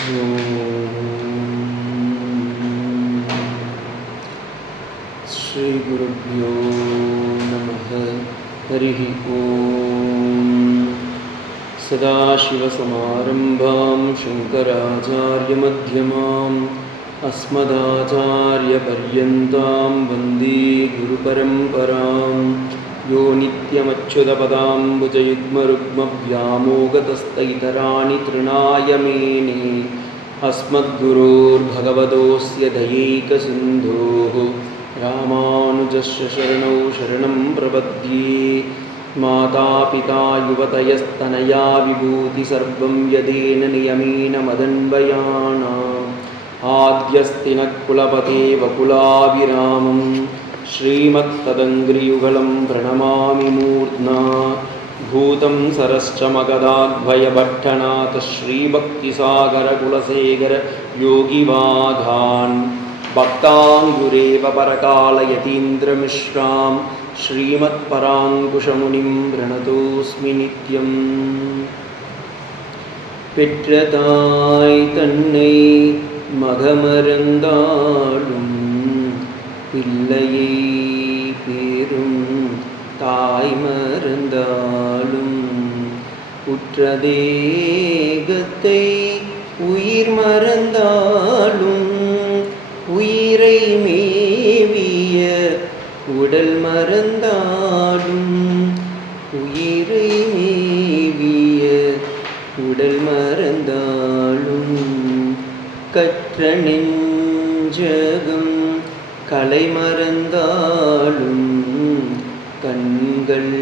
श्री गुरुभ्यो नमः। हरिः ओम्। सदाशिवसमारम्भां शङ्कराचार्यमध्यमाम् अस्मदाचार्यपर्यन्तां वन्दे गुरुपरम्पराम्। यो नित्यमच्युतपदाम्बुजयुग्मरुग्मव्यामोगतस्तैतराणि तृणाय मेने अस्मद्गुरोर्भगवतोऽस्य दयैकसिन्धोः रामानुजस्य शरणौ शरणं प्रपद्ये। मातापिता युवतयस्तनया विभूतिसर्वं यदेन नियमेन मदन्वयानाम् आद्यस्ति नः कुलपते वकुलाभिरामं श्रीमत्तदङ्घ्रियुगलं प्रणमामि मूर्ध्ना। भूतं सरश्च मगधाद्भयभट्टनाथ श्रीभक्तिसागरकुलशेखर योगिवाधान् भक्ताङ्गुरेव परकालयतीन्द्रमिश्रां श्रीमत्पराङ्कुशमुनिं प्रणतोऽस्मि नित्यम्। பெற்றதாய் தன்னை மகமறந்தாலும் பிள்ளையை பேரும் தாய் மறந்தாலும் உற்ற தேகத்தை உயிர் மறந்தாலும் உயிரை மேவிய உடல் மறந்தாலும் உயிரை மேவிய உடல் மறந்தாலும் கற்ற நெஞ்சகம் கலை மறந்தாலும் கண்கள்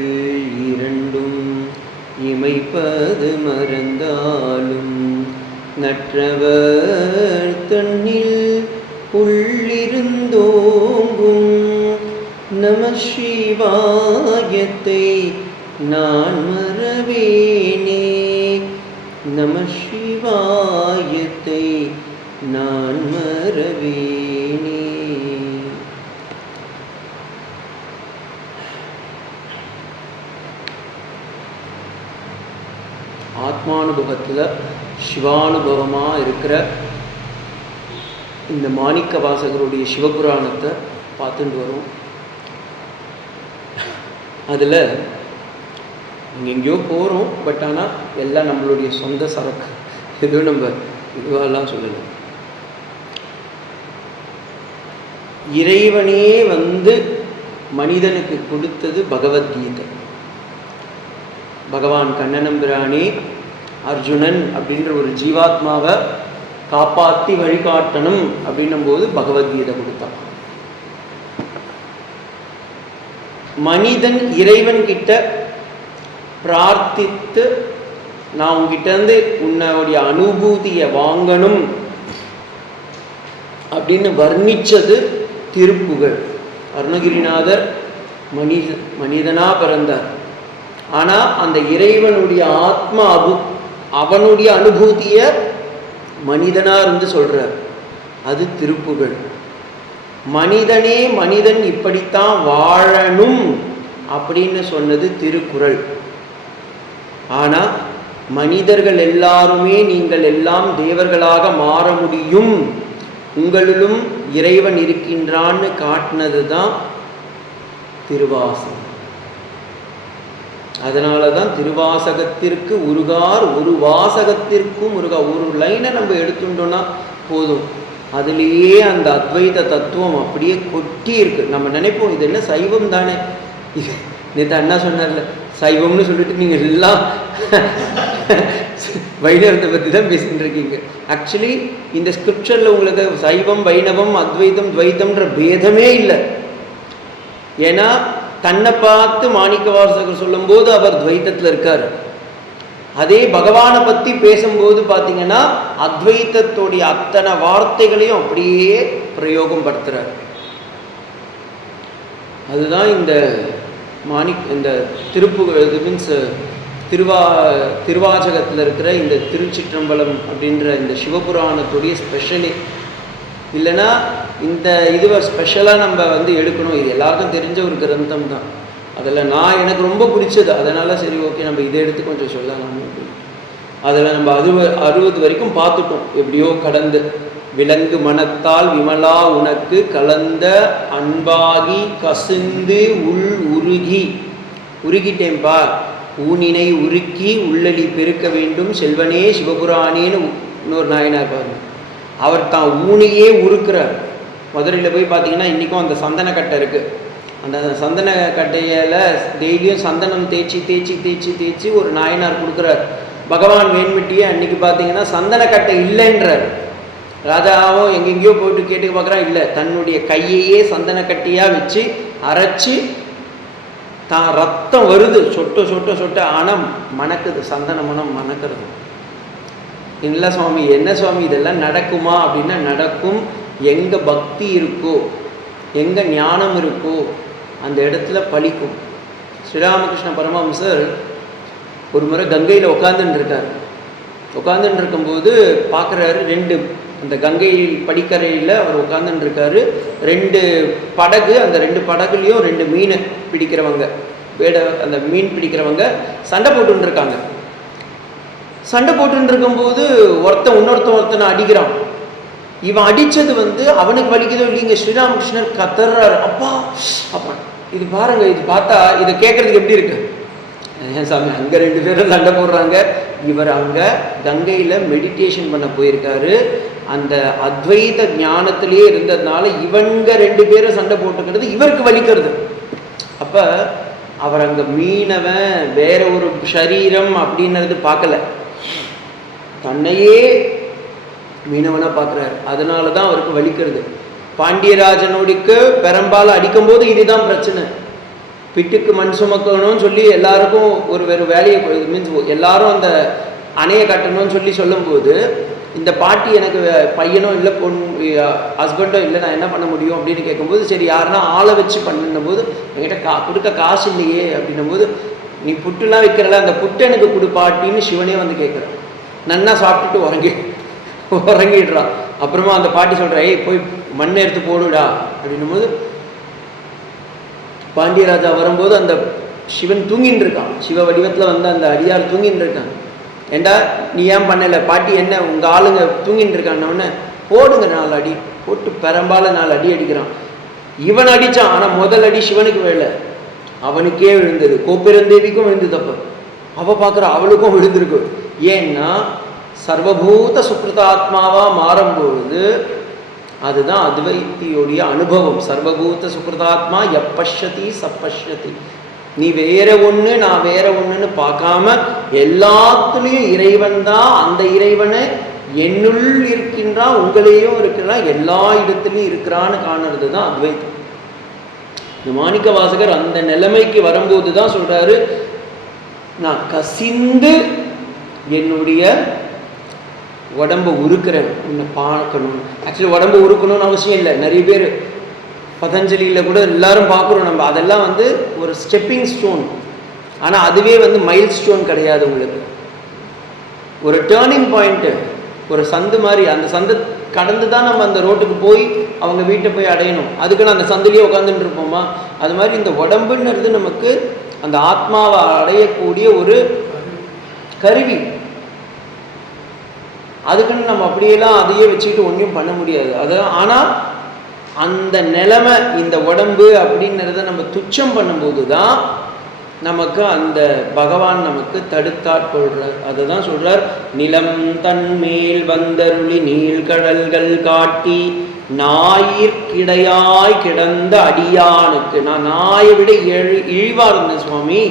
இரண்டும் இமைப்பது மறந்தாலும் நற்றவர் தன்னில் உள்ளிருந்தோங்கும் நம சிவாயத்தை நான் மறவேனே. நம சிவாயத்தை நான் மறவேனே. ஆத்மானுபவத்தில் சிவானுபவமாக இருக்கிற இந்த மாணிக்க வாசகருடைய சிவபுராணத்தை பார்த்துட்டு வரும். அதில் எங்கெங்கேயோ போகிறோம், பட் ஆனால் எல்லாம் நம்மளுடைய சொந்த சரக்கு, எதுவும் நம்ம இதுவெல்லாம் சொல்லணும். இறைவனே வந்து மனிதனுக்கு கொடுத்தது பகவத்கீதை. பகவான் கண்ணனம்பிரானே அர்ஜுனன் அப்படின்ற ஒரு ஜீவாத்மாவை காப்பாற்றி வழிகாட்டணும் அப்படின்னும் போது பகவத்கீதை கொடுத்தான். மனிதன் இறைவன் கிட்ட பிரார்த்தித்து நான் உங்ககிட்ட இருந்து உன்னுடைய அனுபூதியை வாங்கணும் அப்படின்னு வர்ணிச்சது திருப்புகழ். அருணகிரிநாதர் மனிதனா பிறந்தார். ஆனால் அந்த இறைவனுடைய ஆத்மா அவனுடைய அனுபூதியை மனிதனா இருந்து சொல்றார். அது திருப்புகழ். மனிதனே மனிதன் இப்படித்தான் வாழணும் அப்படின்னு சொன்னது திருக்குறள். ஆனால் மனிதர்கள் எல்லாருமே நீங்கள் எல்லாம் தேவர்களாக மாற முடியும், உங்களிலும் இறைவன் இருக்கின்றான்னு காட்டினது தான் திருவாசகம். அதனால தான் திருவாசகத்திற்கு உருகார், ஒரு வாசகத்திற்கும் உருகா. ஒரு லைனை நம்ம எடுத்துட்டோம்னா போதும், அதுலேயே அந்த அத்வைத தத்துவம் அப்படியே கொட்டி இருக்கு. நம்ம நினைப்போம் இது என்ன சைவம் தானே, நேற்று அண்ணா சொன்னார்ல சைவம்னு சொல்லிட்டு நீங்கள் எல்லாம் வைணவத்தை பற்றி தான் பேசிட்டு இருக்கீங்க. ஆக்சுவலி இந்த ஸ்கிரிப்சரில் உங்களுக்கு சைவம் வைணவம் அத்வைதம் துவைத்தம்ன்ற பேதமே இல்லை. ஏன்னா தன்னை பார்த்து மாணிக்க வாசகர் சொல்லும்போது அவர் துவைத்தத்தில் இருக்கார். அதே பகவானை பற்றி பேசும்போது பார்த்தீங்கன்னா அத்வைத்தத்துடைய அத்தனை வார்த்தைகளையும் அப்படியே பிரயோகம் படுத்துறார். அதுதான் இந்த இந்த திருப்புகழ் மீன்ஸ் திருவாசகத்தில் இருக்கிற இந்த திருச்சிற்றம்பலம் அப்படின்ற இந்த சிவபுராணத்துடைய ஸ்பெஷலி. இல்லைன்னா இந்த இதுவை ஸ்பெஷலாக நம்ம வந்து எடுக்கணும். இது எல்லாருக்கும் தெரிஞ்ச ஒரு கிரந்தம் தான். அதில் எனக்கு ரொம்ப பிடிச்சது, அதனால் சரி ஓகே நம்ம இதை எடுத்து கொஞ்சம் சொல்லலாம். அதில் நம்ம 60 வரைக்கும் பார்த்துட்டோம். எப்படியோ கடந்து விலங்கு மனத்தால் விமலா உனக்கு கலந்த அன்பாகி கசிந்து உள் உருகி உருகிட்டேன்பா, ஊனினை உருக்கி உள்ளலி பெருக்க வேண்டும் செல்வனே சிவபுராணேன்னு இன்னொரு நாயனார் பாருங்க. அவர் தான் ஊனையே உருக்குறார். மதுரையில் போய் பார்த்தீங்கன்னா இன்றைக்கும் அந்த சந்தனக்கட்டை இருக்குது. அந்த சந்தன கட்டையில் டெய்லியும் சந்தனம் தேய்ச்சி தேய்ச்சி தேய்ச்சி தேய்ச்சி ஒரு நாயனார் கொடுக்குறார். பகவான் வேண்மிட்டியே அன்றைக்கி பார்த்தீங்கன்னா சந்தனக்கட்டை இல்லைன்றார். ராஜாவும் எங்கெங்கேயோ போயிட்டு கேட்டு பார்க்குறான், இல்லை, தன்னுடைய கையையே சந்தனக்கட்டியாக வச்சு அரைச்சி தான் ரத்தம் வருது, சொட்ட சொட்ட சொட்ட, ஆனால் மணக்குது, சந்தன மனம் மணக்கிறது. இல்லை சுவாமி, என்ன சுவாமி இதெல்லாம் நடக்குமா அப்படின்னா நடக்கும். எங்கே பக்தி இருக்கோ, எங்கே ஞானம் இருக்கோ அந்த இடத்துல பலிக்கும். ஸ்ரீராமகிருஷ்ண பரமஹம்சர் ஒரு முறை கங்கையில் உட்காந்துட்டு இருக்கார். உட்காந்துட்டு இருக்கும்போது பார்க்குறாரு, அந்த கங்கை படிக்கரையில் அவர் உட்காந்துட்டு இருக்காரு. 2 படகு, அந்த 2 படகுலையும் 2 மீன் பிடிக்கிறவங்க, அந்த மீன் பிடிக்கிறவங்க சண்டை போட்டுருக்காங்க. சண்டை போட்டு இருக்கும்போது இன்னொருத்தனை அடிக்கிறான். இவன் அடித்தது அவனுக்கு வலிக்குதோ இல்லைங்க, ஸ்ரீராமகிருஷ்ணர் கத்துறாரு, அப்பா அப்பா. இது பாருங்க, இது பார்த்தா இதை கேட்கறதுக்கு எப்படி இருக்கு? ஏன் சாமி, அங்கே 2 பேரும் சண்டை போடுறாங்க. இவர் அங்கே கங்கையில் மெடிடேஷன் பண்ண போயிருக்காரு. அந்த அத்வைத ஞானத்திலே இருந்ததுனால இவங்க 2 பேரும் சண்டை போட்டுக்கிறது இவருக்கு வலிக்கிறது. அப்போ அவர் அங்கே மீனவன் வேற ஒரு சரீரம் அப்படின்றது பார்க்கல, தன்னையே மீனவனாக பார்க்குறாரு. அதனால தான் அவருக்கு வலிக்கிறது. பாண்டியராஜனுக்கு பெரம்பால் அடிக்கும்போது இதுதான் பிரச்சனை. பிட்டுக்கு மண் சுமக்கணும்னு சொல்லி எல்லாருக்கும் ஒரு வேறு வேலையை மீன்ஸ் எல்லாரும் அந்த அணையை கட்டணும்னு சொல்லி சொல்லும்போது, இந்த பாட்டி எனக்கு பையனோ இல்லை ஹஸ்பண்டோ இல்லை, நான் என்ன பண்ண முடியும் அப்படின்னு கேட்கும்போது, சரி யாருன்னா ஆளை வச்சு பண்ணும் போது என்கிட்ட கொடுக்க காசு இல்லையே அப்படின்னும் போது, நீ புட்டுலாம் வைக்கிறல, அந்த புட்டு எனக்கு கொடு பாட்டின்னு சிவனே கேட்குறான். நன்னா சாப்பிட்டுட்டு உறங்கிடுறான். அப்புறமா அந்த பாட்டி சொல்கிறா, ஏய் போய் மண்ணை எடுத்து போடுடா அப்படின்னும் போது, பாண்டியராஜா வரும்போது அந்த சிவன் தூங்கின்னு இருக்கான். சிவ வடிவத்தில் அந்த அடியார் தூங்கின்னு இருக்கான். ஏண்டா நீ ஏன் பண்ணலை பாட்டி, என்ன உங்கள் ஆளுங்க தூங்கின்னு இருக்கான்னொன்னே, போடுங்க 4 அடி போட்டு பெரம்பால 4 அடி அடிக்கிறான். இவன் அடித்தான், ஆனால் முதல் அடி சிவனுக்கு வேலை, அவனுக்கே விழுந்தது. கோப்பெருந்தேவிக்கும் விழுந்தது. அப்போ அவள் பார்க்குற அவளுக்கும் விழுந்திருக்கு. ஏன்னா சர்வபூத சுக்ருதாத்மாவாக மாறும்போது அதுதான் அத்வைத்தியோடைய அனுபவம். சர்வபூத சுக்ருதாத்மா எப்பஷதி சப்பஷதி. நீ வேற ஒன்று நான் வேற ஒன்றுன்னு பார்க்காம எல்லாத்துலேயும் இறைவன் தான். அந்த இறைவனை என்னுள் இருக்கின்றான், உங்களையும் இருக்கிறான், எல்லா இடத்துலையும் இருக்கிறான்னு காணுறது தான் அத்வைத்தம். இந்த மாணிக்க வாசகர் அந்த நிலைமைக்கு வரும்போது தான் சொல்றாரு, நான் கசிந்து என்னுடைய உடம்பை உருக்கிறேன், உன்னை பார்க்கணும். ஆக்சுவலி உடம்பை உருக்கணும்னு அவசியம் இல்லை. நிறைய பேர் பதஞ்சலியில் கூட எல்லாரும் பார்க்குறோம் நம்ம. அதெல்லாம் ஒரு ஸ்டெப்பிங் ஸ்டோன். ஆனால் அதுவே மைல் ஸ்டோன் கிடையாது. உங்களுக்கு ஒரு டேர்னிங் பாயிண்ட்டு, ஒரு சந்து மாதிரி. அந்த சந்தை கடந்து தான் நம்ம அந்த ரோட்டுக்கு போய் அவங்க வீட்டை போய் அடையணும். அதுக்குன்னு அந்த சந்திலேயே உட்காந்துட்டு இருப்போமா? அது மாதிரி இந்த உடம்புன்றது நமக்கு அந்த ஆத்மாவை அடையக்கூடிய ஒரு கருவி. அதுக்குன்னு நம்ம அப்படியெல்லாம் அதையே வச்சுக்கிட்டு ஒன்றும் பண்ண முடியாது. ஆனால் அந்த நிலைமை, இந்த உடம்பு அப்படின்றத நம்ம துச்சம் பண்ணும்போது தான் நமக்கு அந்த பகவான் நமக்கு தடுத்தாட்கொள்றார். அதை தான் சொல்றார், நிலம் தன் மேல் வந்தருளி நீள்கடல்கள் காட்டி ஞாயிற்கிடையாய் கிடந்த அடியானுக்கு. நான் நாயை விட இழிவா இருந்தேன் சுவாமி,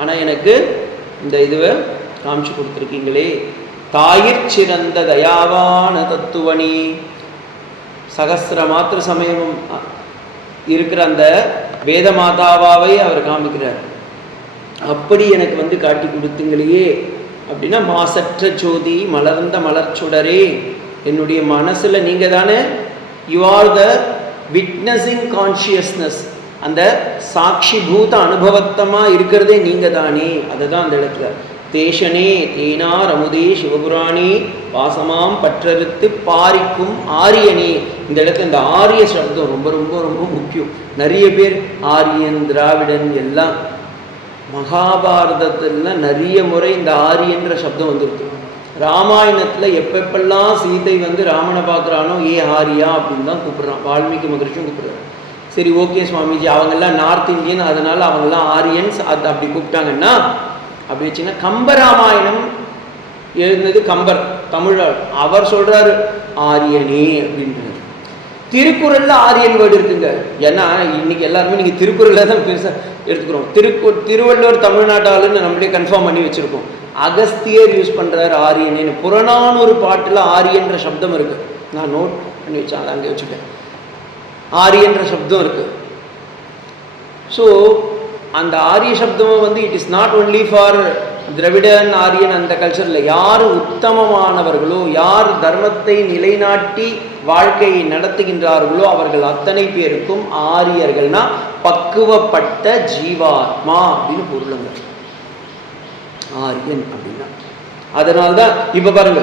ஆனால் எனக்கு இந்த இதுவை காமிச்சு கொடுத்துருக்கீங்களே. தாயிற்சிறந்த தயாவான தத்துவனி. சகசிர மாத்திர சமயமும் இருக்கிற அந்த வேத மாதாவாவை அவர் காமிக்கிறார். அப்படி எனக்கு காட்டி கொடுத்தீங்களையே அப்படின்னா, மாசற்ற ஜோதி மலர்ந்த மலர்ச்சுடரே, என்னுடைய மனசுல நீங்க தானே, you are the witnessing consciousness. அந்த சாட்சி பூத அனுபவத்தமா இருக்கிறதே நீங்க தானே. அதுதான் அந்த இடத்துல தேசனே தேனார் அமுதே சிவபுராணே வாசமாம் பற்றறுத்து பாரிக்கும் ஆரியனே. இந்த இடத்துல இந்த ஆரிய சப்தம் ரொம்ப ரொம்ப ரொம்ப முக்கியம். நிறைய பேர் ஆரியன் திராவிடன் எல்லாம் மகாபாரதத்தில் நிறைய முறை இந்த ஆரியன்ற சப்தம் வந்துருக்கு. ராமாயணத்தில் எப்பெப்பெல்லாம் சீதை வந்து ராமனை பார்க்குறானோ ஏ ஆரியா அப்படின்னு தான் கூப்பிட்றான். வால்மீகி மகரிஷியும் கூப்பிட்றாரு. சரி, ஓகே சுவாமிஜி, அவங்கெல்லாம் நார்த் இந்தியன், அதனால் அவங்கெல்லாம் ஆரியன்ஸ், அது அப்படி கூப்பிட்டாங்கன்னா அப்படி வச்சிங்கன்னா கம்பராமாயணம் எழுந்தது கம்பர் தமிழர். அவர் சொல்கிறாரு ஆரியனே அப்படின்றாரு. திருக்குறளில் ஆரியன் வேர்டு இருக்குங்க. ஏன்னா இன்னைக்கு எல்லாருமே நீங்கள் திருக்குறளில் தான் பெருசாக எடுத்துக்கிறோம். திருவள்ளுவர் தமிழ்நாட்டாளுன்னு நம்மளே கன்ஃபார்ம் பண்ணி வச்சுருக்கோம். அகஸ்தியர் யூஸ் பண்ணுறாரு ஆரியனேன்னு. புறநானூறு பாட்டில் ஆரியன்ற சப்தம் இருக்குது. நான் நோட் பண்ணி வச்சேன், அதை அங்கே வச்சுட்டேன். ஆரியன்ற சப்தம் இருக்குது. ஸோ அந்த ஆரிய சப்தமும் வந்து it is not only for Dravidan Aryan அந்த கல்ச்சரில். யார் உத்தமமானவர்களோ, யார் தர்மத்தை நிலைநாட்டி வாழ்க்கையை நடத்துகின்றார்களோ அவர்கள் அத்தனை பேருக்கும் ஆரியர்கள்னா பக்குவப்பட்ட ஜீவாத்மா அப்படின்னு பொருளுங்க ஆரியன் அப்படின்னா. அதனால்தான் இப்போ பாருங்க,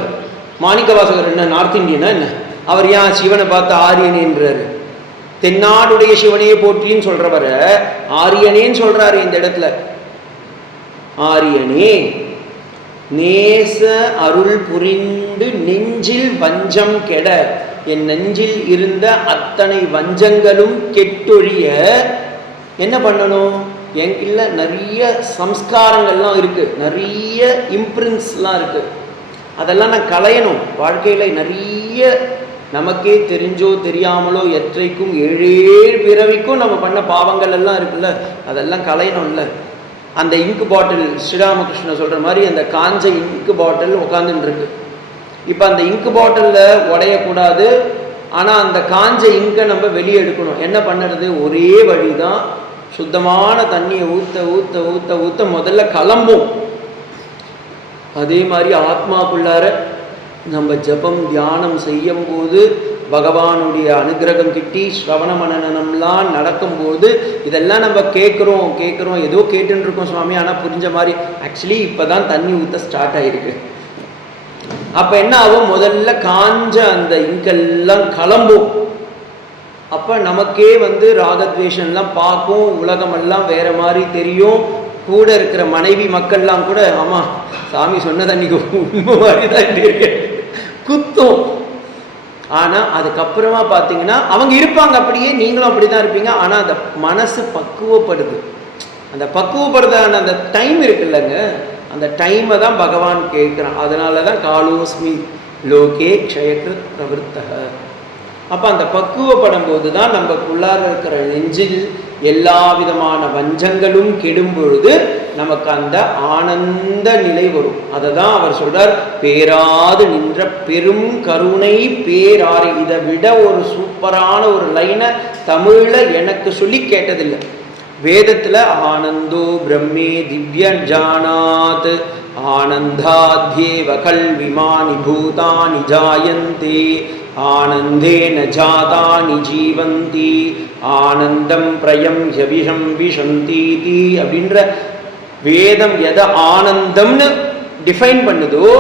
மாணிக்கவாசகர் என்ன நார்த் இந்தியனா என்ன? அவர் ஏன் சிவனை பார்த்து ஆரியனேன்றாரு? தென்னாடுடைய சிவனையே போற்றின்னு சொல்றவர ஆரியனேன்னு சொல்றாரு இந்த இடத்துல. ஆரியனே நேச அருள் புரிந்து நெஞ்சில் வஞ்சம் கெட, என் நெஞ்சில் இருந்த அத்தனை வஞ்சங்களும் கெட்டொழிய என்ன பண்ணணும்? என்கிட்ட நிறைய சம்ஸ்காரங்கள்லாம் இருக்கு, நிறைய இம்ப்ரின்ஸ்லாம் இருக்கு. அதெல்லாம் நான் களையணும். வாழ்க்கையில் நிறைய நமக்கே தெரிஞ்சோ தெரியாமலோ எற்றைக்கும் 7 பிறவிக்கும் நம்ம பண்ண பாவங்கள் எல்லாம் இருக்குல்ல, அதெல்லாம் களையணும்ல. அந்த இங்கு பாட்டில் ஸ்ரீராமகிருஷ்ண சொல்கிற மாதிரி அந்த காஞ்ச இங்கு பாட்டில் உட்காந்துட்டு இருக்கு. இப்போ அந்த இங்கு பாட்டிலில் உடையக்கூடாது. ஆனால் அந்த காஞ்ச இங்கை நம்ம வெளியே எடுக்கணும். என்ன பண்ணுறது? ஒரே வழி தான், சுத்தமான தண்ணியை ஊற்ற ஊற்ற ஊற்ற ஊற்ற முதல்ல கிளம்பும். அதே மாதிரி ஆத்மாக்குள்ளார நம்ம ஜபம் தியானம் செய்யும் போது, பகவானுடைய அனுகிரகம் கிட்டி ஸ்ரவண மனநம்லாம் நடக்கும்போது இதெல்லாம் நம்ம கேட்குறோம் ஏதோ கேட்டுன்னு இருக்கோம் சுவாமி, ஆனால் புரிஞ்ச மாதிரி ஆக்சுவலி இப்போ தான் தண்ணி ஊற்ற ஸ்டார்ட் ஆகிருக்கு. அப்போ என்ன ஆகும்? முதல்ல காஞ்ச அந்த இங்கெல்லாம் கிளம்பும். அப்போ நமக்கே வந்து ராகத்வேஷன்லாம் பார்க்கும், உலகமெல்லாம் வேற மாதிரி தெரியும். கூட இருக்கிற மனைவி மக்கள்லாம் கூட ஆமாம் சாமி சொன்னது அன்னைக்கு உண்மை மாதிரி தான் இருக்கு குத்தும். ஆனால் அதுக்கப்புறமா பார்த்தீங்கன்னா அவங்க இருப்பாங்க அப்படியே, நீங்களும் அப்படி தான் இருப்பீங்க. ஆனால் அந்த மனசு பக்குவப்படுது. அந்த பக்குவப்படுதான அந்த டைம் இருக்குல்லங்க, அந்த டைமை தான் பகவான் கேட்குறான். அதனால தான் காலோஸ்மி லோகே க்ஷயக்ருத் பிரவருத்தக. அப்போ அந்த பக்குவப்படும் போது தான் நமக்குள்ளார இருக்கிற நெஞ்சில் எல்லா விதமான வஞ்சங்களும் கெடும் பொழுது நமக்கு அந்த ஆனந்த நிலை வரும். அதை தான் அவர் சொல்றார், பேராது நின்ற பெரும் கருணை பேராறு. இதை விட ஒரு சூப்பரான ஒரு லைனை தமிழ்ல எனக்கு சொல்லி கேட்டதில்லை. வேதத்துல ஆனந்தோ பிரம்மே திவ்ய ஜானாத் ஆனந்தாத்யேவ கல்விமானி பூதானி ஜாயந்தே ஆனந்தேன ஜாதானி ஜீவந்தி ஆனந்தம் பிரயம் யவிஷம் விஷந்தீதி அப்படின்ற வேதம் எதை ஆனந்தம்னு டிஃபைன் பண்ணுதோ,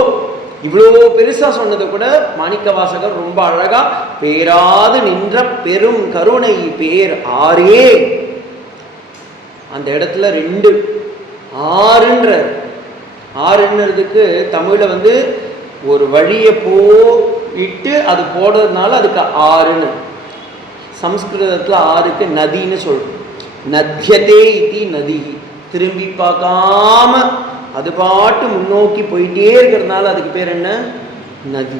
இவ்வளோ பெருசா சொன்னது கூட மாணிக்கவாசகர் ரொம்ப அழகா பேராது நின்ற பெரும் கருணை பேர் ஆரே. அந்த இடத்துல 2 ஆறுன்ற ஆறுன்றதுக்கு தமிழ்ல வந்து ஒரு வழியை போயிட்டு அது போடுறதுனால அதுக்கு ஆறுன்னு. சம்ஸ்கிருதத்தில் ஆறுக்கு நதின்னு சொல்றோம். நத்யதே இதி நதி. திரும்பி பார்க்காம அது பாட்டு முன்னோக்கி போயிட்டே இருக்கிறதுனால அதுக்கு பேர் என்ன? நதி.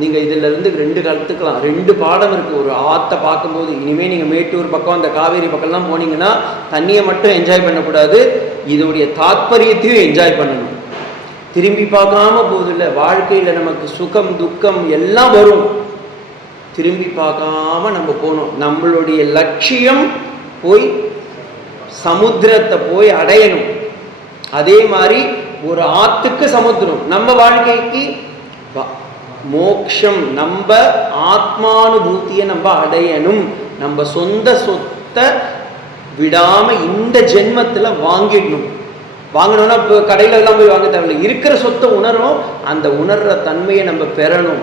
நீங்கள் இதில் இருந்து 2 கற்றுக்கலாம். 2 பாடம் இருக்குது. ஒரு ஆற்றை பார்க்கும்போது, இனிமேல் நீங்கள் மேட்டூர் பக்கம் அந்த காவேரி பக்கம்லாம் போனீங்கன்னா தண்ணியை மட்டும் என்ஜாய் பண்ணக்கூடாது, இதோடைய தாத்பரியத்தையும் என்ஜாய் பண்ணணும். திரும்பி பார்க்காம போதில்லை. வாழ்க்கையில் நமக்கு சுகம் துக்கம் எல்லாம் வரும், திரும்பி பார்க்காம நம்ம போகணும். நம்மளுடைய லட்சியம் போய் சமுத்திரத்தை போய் அடையணும். அதே மாதிரி ஒரு ஆத்துக்கு சமுத்திரம், நம்ம வாழ்க்கைக்கு மோக்ஷம். நம்ம ஆத்மானுபூத்தியை நம்ம அடையணும். நம்ம சொந்த சொத்தை விடாம இந்த ஜென்மத்தில் வாங்கிடணும். வாங்கணும்னா இப்போ கடையில எல்லாம் போய் வாங்க தேவையில்லை. இருக்கிற சொத்தை உணரணும். அந்த உணர்ற தன்மையை நம்ம பெறணும்.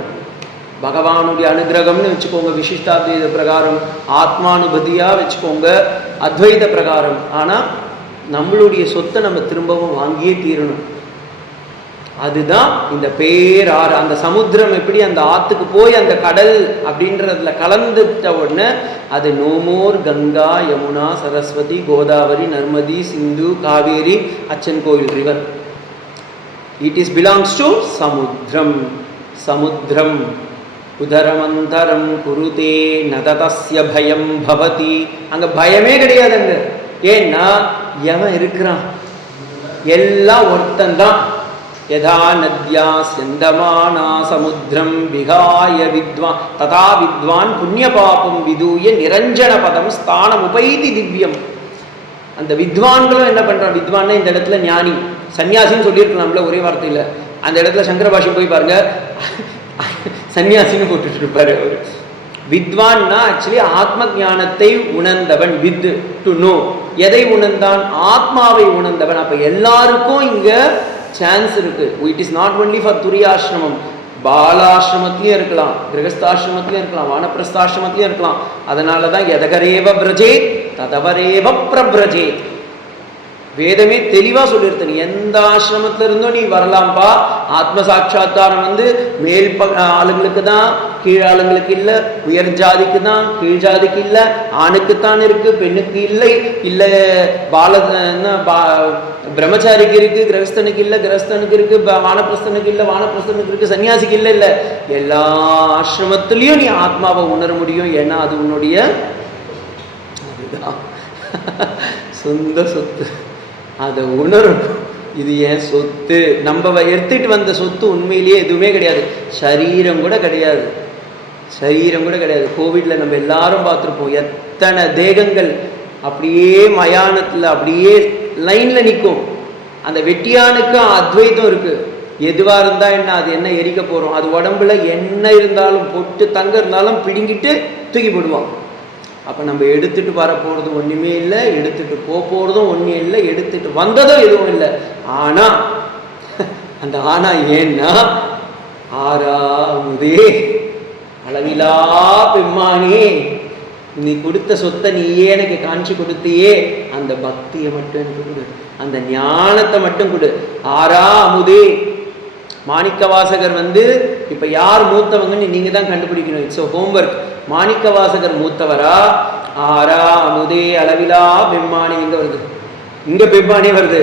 பகவானுடைய அனுகிரகம்னு வச்சுக்கோங்க, விசிஷ்டாத்வைத பிரகாரம், ஆத்மானுபதியா வச்சுக்கோங்க, அத்வைத பிரகாரம். ஆனால் நம்மளுடைய சொத்தை நம்ம திரும்பவும் வாங்கியே தீரணும். அதுதான் இந்த பேராறு. அந்த சமுத்திரம் எப்படி அந்த ஆற்றுக்கு போய் அந்த கடல் அப்படின்றதுல கலந்துட்ட உடனே அது நோமோர் கங்கா யமுனா சரஸ்வதி கோதாவரி நர்மதி சிந்து காவேரி அச்சன் கோவில் river. It is belongs to சமுத்திரம். சமுத்திரம் உதரமந்தரம் குருதே நததஸ்ய பயம் பவதி. அங்க பயமே கிடையாது. அங்க ஏன்னா எவன் இருக்கிறான்? எல்லாம் ஒருத்தந்தான். யதா நத்யா செந்தமானா சமுத்திரம் விகாய வித்வான் ததா வித்வான் புண்ணிய பாபம் விதூய நிரஞ்சன பதம் ஸ்தானம் உபைதி திவ்யம். அந்த வித்வான்களும் என்ன பண்றான்? வித்வான்னா இந்த இடத்துல ஞானி சன்னியாசின்னு சொல்லியிருக்கலாம் நம்மள ஒரே வார்த்தையில். அந்த இடத்துல சங்கர பாஷ்யம் போய் பாருங்க, சன்னியாசின்னு போட்டுட்டு இருப்பாரு அவரு. வித்வான்னா ஆக்சுவலி ஆத்ம ஞானத்தை உணர்ந்தவன். With to know. எதை உணர்ந்தான்? ஆத்மாவை உணர்ந்தவன். அப்ப எல்லாருக்கும் இங்க சான்ஸ் இருக்கு. It is not only for துரியாசிரமம். பாலாசிரமத்திலையும் இருக்கலாம், கிரகஸ்தாசிரமத்திலையும் இருக்கலாம், வானப்பிரஸ்தாசிரமத்திலையும் இருக்கலாம். அதனால தான் எதகரேவ பிரஜேத் ததவரேவ பிரபிரஜேத். வேதமே தெளிவா சொல்லியிருத்தேன். எந்த ஆசிரமத்துல இருந்தும் நீ வரலாம்பா. ஆத்ம சாட்சா்காரம் மேல் ஆளுங்களுக்கு தான், கீழ் ஆளுங்களுக்கு இல்லை. உயர் ஜாதிக்கு தான், கீழ் ஜாதிக்கு இல்லை. ஆணுக்குத்தான் இருக்கு, பெண்ணுக்கு இல்லை. இல்லை பிரம்மச்சாரிக்கு இருக்கு, கிரகஸ்தனுக்கு இல்லை, கிரகஸ்தனுக்கு இருக்கு, வானப்பிரஸ்தனுக்கு இல்லை, வானப்பிரஸ்தனுக்கு இருக்கு, சன்னியாசிக்கு இல்லை. இல்லை, எல்லா ஆசிரமத்திலையும் நீ ஆத்மாவை உணர முடியும். ஏன்னா அது உன்னுடைய அதுதான் சொந்த சொத்து. அதை உணரணும். இது என் சொத்து. நம்ம எடுத்துட்டு வந்த சொத்து உண்மையிலேயே எதுவுமே கிடையாது. சரீரம் கூட கிடையாது. சரீரம் கூட கிடையாது. கோவிட்ல நம்ம எல்லாரும் பார்த்துருப்போம். எத்தனை தேகங்கள் அப்படியே மயானத்தில் அப்படியே லைன்ல நிற்கும். அந்த வெட்டியானுக்கும் அத்வைதம் இருக்கு. எதுவா இருந்தா என்ன, அது என்ன எரிக்க போறோம், அது உடம்புல என்ன இருந்தாலும் பொட்டு தங்க இருந்தாலும் பிடுங்கிட்டு தூக்கி போடுவான். அப்போ நம்ம எடுத்துட்டு வர போகிறது ஒன்றுமே இல்லை, எடுத்துட்டு போகிறதும் ஒன்றும் இல்லை, எடுத்துட்டு வந்ததும் எதுவும் இல்லை. ஆனால் அந்த ஆனா ஏன்னா ஆறாமுதே அளவிலா பெம்மானே, நீ கொடுத்த சொத்தை நீயே எனக்கு காமிச்சு கொடுத்தியே, அந்த பக்தியை மட்டும் எனக்கு கொடு, அந்த ஞானத்தை மட்டும் கொடு. ஆறாமுதே. மாணிக்க வாசகர் இப்போ யார் மூத்தவங்கன்னு நீங்கள் தான் கண்டுபிடிக்கணும். It's homework. மாணிக்க வாசகர் மூத்தவரா? ஆறாமுதே அளவிலா பெம்மானி. எங்கே வருது? இங்கே பெம்மானே வருது.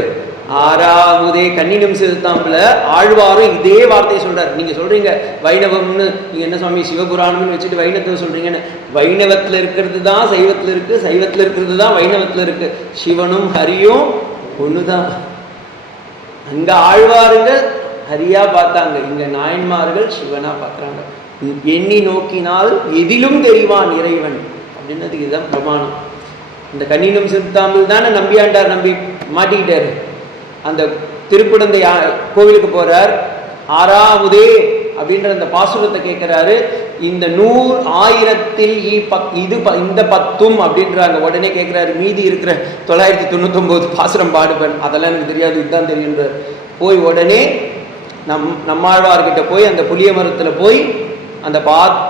ஆறாமுதே கன்னினம் சிறுத்தாம்புல ஆழ்வாரும் இதே வார்த்தையை சொல்றாரு. நீங்க சொல்றீங்க வைணவம்னு, நீங்க என்ன சுவாமி சிவபுராணம்னு வச்சுட்டு வைணவத்தை சொல்றீங்கன்னு. வைணவத்துல இருக்கிறது தான் சைவத்துல இருக்கு, சைவத்துல இருக்கிறது தான் வைணவத்துல இருக்கு. சிவனும் ஹரியும் ஒண்ணுதான். அங்க ஆழ்வாருங்க ஹரியா பார்த்தாங்க, இங்க நாயன்மார்கள் சிவனா பார்க்குறாங்க. எண்ணி நோக்கினால் எதிலும் தெரிவான் இறைவன் அப்படின்னதுக்கு இதுதான் பிரமாணம். இந்த கன்னினம் சிறுத்தாம்பில் தானே நம்பியாண்டார் நம்பி மாட்டிக்கிட்டாரு. அந்த திருக்குடந்தை கோவிலுக்கு போறார். ஆறாமுதே அப்படின்ற அந்த பாசுரத்தை கேட்கிறாரு. இந்த 100 1000ல் இது இந்த 10 அப்படின்றாங்க. உடனே கேட்கிறாரு, மீதி இருக்கிற 999 பாசுரம் பாடுபேன், அதெல்லாம் எனக்கு தெரியாது, இதுதான் தெரியுன்றார். போய் உடனே நம்மாழ்வார்கிட்ட போய் அந்த புளிய மரத்துல போய் அந்த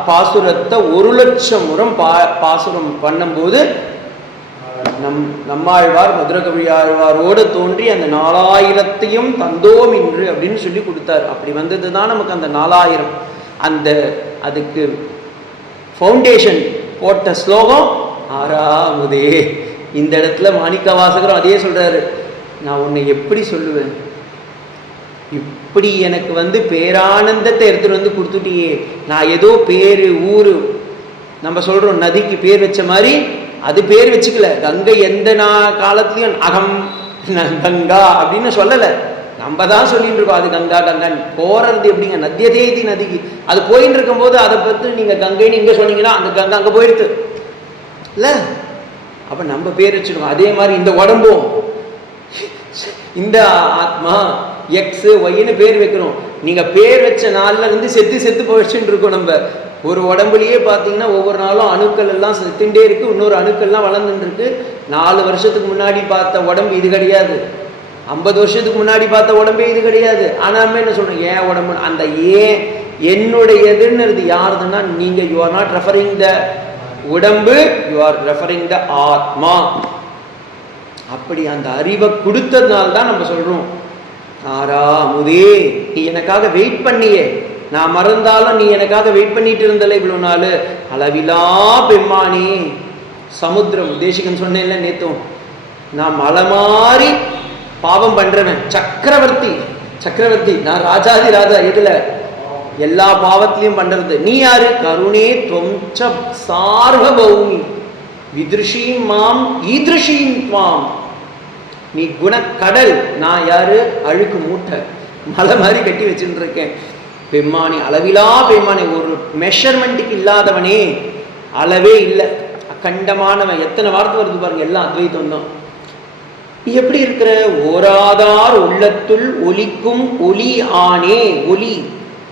பாசுரத்தை 1,00,000 முறை பாசுரம் பண்ணும்போது நம்மாழ்வார் மதுரகவி ஆழ்வாரோடு தோன்றி அந்த 4000த்தையும் தந்தோம் இன்று அப்படின்னு சொல்லி கொடுத்தார். அப்படி வந்தது தான் நமக்கு அந்த 4000. அந்த அதுக்கு ஃபவுண்டேஷன் போட்ட ஸ்லோகம் ஆறாமுதே. இந்த இடத்துல மாணிக்க வாசகரும் அதே சொல்றாரு. நான் உன்னை எப்படி சொல்லுவேன், இப்படி எனக்கு பேரானந்தத்தை எடுத்துட்டு கொடுத்துட்டியே. நான் ஏதோ பேரு ஊரு நம்ம சொல்றோம், நதிக்கு பேர் வச்ச மாதிரி அது பேர் வச்சுக்கல. கங்கை எந்த காலத்திலையும் அகம் கங்கா அப்படின்னு சொல்லலை. நம்ம தான் சொல்லிட்டு இருக்கோம் அது கங்கா கங்கான்னு. போறது எப்படிங்க? நத்தியதேதி நதிக்கு. அது போயின்னு இருக்கும் போது அதை பற்றி நீங்க கங்கைன்னு இங்க சொன்னீங்கன்னா அந்த கங்கை அங்கே போயிடுது இல்லை. அப்ப நம்ம பேர் வச்சிருக்கோம். அதே மாதிரி இந்த உடம்பும் இந்த ஆத்மா எக்ஸ் ஒய்ன்னு பேர் வைக்கிறோம். நீங்க பேர் வச்ச நாள்ல இருந்து செத்து போயிடுச்சுன்னு இருக்கோம். நம்ம ஒரு உடம்புலயே பார்த்தீங்கன்னா ஒவ்வொரு நாளும் அணுக்கள் எல்லாம் செத்துட்டே இருக்கு, இன்னொரு அணுக்கள்லாம் வளர்ந்துட்டு இருக்கு. 4 வருஷத்துக்கு முன்னாடி பார்த்த உடம்பு இது கிடையாது, 50 வருஷத்துக்கு முன்னாடி பார்த்த உடம்பே இது கிடையாது. ஆனாலுமே என்ன சொல்றேன், ஏன் உடம்பு அந்த ஏன் என்னுடையதுன்னு யாருதுன்னா நீங்க யூ ஆர் நாட் ரெஃபரிங் த உடம்பு, யூ ஆர் ரெஃபரிங் த ஆத்மா. அப்படி அந்த அறிவை கொடுத்ததுனால தான் நம்ம சொல்றோம் ஆறாமுதே, நீ எனக்காக வெயிட் பண்ணியே, நான் மறந்தாலும் நீ எனக்காக வெயிட் பண்ணிட்டு இருந்தல இவ்வளவு நாள். அளவிலா பெம்மானி சமுத்திரம், தேசிகன் சொன்னேன்ல நேத்தும், நான் மலை மாறி பாவம் பண்றவன், சக்கரவர்த்தி சக்கரவர்த்தி, நான் ராஜாதி ராஜா, எதுல எல்லா பாவத்திலையும் பண்றது. நீ யாரு? கருணே துவம்ச சார்வபௌமி விதுஷீம் மாம் ஈதிருஷீம் துவாம். நீ குணக்கடல், நான் யாரு? அழுக்கு மூட்டை, மலை மாதிரி கட்டி வச்சுட்டு இருக்கேன். பெம்மானி, அளவிலா பெம்மானி, ஒரு மெஷர்மெண்ட்டுக்கு இல்லாதவனே, அளவே இல்லை, அக்கண்டமானவன். எத்தனை வார்த்தை வருது பாருங்க, எல்லாம் அத்வைத்தம் தான். நீ எப்படி இருக்கிற? ஓராதார் உள்ளத்துள் ஒலிக்கும் ஒலி ஆனே, ஒலி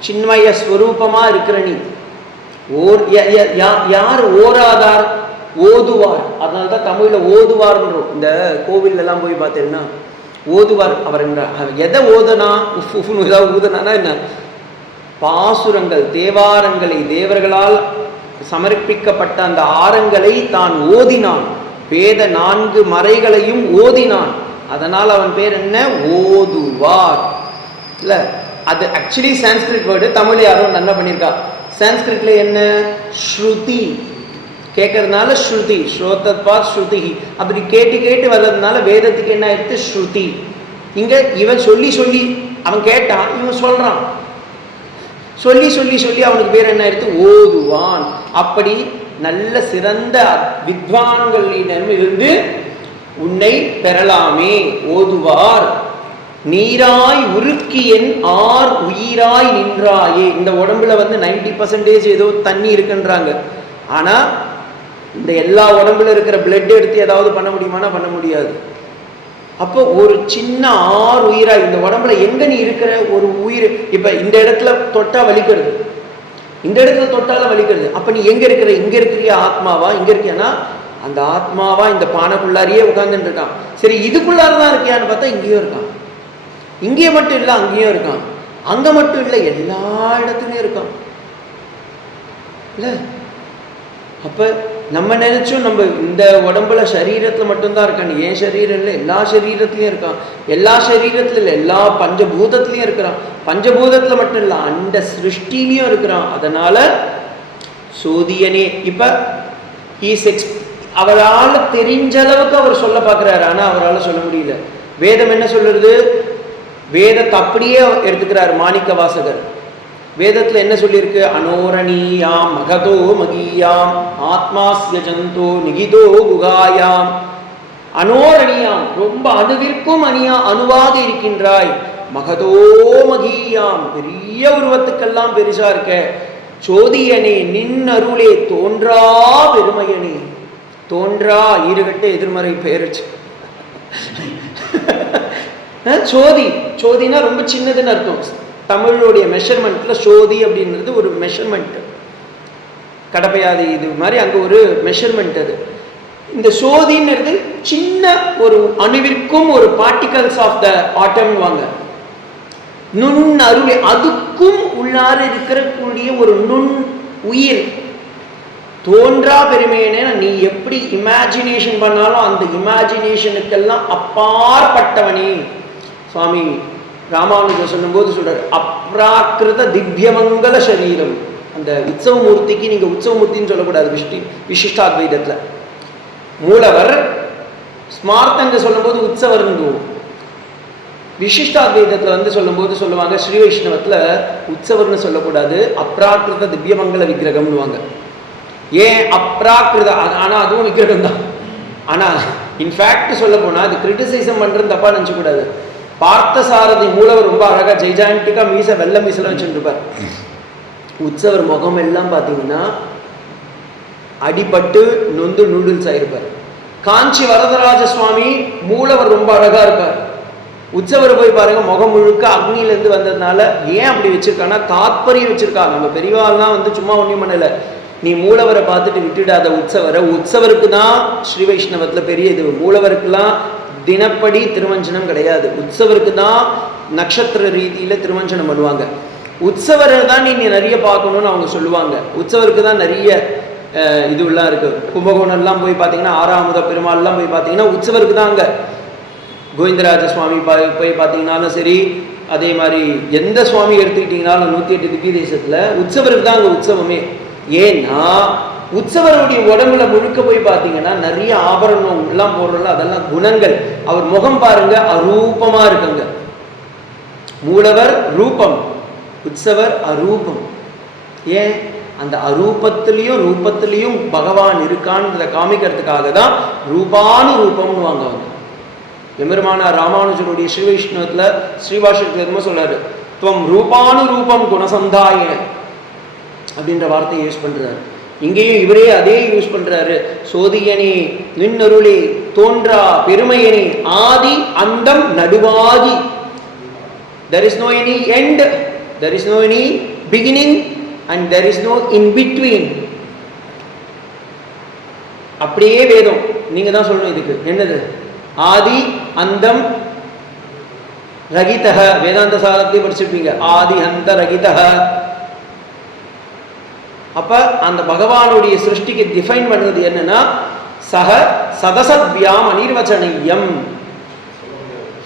சின்மய ஸ்வரூபமா இருக்கிற நீ. யார் ஓராதார்? ஓதுவார். அதனால்தான் தமிழ்ல ஓதுவார்ன்றோம். இந்த கோவில் எல்லாம் போய் பார்த்தீங்கன்னா ஓதுவார் அவர் என்றார். எதை ஓதனா? ஏதாவது ஊதனா என்ன? பாசுரங்கள், தேவாரங்களை, தேவர்களால் சமர்ப்பிக்கப்பட்ட அந்த ஆரங்களை தான் ஓதினான். வேத 4 மறைகளையும் ஓதினான். அதனால் அவன் பேர் என்ன? ஓதுவார். இல்ல, அது ஆக்சுவலி சான்ஸ்கிரிட் வேர்டு. தமிழ் யாரும் நல்லா பண்ணியிருக்கா. சான்ஸ்கிரிட்ல என்ன? ஸ்ருதி. கேட்கறதுனால ஸ்ருதி, ஸ்ரோதத்வாத் ஸ்ருதி. அப்படி கேட்டு கேட்டு வர்றதுனால வேதத்துக்கு என்ன ஆயிடுத்து? ஸ்ருதி. இங்க இவன் சொல்லி சொல்லி அவன் கேட்டான், இவன் சொல்றான். சொல்லி சொல்லி சொல்லி அவனுக்கு பேர் என்ன ஆயிடுத்து? ஓதுவான். அப்படி நல்ல சிறந்த வித்வான்களிடம் இருந்து உன்னை பெறலாமே. ஓதுவார். நீராய் உருக்கியன் ஆர் உயிராய் நின்றாயே. இந்த உடம்புல 90% ஏதோ தண்ணி இருக்குன்றாங்க. ஆனா இந்த எல்லா உடம்புல இருக்கிற பிளட் எடுத்து ஏதாவது பண்ண முடியுமானா பண்ண முடியாது. அப்போ ஒரு சின்ன ஆறு உயிராய் இந்த உடம்புல எங்க நீ இருக்கிற ஒரு உயிர். இப்ப இந்த இடத்துல தொட்டா வலிக்கிறது, இந்த இடத்துல தொட்டால வலிக்கிறது. அப்ப நீ எங்க இருக்கிற? இங்க இருக்கிறியா? ஆத்மாவா? இங்க இருக்கியானா அந்த ஆத்மாவா இந்த பானைக்குள்ளாரியே உட்கார்ந்துட்டு இருக்கான். சரி, இதுக்குள்ளாரதான் இருக்கியான்னு பார்த்தா இங்கேயும் இருக்கான். இங்கே மட்டும் இல்லை, அங்கேயும் இருக்கான். அங்க மட்டும் இல்லை, எல்லா இடத்துலயும் இருக்கான். இல்ல, அப்ப நம்ம நினைச்சோம் நம்ம இந்த உடம்புல சரீரத்துல மட்டும்தான் இருக்கான். ஏன் சரீரம் இல்லை, எல்லா சரீரத்திலயும் இருக்கான். எல்லா சரீரத்துல இல்லை, எல்லா பஞ்சபூதத்திலயும் இருக்கிறான். பஞ்சபூதத்துல மட்டும் இல்லை, அந்த சிருஷ்டிலையும் இருக்கிறான். அதனால சோதியனே. இப்ப அவரால் தெரிஞ்ச அளவுக்கு அவர் சொல்ல பார்க்கிறாரு. ஆனா அவரால் சொல்ல முடியல. வேதம் என்ன சொல்றது? வேதத்தை அப்படியே எடுத்துக்கிறார் மாணிக்க வாசகர். வேதத்துல என்ன சொல்லியிருக்கு? அனோரணீயாம் மகதோ மகீயாம் ஆத்மாஸ்ய ஜந்தோ நிகிதோ குகாயாம். அனோரணீயாம், ரொம்ப அணுவிற்கும் அணுவாக இருக்கின்றாய். மகதோ மகீயாம், பெரிய உருவத்துக்கெல்லாம் பெருசா இருக்க. சோதியனே நின் அருளே தோன்றா பெருமையனே. தோன்றா ஈடுகட்ட எதிர்மறை பெயர்ச்சு. சோதி, சோதினா ரொம்ப சின்னதுன்னு அர்த்தம். தமிழுடைய மெஷர்மெண்ட்ல சோதி அப்படின்றது ஒரு மெஷர்மெண்ட். கடப்பையாது இது மாதிரி அங்க ஒரு மெஷர்மெண்ட். அது இந்த சோதின்றது சின்ன ஒரு அணுவிற்கும் ஒரு பார்ட்டிகல்ஸ் ஆஃப் த ஆட்டம் வாங்க. நுண் அருளே, அதுக்கும் உள்ளார இருக்கக்கூடிய ஒரு நுண் உயிர். தோன்றா பெருமையினே. நீ எப்படி இமேஜினேஷன் பண்ணாலும் அந்த இமேஜினேஷனுக்கெல்லாம் அப்பாற்பட்டவனே. சுவாமி ராமானுஜர் சொல்லும் போது சொல்றாரு, அப்ராக்கிருத திவ்யமங்கல சரீரம். அந்த உற்சவமூர்த்திக்கு நீங்க உற்சவமூர்த்தின்னு சொல்லக்கூடாது. விசிஷ்டாத்வைதத்துல மூலவர் ஸ்மார்த்தங்க சொல்லும் போது உற்சவர். விசிஷ்டாத்வைதத்துல சொல்லும் போது சொல்லுவாங்க, ஸ்ரீ வைஷ்ணவத்துல உற்சவர்னு சொல்லக்கூடாது, அப்ராக்கிருத திவ்யமங்கல விக்கிரகம்னுவாங்க. ஏன் அப்ராக்கிருத? ஆனா அதுவும் விக்கிரகம் தான். ஆனா இன்ஃபேக்ட் சொல்ல போனா அது கிரிட்டிசைசம் பண்றது தப்பா நினைச்ச கூடாது. பார்த்தசாரதி மூலவர் ரொம்ப அழகா ஜெய்ஜாண்டிக்கா மீச வெள்ள மீசெல்லாம் வச்சுருப்பார். உற்சவர் முகம் எல்லாம் பார்த்தீங்கன்னா அடிபட்டு நொந்து நூடுல்ஸ் ஆயிருப்பார். காஞ்சி வரதராஜ சுவாமி மூலவர் ரொம்ப அழகா இருப்பார். உற்சவர் போய் பாருங்க, முகம் முழுக்க அக்னியிலேருந்து வந்ததுனால. ஏன் அப்படி வச்சிருக்காங்கன்னா தாத்பரியம் வச்சிருக்காங்க. நம்ம பெரியவாள்லாம் சும்மா ஒன்றும் பண்ணல. நீ மூலவரை பார்த்துட்டு விட்டுடாத உற்சவரை. உற்சவருக்கு தான் ஸ்ரீ வைஷ்ணவத்துல பெரிய இது. மூலவருக்குலாம் தினப்படி திருமஞ்சனம் கிடையாது. உற்சவருக்கு தான் நட்சத்திர ரீதியில திருமஞ்சனம் பண்ணுவாங்க. உற்சவரை தான் நீ நிறைய பார்க்கணும்னு அவங்க சொல்லுவாங்க. உற்சவருக்கு தான் நிறைய இதுலாம் இருக்கு. கும்பகோணம்லாம் போய் பார்த்தீங்கன்னா, ஆறாமுத பெருமாள்லாம் போய் பார்த்தீங்கன்னா உற்சவருக்கு தான் அங்கே கோவிந்தராஜ சுவாமி போய் பார்த்தீங்கன்னாலும் சரி, அதே மாதிரி எந்த சுவாமி எடுத்துக்கிட்டீங்கன்னாலும் 108 திவ்ய தேசத்தில் உற்சவருக்கு தான் அங்கே உற்சவமே. ஏன்னா உற்சவருடைய உடம்புல முழுக்க போய் பார்த்தீங்கன்னா நிறைய ஆபரணம் எல்லாம் போடுறோம்ல, அதெல்லாம் குணங்கள். அவர் முகம் பாருங்க, அரூபமா இருக்குங்க. மூலவர் ரூபம், உற்சவர் அரூபம். ஏன்? அந்த அரூபத்திலையும் ரூபத்திலையும் பகவான் இருக்கான்றதை காமிக்கிறதுக்காக தான் ரூபானு ரூபம்னு வாங்க அவங்க. எம்பெருமானார் ராமானுஜருடைய ஸ்ரீ வைஷ்ணவத்துல ஸ்ரீபாஷத்துல என்ன சொல்றாரு, துவம் ரூபானு ரூபம் குணசந்தாய அப்படின்ற வார்த்தையை யூஸ் பண்றாரு. இங்கேயும் இவரே அதே யூஸ் பண்றாரு. சோதியனே நின்னருளே தோன்றா பெருமையனே ஆதி அந்தம் நடுவாகி. There is no any end, there is no any beginning and there is no in between. அப்படியே வேதம் நீங்க தான் சொல்லணும். இதுக்கு என்னது? ஆதி அந்தம் ரகிதஹ. வேதாந்த சாரத்தை படிச்சிருப்பீங்க. ஆதி அந்த ரகிதஹ. அப்ப அந்த பகவானுடைய சிருஷ்டிக்கு டிஃபைன் பண்ணது என்னன்னா சக சதசத்வியாம் அனிர்வச்சனீயம்.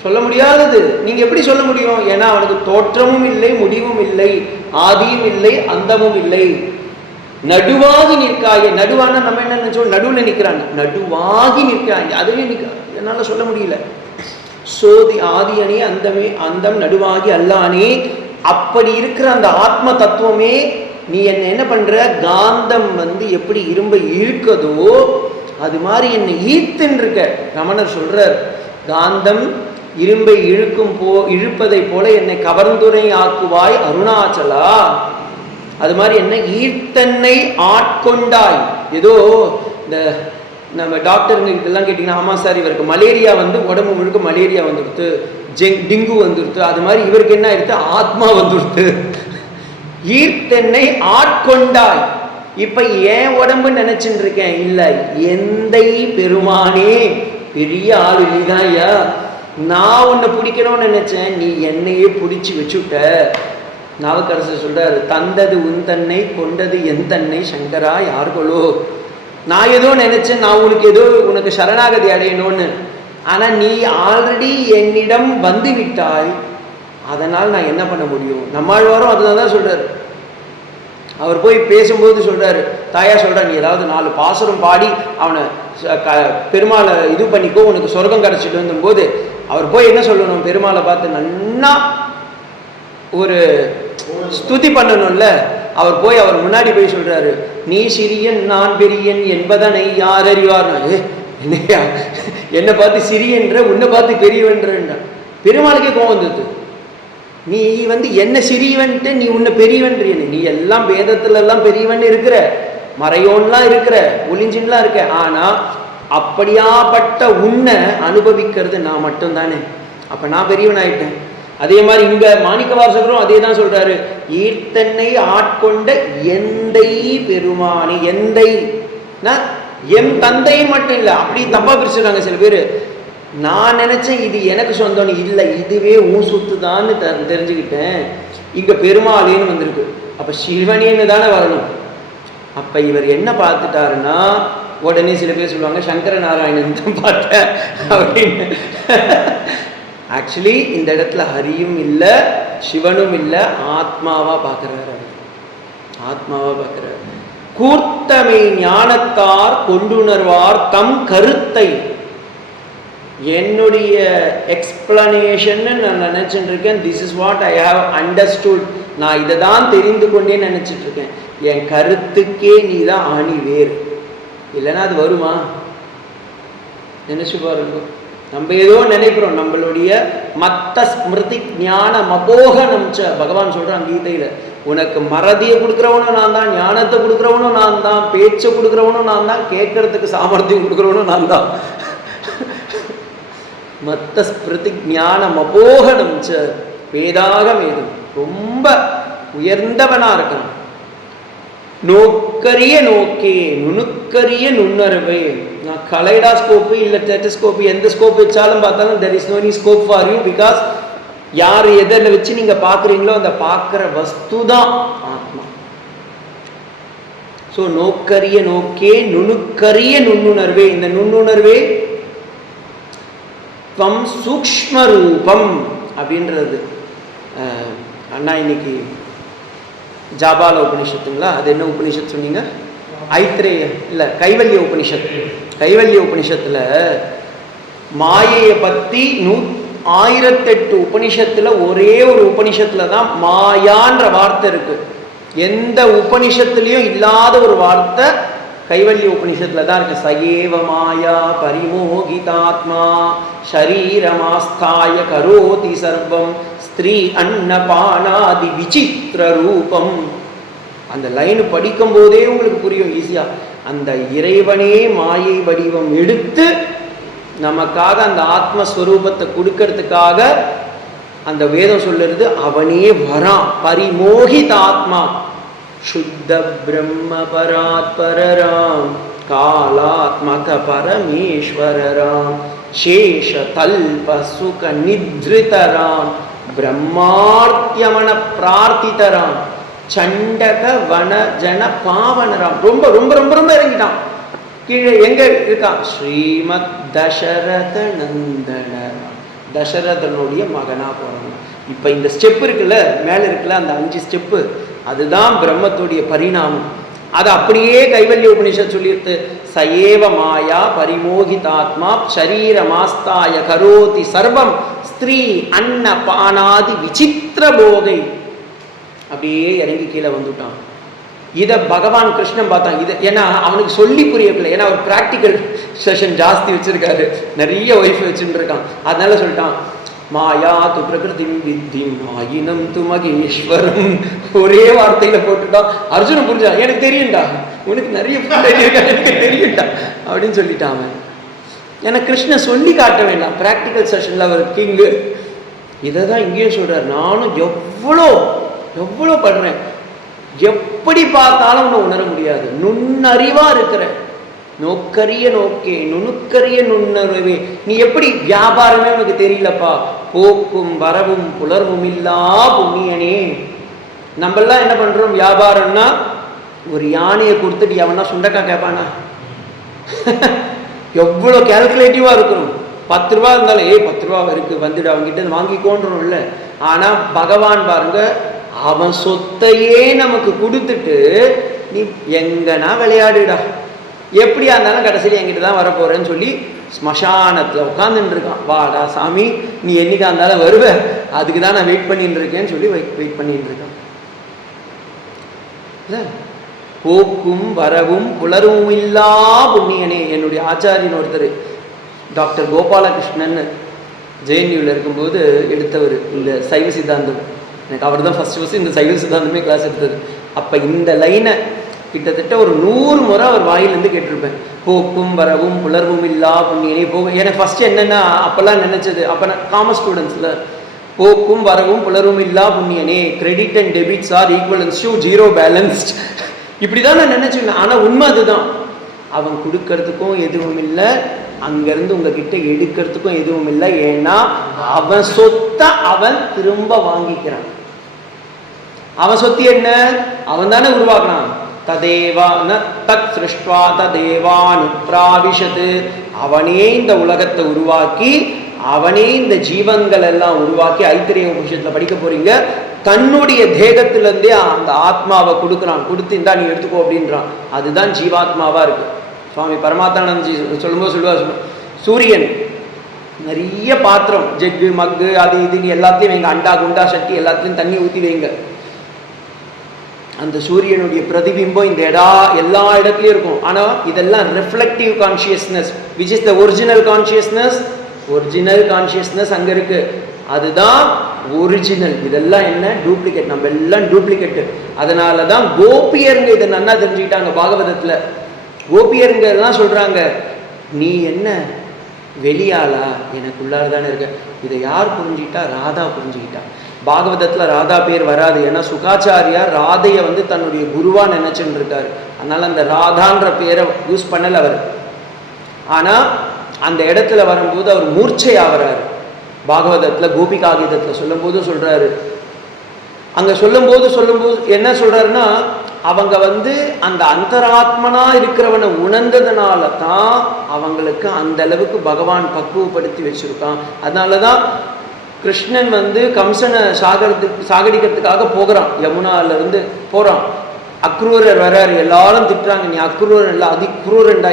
சொல்ல முடியாதது. நீங்க எப்படி சொல்ல முடியும்? ஏன்னா அவனுக்கு தோற்றமும் இல்லை, முடிவும் இல்லை, ஆதியும் இல்லை, அந்தமும் இல்லை. நடுவாகி நிற்காய. நடுவான நம்ம என்ன நினைச்சோம்? நடுவில் நிற்கிறாங்க. நடுவாகி நிற்கிறாங்க. அதுவே என்னால சொல்ல முடியல. சோதி ஆதி அணி அந்தமே அந்தம் நடுவாகி அல்லானே. அப்படி இருக்கிற அந்த ஆத்ம தத்துவமே நீ என்ன பண்ற? காந்தம் எப்படி இரும்பை இழுக்கதோ அது மாதிரி என்னை ஈர்த்துன்னு இருக்க. ரமணர் சொல்றார், காந்தம் இரும்பை இழுப்பதை போல என்னை கவர்ந்துரை ஆக்குவாய் அருணாச்சலா. அது மாதிரி என்ன ஈர்த்தன்னை ஆட்கொண்டாய். ஏதோ இந்த நம்ம டாக்டருங்க இதெல்லாம் கேட்டிங்கன்னா, ஆமாம் சார் இவருக்கு மலேரியா உடம்பு முழுக்க மலேரியா வந்துடுத்து, டெங்கு வந்துடுத்து, அது மாதிரி இவருக்கு என்ன ஆயிடுத்து? ஆத்மா வந்துடுத்து. ஈர்த்தென்னை ஆட்கொண்டாய். இப்ப ஏன் உடம்பு நினைச்சுட்டு இருக்கேன்? இல்லை, எந்தை பெருமானே. பெரிய ஆள் இல்லைதான் ஐயா. நான் உன்னை பிடிக்கணும்னு நினைச்சேன், நீ என்னையே பிடிச்சி வச்சுட்ட. நாவுக்கரசர் சொல்றாரு, தந்தது உன் தன்னை கொண்டது என் தன்னை சங்கரா யார்களோ. நான் ஏதோ நினைச்சேன், நான் உனக்கு சரணாகதி அடையணும்னு. ஆனா நீ ஆல்ரெடி என்னிடம் வந்து விட்டாய். அதனால் நான் என்ன பண்ண முடியும்? நம்மாழ்வாரும் அதுதான் தான் சொல்றாரு. அவர் போய் பேசும்போது சொல்றாரு, தாயா சொல்ற, நீ ஏதாவது 4 பாசுரம் பாடி அவனை பெருமாளை இது பண்ணிக்கோ, உனக்கு சொர்க்கம் கிடைச்சிட்டு போது அவர் போய் என்ன சொல்லணும்? பெருமாளை பார்த்து நன்னா ஒரு ஸ்துதி பண்ணணும்ல. அவர் போய் அவர் முன்னாடி போய் சொல்றாரு, நீ சிறியன் நான் பெரியன் என்பதனை யார் அறிவார். என்னையா என்னை பார்த்து சிறியன்ற, உன்னை பார்த்து பெரியவன்ற. பெருமாளுக்கே கோவம் வந்தது. நீ என்ன சிறியவன்ட்டு, நீ உன்னை பெரியவன்றிய. நீ எல்லாம் வேதத்துல எல்லாம் பெரியவன் இருக்கிற, மறையோன்லாம் இருக்கிற, ஒளிஞ்சின்லாம் இருக்க. ஆனா அப்படியாப்பட்ட உன்னை அனுபவிக்கிறது நான் மட்டும்தானே. அப்ப நான் பெரியவன் ஆயிட்டேன். அதே மாதிரி இங்க மாணிக்க வாசகரும் அதே தான் சொல்றாரு, ஈர்த்தன்னை ஆட்கொண்ட எந்தை பெருமானி. எந்தை என் தந்தை மட்டும் இல்லை, அப்படி தப்பா பிரிச்சுறாங்க சில பேர். நான் நினைச்சேன் இது எனக்கு சொந்தம் இல்லை, இதுவே உன் சொத்து தான் தெரிஞ்சுக்கிட்டேன். இங்க பெருமாளேன்னு வந்திருக்கு. அப்ப சிவனேன்னு தானே வரணும். அப்ப இவர் என்ன பார்த்துட்டாருன்னா, உடனே சில பேர் சொல்லுவாங்க சங்கர நாராயணன் தான் பார்த்தேன் அப்படின்னு. ஆக்சுவலி இந்த இடத்துல ஹரியும் இல்லை, சிவனும் இல்லை, ஆத்மாவா பார்க்கிறாரு. ஆத்மாவா பார்க்கிறார். கூர்த்தமை ஞானத்தார் கொண்டுணர்வார் தம் கருத்தை. என்னுடைய எக்ஸ்பிளனேஷன் நான் நினைச்சிட்டு இருக்கேன். This is what I have understood. நான் இதை தான் தெரிந்து கொண்டே நினைச்சிட்டு இருக்கேன். என் கருத்துக்கே நீ தான் ஆணி வேறு, இல்லைன்னா அது வருமா? நினைச்சு பாருங்க. நம்ம ஏதோ நினைக்கிறோம். நம்மளுடைய மத்த ஸ்மிருதி ஞான மபோகனம். பகவான் சொல்றான் கீதையில, உனக்கு மறதியை கொடுக்குறவனும் நான் தான், ஞானத்தை கொடுக்குறவனும் நான் தான், பேச்சை கொடுக்குறவனும் நான் தான், கேட்கறதுக்கு சாமர்த்தியம் கொடுக்குறவனும் நான் தான். மத்த ஸ்மிருதி ஞானம் அபோகனம் வேதாக வேதம். ரொம்ப உயர்ந்தவனா இருக்கான். நோக்கரிய நோக்கே நுணுக்கரிய நுண்ணறிவே. நான் கலைடாஸ்கோப்பு இல்லை டெட்டஸ்கோப்பு எந்த ஸ்கோப் வச்சாலும் பார்த்தாலும் there is no any scope for you, because யார் எதில் வச்சு நீங்க பார்க்குறீங்களோ அந்த பார்க்குற வஸ்து தான் ஆத்மா. ஸோ நோக்கரிய நோக்கே நுணுக்கரிய நுண்ணுணர்வே. இந்த நுண்ணுணர்வே துவம் சூக்ஷ்ம ரூபம் அப்படின்றது. அண்ணா இன்னைக்கு ஜாபால உபனிஷத்துங்களா, அது என்ன உபனிஷத் சொன்னீங்க? ஐத்ரேய இல்லை, கைவல்ய உபனிஷத். கைவல்ய உபனிஷத்துல மாயையை பற்றி 1008 உபனிஷத்துல ஒரே ஒரு உபனிஷத்துல தான் மாயான்ற வார்த்தை இருக்கு. எந்த உபனிஷத்துலயும் இல்லாத ஒரு வார்த்தை கைவல்ய உபனிஷத்துல தான் இருக்கு. சயேவ மாயா பரிமோகிதாத்மா ஷரீரமாஸ்தாய கரோதி சர்வம் ஸ்திரீ அன்னபானாதி விசித்திர ரூபம். அந்த லைன் படிக்கும் போதே உங்களுக்கு புரியும் ஈஸியா. அந்த இறைவனே மாயை வடிவம் எடுத்து நமக்காக அந்த ஆத்மஸ்வரூபத்தை கொடுக்கறதுக்காக அந்த வேதம் சொல்லுறது அவனே வரான். பரிமோகிதாத்மா சுத்த பிரம்ம பராத்பரராம் காலாத்மக பரமேஸ்வரராம் சேஷ தல்ப சுக நித்ரிதராம் பிரம்மார்த்தியமன பிரார்த்திதராம் சண்டக வன ஜன பாவனராம். ரொம்ப ரொம்ப ரொம்ப ரொம்ப இறங்கிட்டான். கீழே எங்க இருக்கான்? ஸ்ரீமத் தசரத நந்தனராம், தசரதனுடைய மகனா போறாங்க. இப்ப இந்த ஸ்டெப் இருக்குல்ல, மேல இருக்குல்ல, அந்த 5 ஸ்டெப்பு, அதுதான் பிரம்மத்துடைய பரிணாமம். அது அப்படியே கைவல்ய உபனிஷத் சொல்லியிருக்கு. சயேவ மாயா பரிமோகிதாத்மா ஷரீரமாஸ்தாய கரோதி சர்வம் ஸ்திரீ அன்ன பானாதி விசித்திர போகை. அப்படியே இறங்கி கீழே வந்துட்டான். இதை பகவான் கிருஷ்ணன் பார்த்தான். இதை ஏன்னா அவனுக்கு சொல்லி புரியவில்லை. ஏன்னா அவர் பிராக்டிக்கல் செஷன் ஜாஸ்தி வச்சிருக்காரு, நிறைய ஒய்ஃப் வச்சுட்டு இருக்கான். அதனால சொல்லிட்டான், மாயா து பிரகிருதி வித்தி மாயினம் து மகேஸ்வரம். ஒரே வார்த்தையில போட்டுட்டான். அர்ஜுனன் புரிஞ்சான், எனக்கு தெரியும்டா, உனக்கு நிறைய எனக்கு தெரியும்டா அப்படின்னு சொல்லிட்டான் அவன். ஏன்னா கிருஷ்ணன் சொல்லி காட்ட வேண்டாம், பிராக்டிக்கல் செஷன்ல அவர் கிங்கு. இதை தான் இங்கேயும் சொல்றாரு. நானும் எவ்வளோ எவ்வளோ படுறேன், எப்படி பார்த்தாலும் உன்னை உணர முடியாது. நுண்ணறிவா இருக்கிற நோக்கரிய நோக்கே நுணுக்கரிய நுண்ணறிவே. நீ எப்படி வியாபாரமே உனக்கு தெரியலப்பா. போக்கும் வரவும் புலர்வும் இல்லா புண்ணியனே. நம்மெல்லாம் என்ன பண்றோம், வியாபாரம்னா ஒரு யானையை கொடுத்துட்டு எவனா சுண்டக்காய் கேட்பானா? எவ்வளோ கேல்குலேட்டிவா இருக்கணும். 10 ரூபா இருந்தாலும் 10 ரூபா இருக்கு வந்துடு அவங்ககிட்ட வாங்கிக்கோன்றோம் இல்லை. ஆனா பகவான் பாருங்க, அவன் சொத்தையே நமக்கு கொடுத்துட்டு நீ எங்கன்னா விளையாடுடா, எப்படியா இருந்தாலும் கடைசியில் என்கிட்ட தான் வரப்போறேன்னு சொல்லி ஸ்மசானத்தில் உட்காந்துட்டு இருக்கான். வாடா சாமி, நீ என்னைக்கா இருந்தாலும் வருவ, அதுக்கு தான் நான் வெயிட் பண்ணிட்டு இருக்கேன்னு சொல்லி வெயிட் பண்ணிட்டு இருக்கான். போக்கும் வரவும் புலரும் இல்லா புண்ணியனே. என்னுடைய ஆச்சாரியன் ஒருத்தர் டாக்டர் கோபாலகிருஷ்ணன் ஜேஎன்யூவில் இருக்கும்போது எடுத்தவர் இந்த சைவ சித்தாந்தம். எனக்கு அவர் தான் ஃபர்ஸ்ட் இந்த சைவ சித்தாந்தமே கிளாஸ் எடுத்தது. அப்போ இந்த லைனை கிட்டத்தட்ட ஒரு 100 முறை அவர் வாயிலிருந்து கேட்டிருப்பேன். போக்கும் வரவும் புலர்வும் இல்லா புண்ணியனே. எனக்கு ஃபர்ஸ்ட் என்னன்னா, அப்பெல்லாம் நினைச்சது, அப்போ நான் காமர்ஸ் ஸ்டூடெண்ட்ஸில், போக்கும் வரவும் புலரும் இல்லா புண்ணியனே, credit and debits are equivalence to zero balanced, இப்படிதான் நான் நினைச்சுருந்தேன். ஆனால் உண்மை அதுதான். அவன் கொடுக்கறதுக்கும் எதுவும் இல்லை, அங்கேருந்து உங்ககிட்ட எடுக்கிறதுக்கும் எதுவும் இல்லை. ஏன்னா அவன் சொத்தை அவன் திரும்ப வாங்கிக்கிறான். அவன் சொத்து என்ன? அவன் தானே உருவாக்குனான். ததேவான தத் சிருஷ்டுவா ததேவானு பிராவிஷத்து. அவனே இந்த உலகத்தை உருவாக்கி, அவனே இந்த ஜீவன்கள் எல்லாம் உருவாக்கி, ஐத்திரேய உபனிஷத்துல படிக்க போறீங்க, தன்னுடைய தேகத்திலிருந்தே அந்த ஆத்மாவை கொடுக்குறான். கொடுத்து இந்தா நீ எடுத்துக்கோ அப்படின்றான். அதுதான் ஜீவாத்மாவா இருக்கு. சுவாமி பரமாத்மானந்தஜி சொல்லும்போது சொல்லுவார், சூரியன் நிறைய பாத்திரம், ஜெக்கு மக்கு அது இதுன்னு எல்லாத்தையும் வைங்க, அண்டா குண்டா சட்டி எல்லாத்தையும் தண்ணி ஊற்றி வைங்க. அந்த சூரியனுடைய பிரதிபிம்பம் இந்த எல்லா இடத்துலையும் இருக்கும். ஆனால் இதெல்லாம் reflective consciousness, which is the original consciousness. Original consciousness அங்கே இருக்கு, அதுதான் ஒரிஜினல். இதெல்லாம் என்ன? டூப்ளிகேட். நம்ம எல்லாம் டூப்ளிகேட்டு. அதனால தான் கோபியருங்க இதை நல்லா தெரிஞ்சுக்கிட்டாங்க. பாகவதத்தில் கோபியருங்க எல்லாம் சொல்றாங்க, நீ என்ன வெளியாளா, எனக்குள்ளார தானே இருக்க. இதை யார் புரிஞ்சுக்கிட்டா? ராதா புரிஞ்சுக்கிட்டா. பாகவதத்தில் ராதா பேர் வராது, ஏன்னா சுகாச்சாரியார் ராதையை தன்னுடைய குருவா நினைச்சுட்டு இருக்காரு. அதனால அந்த ராதான்ற பேரை யூஸ் பண்ணல அவர். ஆனா அந்த இடத்துல வரும்போது அவர் மூர்ச்சை ஆகிறாரு. பாகவதத்தில் கோபிகா கீதத்தில் சொல்லும் போது சொல்றாரு. அங்க சொல்லும் போது என்ன சொல்றாருன்னா, அவங்க அந்த அந்தராத்மனா இருக்கிறவனை உணர்ந்ததுனால தான் அவங்களுக்கு அந்த அளவுக்கு பகவான் பக்குவப்படுத்தி வச்சிருக்கான். அதனாலதான் கிருஷ்ணன் கம்சனை சாகடிக்கிறதுக்காக போகிறான், யமுனால இருந்து போறான். அக்ரூரர் வர்றாரு, எல்லாரும் திட்டுறாங்க, நீ அக்ரூரர் இல்லை அதிக்ரூரன்டா,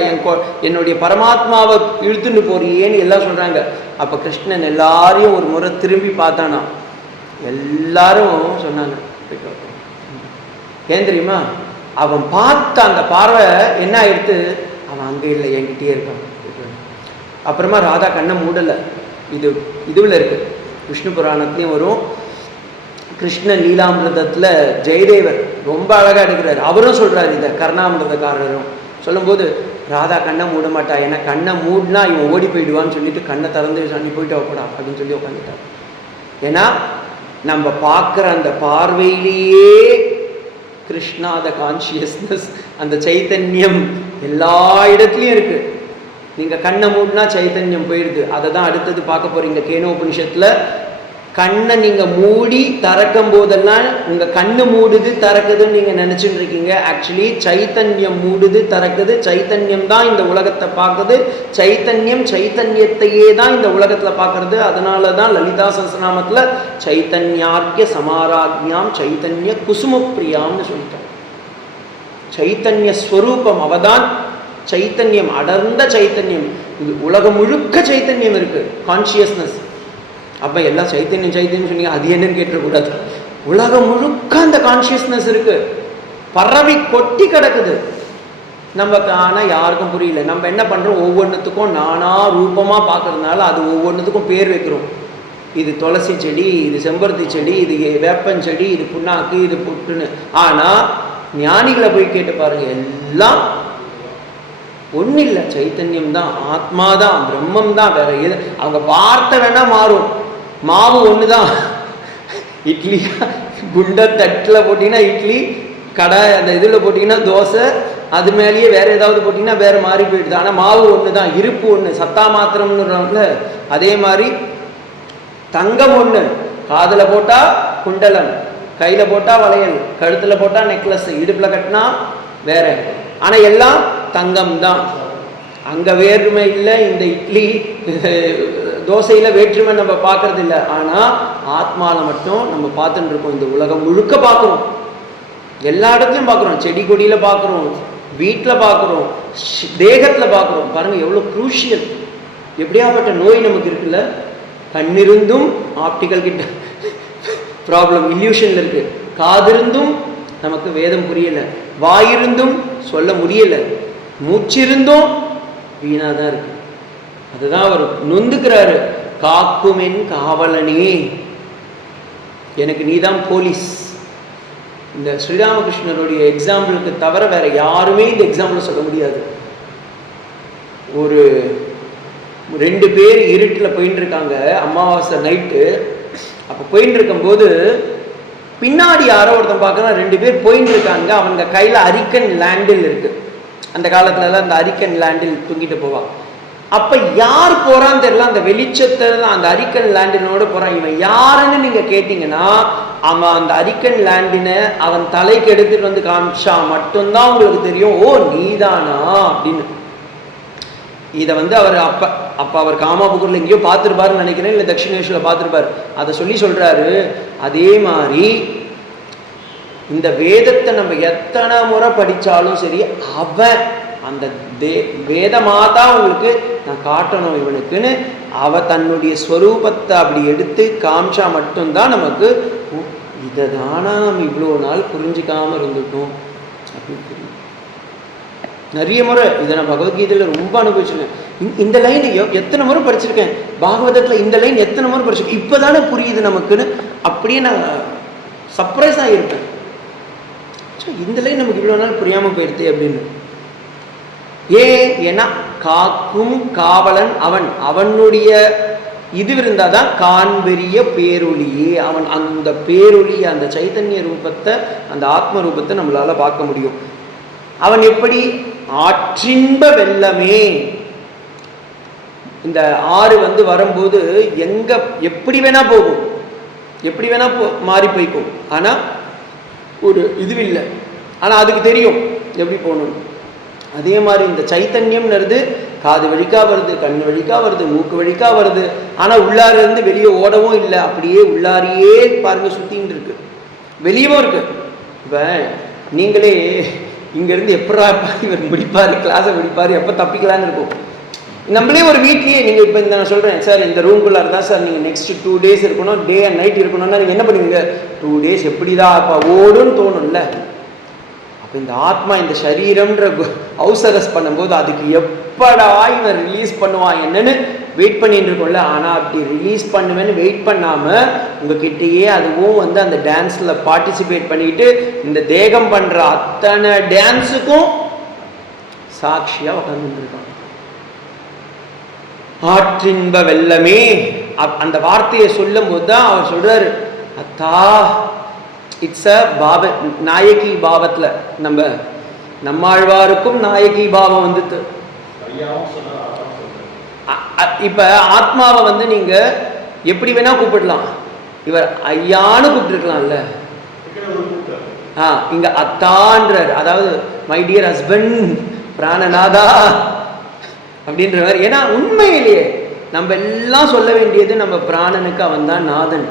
என்னுடைய பரமாத்மாவை இழுத்துன்னு போறியேன்னு எல்லாம் சொல்றாங்க. அப்ப கிருஷ்ணன் எல்லாரையும் ஒரு முறை திரும்பி பார்த்தானா, எல்லாரும் சொன்னாங்க. ஏன் தெரியுமா? அவன் பார்த்த அந்த பார்வை என்ன ஆயிடுத்து, அவன் அங்க இல்லை என்கிட்டயே இருக்கான். அப்புறமா ராதா கண்ணை மூடலை. இதுல இருக்கு, விஷ்ணு புராணத்துலையும் வரும். கிருஷ்ண லீலாமிரதத்துல ஜெயதேவர் ரொம்ப அழகா எடுக்கிறாரு. அவரும் சொல்றாரு, இதை கர்ணாமிரதக்காரரும் சொல்லும்போது, ராதா கண்ணை மூட மாட்டா, ஏன்னா கண்ணை மூடினா இவன் ஓடி போயிடுவான்னு சொல்லிட்டு கண்ணை திறந்து நீ போயிட்டு வைப்படா அப்படின்னு சொல்லி உட்காந்துட்டார். ஏன்னா நம்ம பார்க்குற அந்த பார்வையிலேயே கிருஷ்ணா, அந்த கான்சியஸ்னஸ், அந்த சைத்தன்யம் எல்லா இடத்துலையும் இருக்கு. நீங்க கண்ணை மூடினா சைத்தன்யம் போயிடுது. அதை தான் அடுத்தது பார்க்க போறீங்க கேனோபனிஷத்துல. கண்ணை நீங்க மூடி திறக்கும் போதெல்லாம் உங்க கண்ணு மூடுது திறக்குதுன்னு நீங்க நினைச்சுட்டு இருக்கீங்க. ஆக்சுவலி சைத்தன்யம் மூடுது திறக்குது. சைத்தன்யம் தான் இந்த உலகத்தை பார்க்குது. சைத்தன்யத்தையே தான் இந்த உலகத்துல பார்க்கறது. அதனால தான் லலிதா சஹஸ்ரநாமத்துல சைத்தன்யார்க்கிய சமாராஜ்ஞாம் சைத்தன்ய குசுமப்பிரியாம்னு சொல்லிட்டாங்க. சைத்தன்ய ஸ்வரூபம் அவதான் சைத்தன்யம், அடர்ந்த சைத்தன்யம். இது உலகம் முழுக்க சைத்தன்யம் இருக்கு, கான்சியஸ்னஸ். அப்ப எல்லாம் சைத்தன்யம் சைத்தன்யம் சொன்னீங்க, அது என்னன்னு கேட்டக்கூடாது. உலகம் முழுக்க அந்த கான்சியஸ்னஸ் இருக்கு, பரவி கொட்டி கிடக்குது. நமக்கு ஆனா யாருக்கும் புரியல. நம்ம என்ன பண்றோம், ஒவ்வொன்றுத்துக்கும் நானா ரூபமா பார்க்கறதுனால அது ஒவ்வொன்றுத்துக்கும் பேர் வைக்கிறோம். இது துளசி செடி, இது செம்பருத்தி செடி, இது வேப்பன் செடி, இது புண்ணாக்கு, இது புட்டுன்னு. ஆனா ஞானிகளை போய் கேட்டு பாருங்க, எல்லாம் ஒன்றும் இல்லை, சைத்தன்யம் தான், ஆத்மா தான், பிரம்மம் தான். வேற எது அவங்க வார்த்தை வேணா மாறும், மாவு ஒன்று தான். இட்லி குண்டை தட்டில் போட்டிங்கன்னா இட்லி, கடை அந்த இதில் போட்டிங்கன்னா தோசை, அது மேலேயே வேற ஏதாவது போட்டிங்கன்னா வேற மாறி போயிடுது. ஆனால் மாவு ஒன்று தான், இருப்பு ஒன்று, சத்தா மாத்திரம்னு. அதே மாதிரி தங்கம் ஒன்று, காதில் போட்டால் குண்டலம், கையில் போட்டால் வளையல், கழுத்தில் போட்டால் நெக்லஸ், இடுப்பில் கட்டினா வேற. ஆனால் எல்லாம் தங்கம் தான். அங்கே வேற்றுமை இல்லை. இந்த இட்லி தோசையில் வேற்றுமை நம்ம பார்க்கறது இல்லை. ஆனால் ஆத்மாவில் மட்டும் நம்ம பார்த்துட்டு இருக்கோம். இந்த உலகம் முழுக்க பார்க்குறோம், எல்லா இடத்துலையும் பார்க்குறோம். செடி கொடியில் பார்க்குறோம், வீட்டில் பார்க்குறோம், தேகத்தில் பார்க்குறோம். பாருங்கள் எவ்வளோ குரூஷியல். எப்படியாப்பட்ட நோய் நமக்கு இருக்குல்ல. கண்ணிருந்தும் ஆப்டிக்கல் கிட்ட ப்ராப்ளம், இல்யூஷனில் இருக்கு. காதிருந்தும் நமக்கு வேதம் புரியலை, வாயிருந்தும் சொல்ல முடியலை, மூச்சிருந்தும் வீணாக தான் இருக்கு. அதுதான் அவர் நொந்துக்கிறாரு. காக்குமென் காவலனே, எனக்கு நீதான் போலீஸ். இந்த ஸ்ரீராமகிருஷ்ணருடைய எக்ஸாம்பிளுக்கு தவிர வேற யாருமே இந்த எக்ஸாம்பிள் சொல்ல முடியாது. ஒரு 2 பேர் இருட்டில் போயிட்டு இருக்காங்க, அமாவாசை நைட்டு. அப்போ போயிட்டு இருக்கும்போது பின்னாடி யாரோ ஒருத்தன் பார்க்கறான், 2 பேர் போயிட்டு இருக்காங்க. அவங்க கையில் அரிக்கன் லேண்டில் இருக்கு. அந்த காலத்துலலாம் அந்த அரிக்கன் லேண்டில் தூங்கிட்டு போவான். அப்போ யார் போறான்னு தெரியல, அந்த வெளிச்சத்தை அந்த அரிக்கன் லேண்டினோட போறான். இவன் யாருன்னு நீங்க கேட்டீங்கன்னா, அவன் அந்த அரிக்கன் லேண்டினை அவன் தலைக்கு எடுத்துட்டு காமிச்சா மட்டும்தான் உங்களுக்கு தெரியும், ஓ நீதானா அப்படின்னு. இதை அவர் அப்ப அவர் காமாபுகூர்ல எங்கேயோ பார்த்துருப்பாருன்னு நினைக்கிறேன், இல்லை தட்சிணேஸ்வரில் பார்த்துருப்பாரு. அதை சொல்றாரு. அதே மாதிரி இந்த வேதத்தை நம்ம எத்தனை முறை படித்தாலும் சரி, அவன் அந்த வேதமாதா உங்களுக்கு நான் காட்டணும் இவனுக்குன்னு அவ தன்னுடைய ஸ்வரூபத்தை அப்படி எடுத்து காமிச்சா மட்டும்தான் நமக்கு இதை தானா நம்ம இவ்வளோ நாள் புரிஞ்சிக்காம இருந்துட்டோம் அப்படின்னு தெரியும். நிறைய முறை இதை நான் பகவத்கீதையில் ரொம்ப அனுபவிச்சிருக்கேன். இந்த லைன் எத்தனை முறை படிச்சிருக்கேன், பாகவதத்தில் இந்த லைன் எத்தனை முறை படிச்சிருக்கேன், இப்போதானே புரியுது நமக்குன்னு. அப்படியே நான் சர்ப்ரைஸ் ஆகியிருப்பேன். இந்த லைன் நமக்கு இவ்வளோ நாள் புரியாமல் போயிடுது அப்படின்னு. ஏன்னா காக்கும் காவலன் அவன், அவனுடைய இது இருந்தாதான் காண்பெரிய பேரொளியே. அவன் அந்த பேரொளியை, அந்த சைத்தன்ய ரூபத்தை, அந்த ஆத்ம ரூபத்தை நம்மளால பார்க்க முடியும். அவன் எப்படி ஆற்றின்ப வெள்ளமே. இந்த ஆறு வரும்போது எங்க எப்படி வேணா போகும், எப்படி வேணா மாறி போய்க்கும். ஆனா ஒரு இது இல்லை, ஆனால் அதுக்கு தெரியும் எப்படி போகணும். அதே மாதிரி இந்த சைத்தன்யம்ன்றது காது வழிக்கா வருது, கண் வழிக்கா வருது, மூக்கு வழிக்கா வருது. ஆனால் உள்ளார இருந்து வெளியே ஓடவும் இல்லை, அப்படியே உள்ளாரியே பாருங்க சுத்தின்னு இருக்கு, வெளியவும் இருக்கு. இப்போ நீங்களே இங்கேருந்து எப்படா இவர் முடிப்பார், கிளாஸை முடிப்பார், எப்போ தப்பிக்கலான்னு இருக்கும். நம்மளே ஒரு வீட்லேயே நீங்கள் இப்போ இந்த நான் சொல்கிறேன் சார், இந்த ரூம்குள்ளார தான் சார் நீங்கள் நெக்ஸ்ட் 2 days இருக்கணும், டே அண்ட் நைட் இருக்கணும்னா நீங்கள் என்ன பண்ணுவீங்க? 2 days எப்படிதான் அப்போ ஓடுன்னு தோணும்ல. அப்போ இந்த ஆத்மா இந்த சரீரம்ன்ற ஹவுஸ் அரெஸ்ட் பண்ணும்போது அதுக்கு எப்படா இவன் ரிலீஸ் பண்ணுவான் என்னன்னு வெயிட் பண்ணிட்டு இருக்கோம்ல. ஆனால் அப்படி ரிலீஸ் பண்ணுவேன்னு வெயிட் பண்ணாமல் உங்ககிட்டயே அதுவும் வந்து அந்த டான்ஸில் பார்ட்டிசிபேட் பண்ணிட்டு இந்த தேகம் பண்ணுற அத்தனை டான்ஸுக்கும் சாட்சியாக உட்காந்துட்டு இருக்கான். ஆற்றின்ப வெள்ளமே அந்த வார்த்தையை சொல்லும் போது தான் அவர் சொல்றாரு, அத்தா இட்ஸ் அ பாவ நாயகி பாவத்தில் நம்மாழ்வாருக்கும் நாயகி பாவம் வந்துட்டு. இப்ப ஆத்மாவை வந்து நீங்க எப்படி வேணா கூப்பிடலாம். இவர் ஐயான்னு கூப்பிட்டுருக்கலாம்ல. இங்க அத்தான்றார், அதாவது மை டியர் ஹஸ்பண்ட் பிராணநாதா அப்படின்றவர். ஏன்னா உண்மையிலேயே நம்ம எல்லாம் சொல்ல வேண்டியது நம்ம பிராணனுக்கு அவன் தான் நாதன்.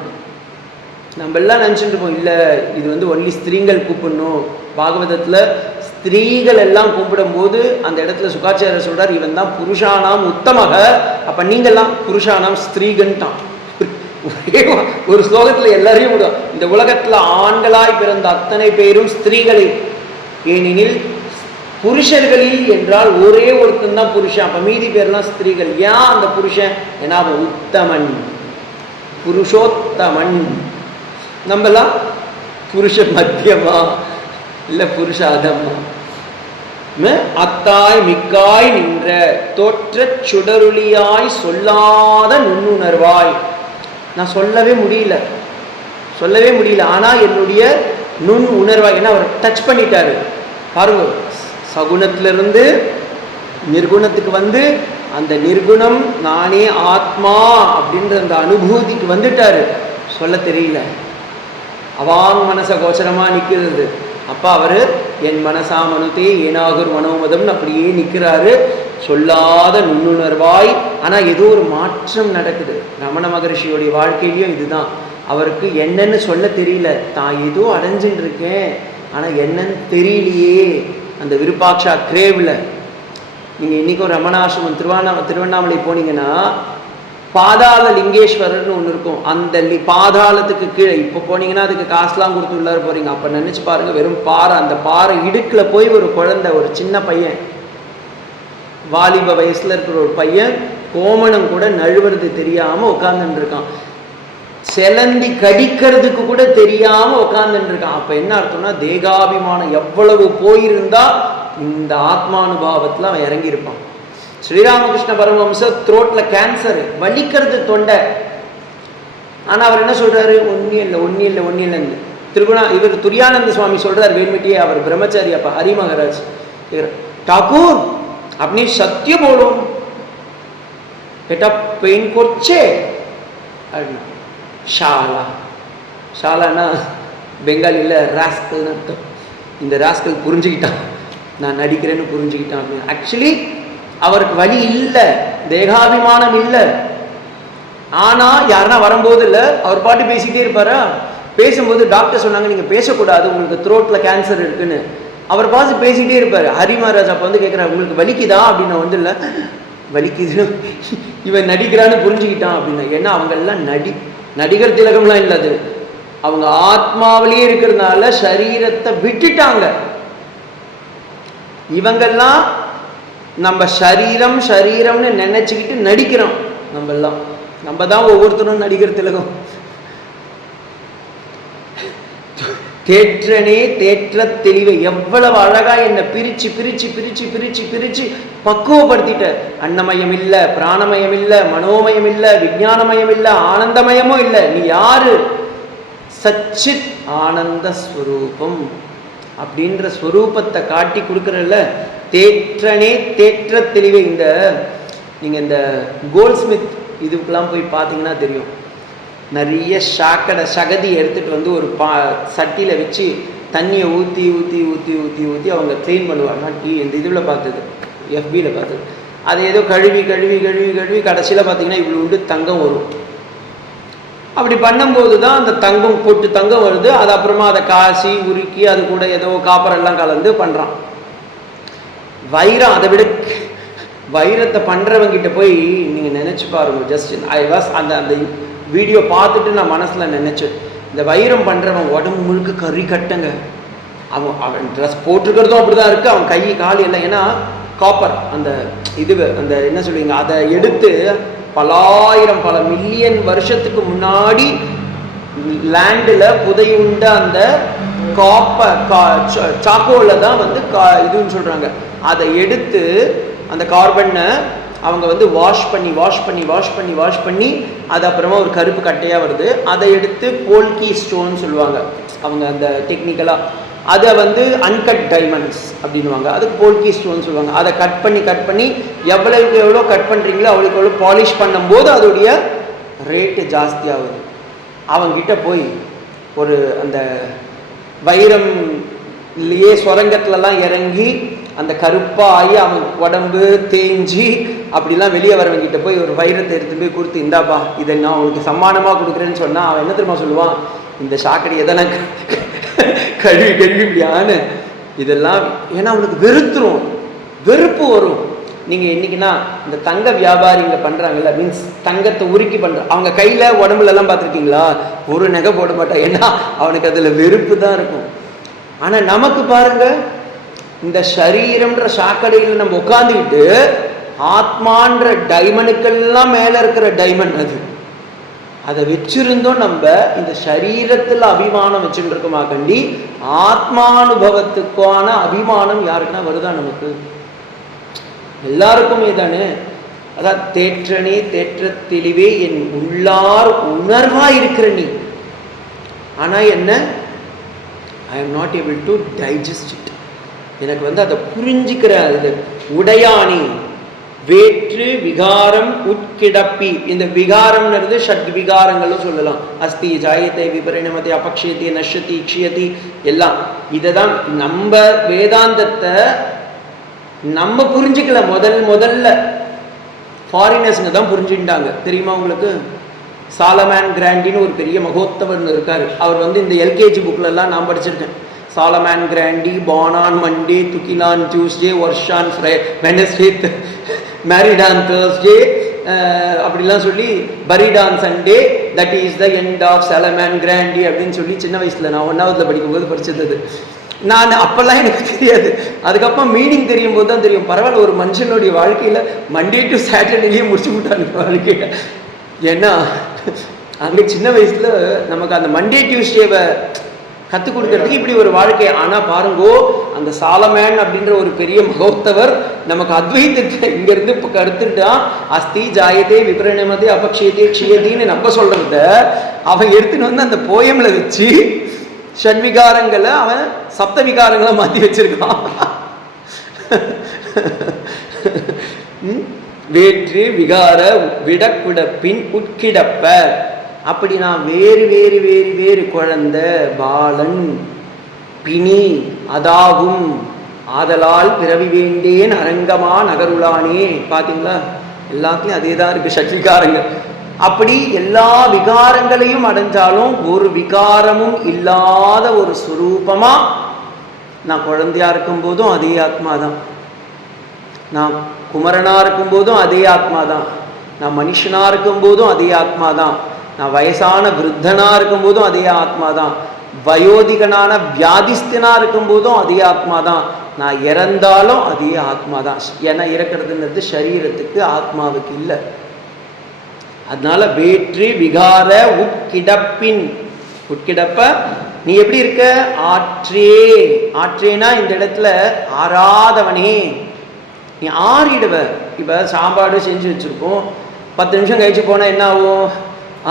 நம்ம எல்லாம் நினச்சிட்டு இருக்கோம் இல்லை இது வந்து ஒன்லி ஸ்திரீகள் கூப்பிடணும். பாகவதத்தில் ஸ்திரீகள் எல்லாம் கூப்பிடும் போது அந்த இடத்துல சுகாச்சாரியர் சொல்றார், இவன் தான் புருஷானாம் உத்தமக. அப்ப நீங்கள்லாம் புருஷானாம் ஸ்திரீகன்ட்டான். ஒரு ஸ்லோகத்துல எல்லாரையும் விடும். இந்த உலகத்துல ஆண்களாய் பிறந்த அத்தனை பேரும் ஸ்திரீகளே, ஏனெனில் புருஷர்களில் என்றால் ஒரே ஒருத்தன் தான் புருஷன், அப்ப மீதி பேர்லாம் ஸ்திரீகள். ஏன் அந்த புருஷன்? ஏன்னா அவன் உத்தமன், புருஷோத்தமன். நம்மலாம் புருஷ மத்தியமா இல்ல புருஷ அதமா. அத்தாய் மிக்காய் நின்ற தோற்ற சுடருளியாய் சொல்லாத நுண்ணுணர்வாய். நான் சொல்லவே முடியல ஆனா என்னுடைய நுண் உணர்வாய். ஏன்னா அவர் டச் பண்ணிட்டாரு பாருங்க. சகுணத்திலிருந்து நிர்குணத்துக்கு வந்து அந்த நிர்குணம் நானே ஆத்மா அப்படின்ற அந்த அனுபூதிக்கு வந்துட்டாரு. சொல்ல தெரியல, அவாங் மனச கோச்சரமா நிற்கிறது. அப்பா அவரு என் மனசா மனுதே ஏனாகுர் மனோமதம்னு அப்படியே நிற்கிறாரு, சொல்லாத நுண்ணுணர்வாய். ஆனால் ஏதோ ஒரு மாற்றம் நடக்குது. ரமண மகரிஷியோடைய வாழ்க்கையிலையும் இதுதான். அவருக்கு என்னன்னு சொல்ல தெரியல, தான் ஏதோ அடைஞ்சுட்டு இருக்கேன் ஆனால் என்னன்னு தெரியலையே. அந்த விருப்பாட்சா கிரேவில் நீங்கள் இன்றைக்கும் ரமணாசிரமம் திருவண்ணாமலை போனீங்கன்னா பாதாள லிங்கேஸ்வரர்னு ஒன்று இருக்கும். அந்த பாதாளத்துக்கு கீழே இப்போ போனீங்கன்னா அதுக்கு காசுலாம் கொடுத்து உள்ளார போகிறீங்க. அப்போ நினச்சி பாருங்கள், வெறும் பாறை. அந்த பாறை இடுக்கில் போய் ஒரு குழந்தை, ஒரு சின்ன பையன், வாலிப வயசில் இருக்கிற ஒரு பையன் கோமணம் கூட நழுவுறது தெரியாமல் உட்காந்துட்டு இருக்கான். செலந்தி கடிக்கிறதுக்கு கூட தெரியாமல் உட்காந்துட்டு இருக்கான். அப்போ என்ன அர்த்தம்னா தேகாபிமானம் எவ்வளவு போயிருந்தா இந்த ஆத்மானுபாவத்தில் அவன் இறங்கியிருப்பான். ஸ்ரீராமகிருஷ்ண பரமஹம்சர் த்ரோட்ல கேன்சர், வலிக்கிறது தொண்டை. ஆனால் அவர் என்ன சொல்றாரு? ஒன்றும் இல்லை. இவர் துரியானந்த சுவாமி சொல்றார் வேண்மிட்டியே, அவர் பிரம்மச்சாரி. அப்ப ஹரி மகாராஜ் ঠাকুর আপনি সত্য বলুন, এটা পেইন করছে? ஷாலானா பெங்காலியில் ராஸ்கல்னு அர்த்தம். இந்த ராஸ்கல் புரிஞ்சுக்கிட்டான், நான் நடிக்கிறேன்னு புரிஞ்சுக்கிட்டான் அப்படின்னு. ஆக்சுவலி அவருக்கு வலி இல்லை, தேகாபிமானம் இல்லை. ஆனால் யாருன்னா வரும்போது இல்லை, அவர் பாட்டு பேசிக்கிட்டே இருப்பாரா. பேசும்போது டாக்டர் சொன்னாங்க நீங்கள் பேசக்கூடாது, உங்களுக்கு த்ரோட்டில் கேன்சர் இருக்குன்னு. அவர் பார்த்து பேசிக்கிட்டே இருப்பார். ஹரி மகாராஜ் அப்போ வந்து கேட்குறாரு, உங்களுக்கு வலிக்குதா அப்படின்னு. வந்து இல்லை வலிக்குது, இவன் நடிக்கிறான்னு புரிஞ்சுக்கிட்டான் அப்படின்னா. ஏன்னா அவங்கெல்லாம் நடிகர் திலகம்லாம் இல்லாது, அவங்க ஆத்மாவிலேயே இருக்கிறதுனால சரீரத்தை விட்டுட்டாங்க. இவங்கெல்லாம் நம்ம சரீரம்னு நினைச்சுக்கிட்டு நடிக்கிறோம். நம்ம தான் ஒவ்வொருத்தரும் நடிகர் திலகம். தேற்றனே தேற்ற தெளிவை எவ்வளவு அழகா என்னை பிரிச்சு பிரிச்சு பிரிச்சு பிரிச்சு பிரிச்சு பக்குவப்படுத்திட்ட. அன்னமயம் இல்ல, பிராணமயம் இல்ல, மனோமயம் இல்ல, விஞ்ஞானமயம் இல்ல, ஆனந்தமயமும் இல்லை. நீ யாரு? சச்சித் ஆனந்த ஸ்வரூபம் அப்படின்ற ஸ்வரூபத்தை காட்டி கொடுக்குறல்ல. தேற்றனே தேற்ற தெளிவை. நீங்கள் இந்த கோல்ட்ஸ்மித் இதுக்கெல்லாம் போய் பார்த்தீங்கன்னா தெரியும். நிறைய சகதி எடுத்துகிட்டு வந்து ஒரு சட்டியில் வச்சு தண்ணியை ஊற்றி ஊற்றி ஊற்றி ஊற்றி ஊற்றி அவங்க க்ளீன் பண்ணுவாங்க. இந்த இதில் பார்த்தது, FBயில் பார்த்தது. அது ஏதோ கழுவி கழுவி கழுவி கழுவி கடைசியில் பார்த்தீங்கன்னா இவ்வளோ உண்டு தங்கம் வரும். அப்படி பண்ணும்போது தான் அந்த தங்கம் போட்டு தங்கம் வருது. அது அப்புறமா அதை காசி உருக்கி அது கூட ஏதோ காப்பரெல்லாம் கலந்து பண்ணுறான். வைரம் அதை விட வைரத்தை பண்ணுறவங்கிட்ட போய் நீங்கள் நினச்சி பாருங்க. ஜஸ்ட் அந்த அந்த வீடியோ பார்த்துட்டு நான் மனசில் நினச்சேன், இந்த வைரம் பண்ணுறவன் உடம்பு முழுக்க கறி கட்டுங்க. அவன் ட்ரெஸ் போட்டிருக்கிறதும் அப்படி தான் இருக்குது, அவன் கை கால் எல்லாம். ஏன்னா காப்பர் அந்த அந்த என்ன சொல்லுவீங்க, அதை எடுத்து பல மில்லியன் வருஷத்துக்கு முன்னாடி லேண்டில் புதையுண்ட அந்த காப்பர் சாக்கோவில் தான் இதுன்னு சொல்கிறாங்க. அதை எடுத்து அந்த கார்பனை அவங்க வாஷ் பண்ணி அது அப்புறமா ஒரு கருப்பு கட்டையாக வருது. அதை எடுத்து போல்கி ஸ்டோன் சொல்லுவாங்க அவங்க அந்த டெக்னிக்கலாக. அதை அன்கட் டைமண்ட்ஸ் அப்படின்வாங்க. அதுக்கு போல்கி ஸ்டோன் சொல்லுவாங்க. அதை கட் பண்ணி எவ்வளவுக்கு எவ்வளோ கட் பண்ணுறீங்களோ அவளுக்கு எவ்வளோ பாலிஷ் பண்ணும்போது அதோடைய ரேட்டு ஜாஸ்தி ஆகுது. அவங்கிட்ட போய் ஒரு அந்த வைரம்லேயே சுரங்கத்துலலாம் இறங்கி அந்த கருப்பாக ஆகி அவன் உடம்பு தேஞ்சி அப்படிலாம் வெளியே வரவங்கிட்ட போய் ஒரு வைரத்தை எடுத்து போய் கொடுத்து, இந்தாப்பா இதை நான் உனக்கு சம்மானமாக கொடுக்குறேன்னு சொன்னால் அவன் என்ன தெரியுமா சொல்லுவான், இந்த சாக்கடை எதெல்லாம் கழுவி இப்படியான இதெல்லாம். ஏன்னா அவனுக்கு வெறுப்பு வரும். நீங்கள் என்றைக்குன்னா இந்த தங்க வியாபாரிங்க பண்ணுறாங்கல்ல, மீன்ஸ் தங்கத்தை உருக்கி பண்ணுற அவங்க கையில் உடம்புலலாம் பார்த்துருக்கீங்களா, ஒரு நகை போட மாட்டான். ஏன்னா அவனுக்கு அதில் வெறுப்பு தான் இருக்கும். ஆனால் நமக்கு பாருங்க, இந்த சரீரம்ன்ற சாக்கடையில் நம்ம உட்காந்துக்கிட்டு ஆத்மான்ற டைமண்டுக்கெல்லாம் மேலே இருக்கிற டைமண்ட் அதை வச்சிருந்தோம். நம்ம இந்த சரீரத்தில் அபிமானம் வச்சுட்டு இருக்கோமா கண்டி, ஆத்மானுபவத்துக்கான அபிமானம் யாருக்குன்னா வருதா நமக்கு? எல்லாருக்குமே தானே. அதான் தேற்றனே தேற்ற தெளிவே என் உள்ளார் உணர்வா இருக்கிற நீ. ஆனா என்ன, I am not able to digest it. எனக்கு அதை புரிஞ்சுக்கிற அது உடையானி வேற்று விகாரம் உட்கிடப்பி. இந்த விகாரம்ன்றது ஷட் விகாரங்களும் சொல்லலாம். அஸ்தி ஜாயத்தை விபரிணமத்தை அபக்ஷயத்தை நஷ்யதி க்ஷயதி எல்லாம். இதை தான் நம்ம வேதாந்தத்தை நம்ம புரிஞ்சுக்கல. முதல்ல ஃபாரினர்ஸுங்க தான் புரிஞ்சுட்டாங்க. தெரியுமா உங்களுக்கு? சாலமேன் கிராண்டின்னு ஒரு பெரிய மகோத்தவர் இருக்காரு. அவர் இந்த எல்கேஜி புக்லலாம் நான் படிச்சிருக்கேன். சாலமேன் Kranti, born on Monday, took on Tuesday, worship on Wednesday, married on Thursday, அப்படிலாம் சொல்லி buried on Sunday, that is the end of Salomon Grandi அப்படின்னு சொல்லி சின்ன வயசில் நான் 1வது படிக்கும்போது படிச்சது. நான் அப்போல்லாம் எனக்கு தெரியாது. அதுக்கப்புறம் மீனிங் தெரியும் போது தான் தெரியும், பரவாயில்ல ஒரு மனுஷனுடைய வாழ்க்கையில் மண்டே டு சாட்டர்டேலேயே முடிச்சு விட்டாங்க வாழ்க்கையை. ஏன்னா அங்கே சின்ன வயசில் நமக்கு அந்த மண்டே டியூஸ்டேவை கற்றுக் கொடுக்கறதுக்கு இப்படி ஒரு வாழ்க்கை. ஆனால் பாருங்கோ, அந்த சாலமேன் அப்படின்ற ஒரு பெரிய மகோத்தவர் நமக்கு அத்வைதத்தை இங்கேருந்து இப்போ கருத்துட்டா அஸ்தி ஜாயதே விபரிணமதே அபக்ஷயதே க்ஷயதின்னு நம்ம சொல்கிறத அவன் எடுத்துன்னு அந்த போயமில் வச்சு ஷட்விகாரங்களை அவன் சப்த விகாரங்களை மாற்றி வச்சிருக்கான். வேற்று விகார விடக்குடப்பின் உட்கிடப்ப. அப்படி நான் வேறு குழந்தை பாலன் பிணி அதாகும் ஆதலால் பிறவி வேண்டேன் அரங்கமா நகருளானே. பார்த்தீங்களா, எல்லாத்தையும் அதே தான் இருக்கு ஷட்விகாரங்கள். அப்படி எல்லா விகாரங்களையும் அடைஞ்சாலும் ஒரு விகாரமும் இல்லாத ஒரு சுரூபமா நான் குழந்தையா இருக்கும் போதும் அதே ஆத்மா தான், நான் குமரனா இருக்கும் போதும் அதே ஆத்மா தான், நான் மனுஷனா இருக்கும் போதும் அதே ஆத்மா தான், நான் வயசான விருத்தனா இருக்கும் போதும் அதே ஆத்மா தான், வயோதிகனான வியாதிஸ்தனா இருக்கும் போதும் அதே ஆத்மா தான், நான் இறந்தாலும் அதே ஆத்மா தான். ஏன்னா இறக்கிறதுங்கிறது சரீரத்துக்கு, ஆத்மாவுக்கு இல்லை. அதனால வேற்று விகார உட்கிடப்பின். உட்கிடப்ப நீ எப்படி இருக்க? ஆற்றேனா இந்த இடத்துல ஆறாதவனே, நீ ஆறிடுவ. இப்போ சாப்பாடு செஞ்சு வச்சுருக்கோம், 10 நிமிஷம் கழிச்சு போனால் என்ன ஆகும்?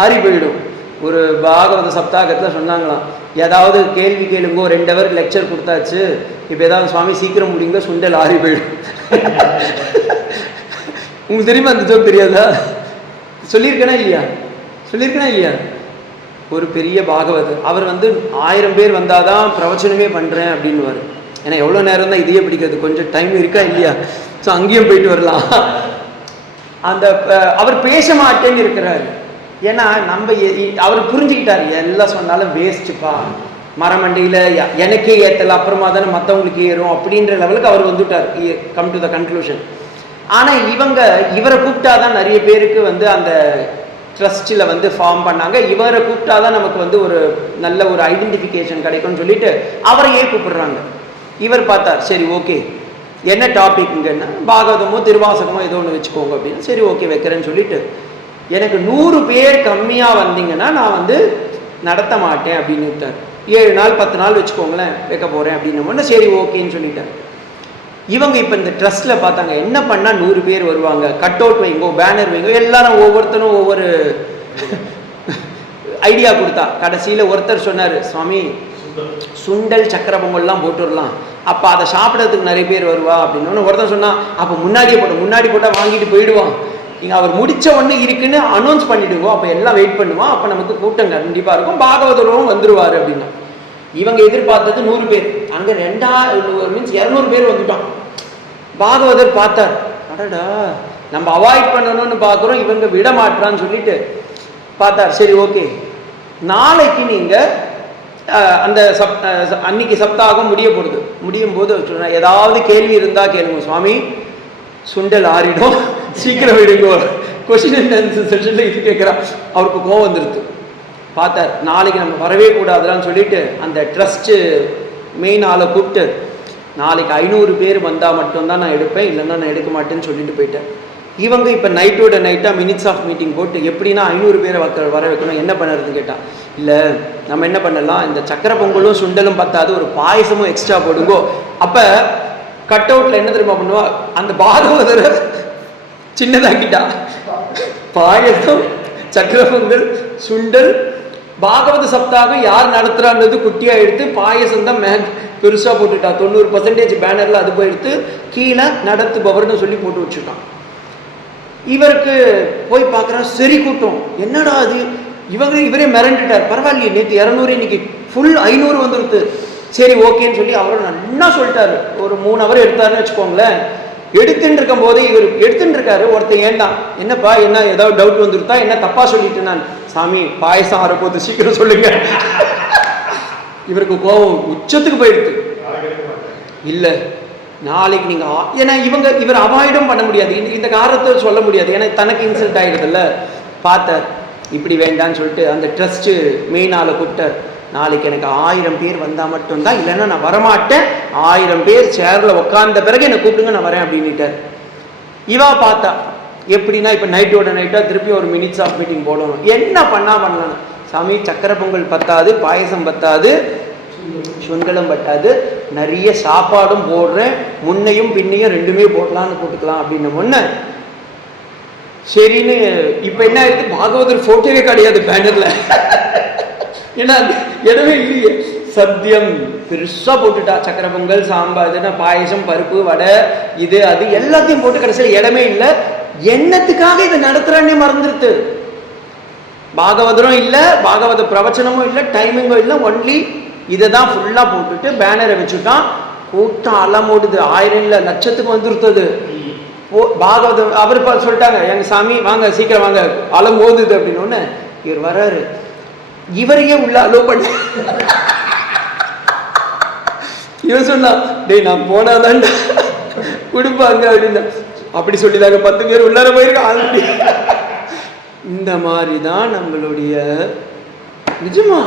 ஆறி போயிடும். ஒரு பாகவத சப்தாகத்தில் சொன்னாங்களாம், ஏதாவது கேள்வி கேளுங்கோ, 2 ஹவர் லெக்சர் கொடுத்தாச்சு, இப்போ ஏதாவது சுவாமி சீக்கிரம் முடிங்க, சுண்டல் ஆறி போயிடும். உங்களுக்கு தெரியுமா அந்த ஜோக்? தெரியாதா? சொல்லியிருக்கேனா இல்லையா? ஒரு பெரிய பாகவதர். அவர் 1000 பேர் வந்தாதான் பிரவச்சனமே பண்ணுறேன் அப்படின்னுவார். ஏன்னா எவ்வளோ நேரம் தான் இதையே பிடிக்கிறது, கொஞ்சம் டைம் இருக்கா இல்லையா, ஸோ அங்கேயும் போயிட்டு வரலாம். அந்த அவர் பேச மாட்டேன்னு இருக்கிறாரு. ஏன்னா அவர் புரிஞ்சுக்கிட்டார், எல்லாம் சொன்னாலும் வேஸ்ட்டுப்பா, மரமண்டையில் எனக்கே ஏற்றலை, அப்புறமா தானே மற்றவங்களுக்கு ஏறும் அப்படின்ற லெவலுக்கு அவர் வந்துட்டார். Come to the conclusion. ஆனால் இவரை கூப்பிட்டாதான் நிறைய பேருக்கு அந்த ட்ரஸ்ட்டில் ஃபார்ம் பண்ணாங்க. இவரை கூப்பிட்டாதான் நமக்கு ஒரு நல்ல ஒரு ஐடென்டிஃபிகேஷன் கிடைக்கும்னு சொல்லிட்டு அவரையே கூப்பிடுறாங்க. இவர் பார்த்தார், சரி ஓகே என்ன டாபிக்ங்கன்னா பாகவதமோ திருவாசகமோ ஏதோ ஒன்று வச்சுக்கோங்க அப்படின்னு. சரி ஓகே வைக்கிறேன்னு சொல்லிட்டு, எனக்கு 100 பேர் கம்மியாக வந்தீங்கன்னா நான் நடத்த மாட்டேன் அப்படின்னு விட்டார். 7 நாள் 10 நாள் வச்சுக்கோங்களேன் வைக்க போகிறேன் அப்படின்னு. சரி ஓகேன்னு சொல்லிட்டார். இவங்க இப்போ இந்த ட்ரஸ்ட்டில் பார்த்தாங்க, என்ன பண்ணால் 100 பேர் வருவாங்க, கட் அவுட் வைங்கோ, பேனர் வைங்கோ, எல்லாரும் ஒவ்வொருத்தரும் ஒவ்வொரு ஐடியா கொடுத்தா. கடைசியில் ஒருத்தர் சொன்னார், சுவாமி சுண்டல் சக்கர பொங்கல்லாம் போட்டுடலாம், அப்போ அதை சாப்பிட்றதுக்கு நிறைய பேர் வருவா அப்படின்னு. ஒருத்தர் சொன்னால், அப்போ முன்னாடி போட்டால் வாங்கிட்டு போயிடுவான், நீங்கள் அவர் முடித்த ஒன்று இருக்குன்னு அனௌன்ஸ் பண்ணிவிடுவோம், அப்போ எல்லாம் வெயிட் பண்ணுவோம், அப்போ நமக்கு கூட்டம் கண்டிப்பாக இருக்கும், பாகவதரும் வந்துடுவார் அப்படின்னா. இவங்க எதிர்பார்த்தது 100 பேர், அங்கே 200 பேர் வந்துட்டான். பாகவதர் பார்த்தார், அடடா நம்ம அவாய்ட் பண்ணணும்னு பார்க்குறோம், இவங்க விட மாட்டான்னு சொல்லிட்டு பார்த்தார். சரி ஓகே, நாளைக்கு நீங்கள் அந்த அன்னைக்கு சப்தாகம் முடியும் போது ஏதாவது கேள்வி இருந்தால் கேளுங்க சுவாமி, சுண்டல் ஆறிடும், சீக்கிரம் விடுங்க, கொஸ்டின் அண்ட் ஆன்சர் செஷனில் இது கேட்குறான். அவருக்கு கோவம் வந்துடுது. பார்த்தார், நாளைக்கு நம்ம வரவே கூடாதுலான்னு சொல்லிட்டு அந்த ட்ரஸ்ட்டு மெயின் ஆளை கூப்பிட்டு, நாளைக்கு 500 பேர் வந்தால் மட்டும்தான் நான் எடுப்பேன், இல்லைன்னா நான் எடுக்க மாட்டேன்னு சொல்லிட்டு போயிட்டேன். இவங்க இப்போ நைட்டோட நைட்டாக மினிட்ஸ் ஆஃப் மீட்டிங் போட்டு எப்படின்னா 500 பேரை வர வைக்கணும், என்ன பண்ணுறதுன்னு கேட்டால், இல்லை நம்ம என்ன பண்ணலாம், இந்த சக்கரை பொங்கலும் சுண்டலும் பத்தாது, ஒரு பாயசமும் எக்ஸ்ட்ரா போடுங்கோ. அப்போ கட் அவுட்டில் என்ன தெரியுமா பண்ணுவா, அந்த பாகவதரை சின்னதாக்கிட்டா, பாயசம் சக்கரை பொங்கல் சுண்டல் பாகவத சப்தாகம் யார் நடத்துறான்றது குட்டியா எடுத்து பாயசம் தான் பெருசா போட்டுட்டா. 90% பேனர்ல அது போயிடுத்து, கீழே நடத்துபவர்னு சொல்லி போட்டு வச்சுட்டான். இவருக்கு போய் பார்க்குறா, சரி கூட்டம், என்னடா அது, இவரே மிரண்டுட்டார். பரவாயில்லையே, நேற்று 200 இன்னைக்கு ஃபுல் 500 வந்துருது. சரி ஓகேன்னு சொல்லி அவரை நல்லா சொல்லிட்டாரு. ஒரு 3 ஹவர் எடுத்தாருன்னு வச்சுக்கோங்களேன். எடுத்துட்டு இருக்கும் போது இவர் எடுத்துட்டு இருக்காரு. ஒருத்தர் ஏன்டா, என்னப்பா என்ன ஏதாவது டவுட் வந்துருத்தா, என்ன தப்பா சொல்லிட்டு, நான் சாமி பாயசம் ஆறப்போது சீக்கிரம் சொல்லுங்க. இவருக்கு கோபம் உச்சத்துக்கு போயிடுது. இல்லை நாளைக்கு நீங்க, ஏன்னா இவர் அவாய்டும் பண்ண முடியாது, இந்த காரணத்தை சொல்ல முடியாது, ஏன்னா தனக்கு இன்சல்ட் ஆகிடுதுல்ல. பார்த்தார், இப்படி வேண்டான்னு சொல்லிட்டு அந்த ட்ரஸ்ட் மெயின் ஆளை கூப்பிட்டார். நாளைக்கு எனக்கு 1000 பேர் வந்தால் மட்டும்தான், இல்லைன்னா நான் வரமாட்டேன், 1000 பேர் சேரில் உட்கார்ந்த பிறகு என்னை கூப்பிடுங்க, நான் வரேன் அப்படின்னுட்டார். இவா பார்த்தா எப்படின்னா, இப்போ நைட்டோட நைட்டாக திருப்பி ஒரு மினிட்ஸ் ஆஃப் மீட்டிங் போடணும், என்ன பண்ணலாம். சாமி சக்கரை பொங்கல் பத்தாது, பாயசம் பத்தாது, சுண்டலும் பத்தாது, நிறைய சாப்பாடும் போடுறேன், முன்னையும் பின்னையும் 2மே போடலான்னு போட்டுக்கலாம் அப்படின்னு ஒன்று. சரின்னு இப்போ என்ன ஆயிடுது, பாகவதர் ஃபோட்டோவே கிடையாது பேனரில், ஏன்னா இடமே இல்லையே. சத்தியம் பெருசா போட்டுட்டா, சக்கரை பொங்கல் சாம்பார், இதுனா பாயசம் பருப்பு வடை இது அது எல்லாத்தையும் போட்டு கடைசியில் இடமே இல்லை. என்னத்துக்காக இதை நடத்துறானே மறந்துருது. பாகவதரும் இல்லை, பாகவத பிரவச்சனமும் இல்லை, டைமிங்கும் இல்லை, ஒன்லி இதை தான் ஃபுல்லா போட்டுட்டு பேனரை வச்சுட்டான். கூட்டம் அலமோடுது, 1000 இல்லை லட்சத்துக்கு வந்துருத்தது. பாகவத அவர் சொல்லிட்டாங்க, எங்க சாமி வாங்க சீக்கிரம் வாங்க, அலமோதுது அப்படின்னு ஒன்று. இவர் வர்றாரு, இவரையே உள்ள அலோ பண்ண. இவன் சொன்னா, டேய் நான் போனாதான் கொடுப்பாங்க அப்படின்னா, அப்படி சொல்லிதாங்க 10 பேர் உள்ளார போயிருக்க ஆல்ரெடி. இந்த மாதிரி தான் நம்மளுடைய, நிஜமா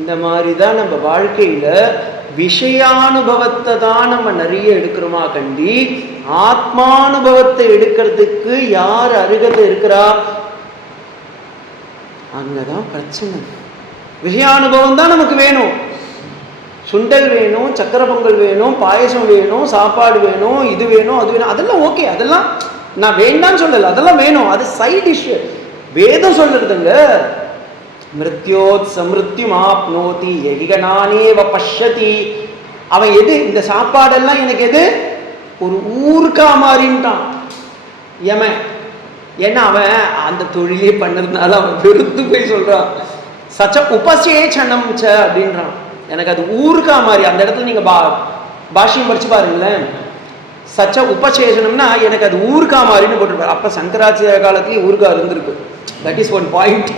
இந்த மாதிரி தான் நம்ம வாழ்க்கையில விஷயானுபவத்தை தான் நம்ம நிறைய எடுக்கிறோமா கண்டி, ஆத்மானுபவத்தை எடுக்கிறதுக்கு யார் அருகதை இருக்கிறா, அங்கதான் பிரச்சனை. விஷயானுபவம் தான் நமக்கு வேணும். சுண்டல் வேணும், சக்கரை பொங்கல் வேணும், பாயசம் வேணும், சாப்பாடு வேணும், இது வேணும் அது வேணும், அதெல்லாம் ஓகே, அதெல்லாம் நான் வேண்டான்னு சொல்லல, அதெல்லாம் வேணும், அது சைட் டிஷ். வேதம் சொல்றதுங்க, மிருத்யோத் சமிருத்யும் ஆப்னோதி எகிகனானேவ பஷ்யதி. அவன் எது, இந்த சாப்பாடெல்லாம் எனக்கு எது, ஒரு ஊருக்கா மாறின்ட்டான் ஏமன். ஏன்னா அவன் அந்த தொழிலே பண்ணதுனால அவன் வெறுத்து போய் சொல்றான், சச்ச உபசேஷனம் ச அப்படின்றான். எனக்கு அது ஊருக்கா மாதிரி. அந்த இடத்துல நீங்க பாஷ்யம் படிச்சு பாருங்களேன். சச்ச உபசேஷனம்னா எனக்கு அது ஊருக்கா மாதிரின்னு போட்டிருப்பாரு. அப்ப சங்கராச்சாரிய காலத்துலயும் ஊருக்கா இருந்திருக்கு. That is one point.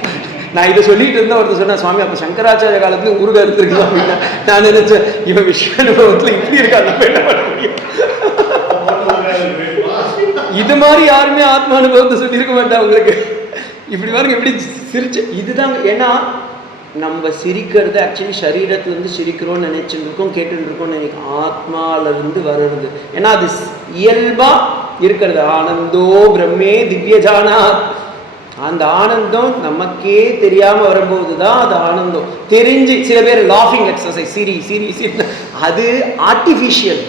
நான் இதை சொல்லிட்டு இருந்தா ஒருத்தர் சொன்ன, சுவாமி அப்ப சங்கராச்சாரிய காலத்துலயும் ஊருகா இருந்திருக்கு அப்படின்னா நான் நினைச்சேன் இவன் விஷய அனுபவத்துல இப்படி இருக்காது, என்ன பண்ண முடியும்? இது மாதிரி யாருமே ஆத்மா அனுபவத்தை சொல்லியிருக்க மாட்டா உங்களுக்கு. இப்படி பாருங்க எப்படி சிரிச்சு. இதுதான். ஏன்னா நம்ம சிரிக்கிறது ஆக்சுவலி சரீரத்திலிருந்து சிரிக்கிறோம்னு நினைச்சுட்டு இருக்கோம், கேட்டுட்டு இருக்கோம்னு நினைக்கிறோம். ஆத்மாவிலிருந்து வர்றது. ஏன்னா அது இயல்பா இருக்கிறது. ஆனந்தோ பிரம்மே திவ்யஜானா. அந்த ஆனந்தம் நமக்கே தெரியாம வரும்போது தான் அது ஆனந்தம். தெரிஞ்சு சில பேர் லாஃபிங் எக்ஸசைஸ் சிரி சிரி சிரி, அது ஆர்டிஃபிஷியல்.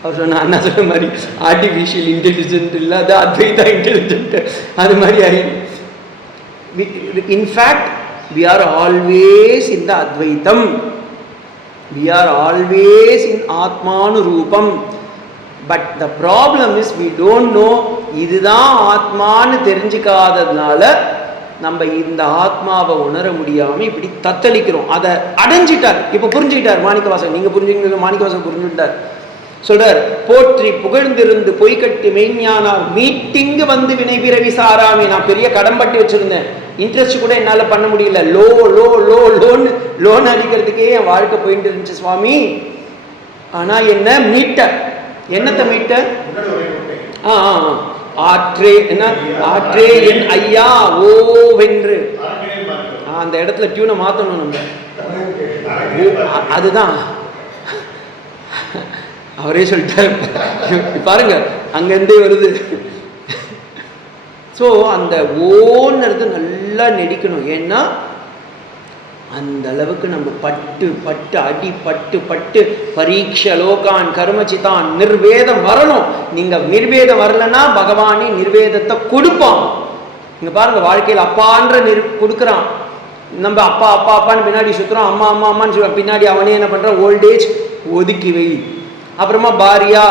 அவர் சொன்ன அண்ணா சொன்ன மாதிரி ஆர்டிஃபிஷியல் இன்டெலிஜென்ட் இல்லை, அது அத்வைதா இன்டெலிஜென்ட். அது மாதிரி ஆயிடும். In fact we are always in the advaitam, we are always in atmanu roopam, but the problem is we don't know. இதுதான் ஆத்மான்னு தெரிஞ்சுக்காததுனால நம்ம இந்த ஆத்மாவை உணர முடியாம இப்படி தத்தளிக்கிறோம். அதை அடைஞ்சிட்டார், இப்ப புரிஞ்சுக்கிட்டார் மாணிக்கவாசகர். நீங்க புரிஞ்சுக்கிங்க, மாணிக்கவாசகர் புரிஞ்சுக்கிட்டார். சொல்றார், போற்றி புகழ்ந்திருந்து பொய்கட்டி மெய்ஞானார் மீட்டிங்கு வந்து வினை பிறவி சாராமே. நான் பெரிய கடம்பட்டி வச்சிருந்தேன், இன்ட்ரெஸ்ட் கூட என்னால பண்ண முடியல. லோ லோ லோ லோன் லோன் அடிக்கிறதுக்கே என் வாழ்க்கை போயிட்டு இருந்துச்சு சுவாமி. ஆனா என்ன மீட்ட, என்னத்தை மீட்ட? ஆற்றே என்ன, ஆற்றே என் ஐயா ஓ வென்று. அந்த இடத்துல டியூனை மாத்தணும் நம்ம. அதுதான் அவரே சொல்லிட்டார் பாருங்க, அங்கிருந்தே வருது. ஸோ அந்த ஓன்றது நல்லா நெடிக்கணும். ஏன்னா அந்த அளவுக்கு நம்ம பட்டு பட்டு அடி பட்டு பட்டு பரீட்சை லோகான் கர்மச்சிதான் நிர்வேதம் வரணும். நீங்க நிர்வேதம் வரலன்னா பகவானே நிர்வேதத்தை கொடுப்பான். நீங்க பாருங்க, வாழ்க்கையில் அப்பான்ற கொடுக்குறான். நம்ம அப்பா அப்பா அப்பான்னு பின்னாடி சுத்துறோம், அம்மா அம்மா அம்மான்னு சொல்லுவான். பின்னாடி அவனே என்ன பண்றான், ஓல்டேஜ் ஒதுக்கி வை. அப்புறமா பாரியா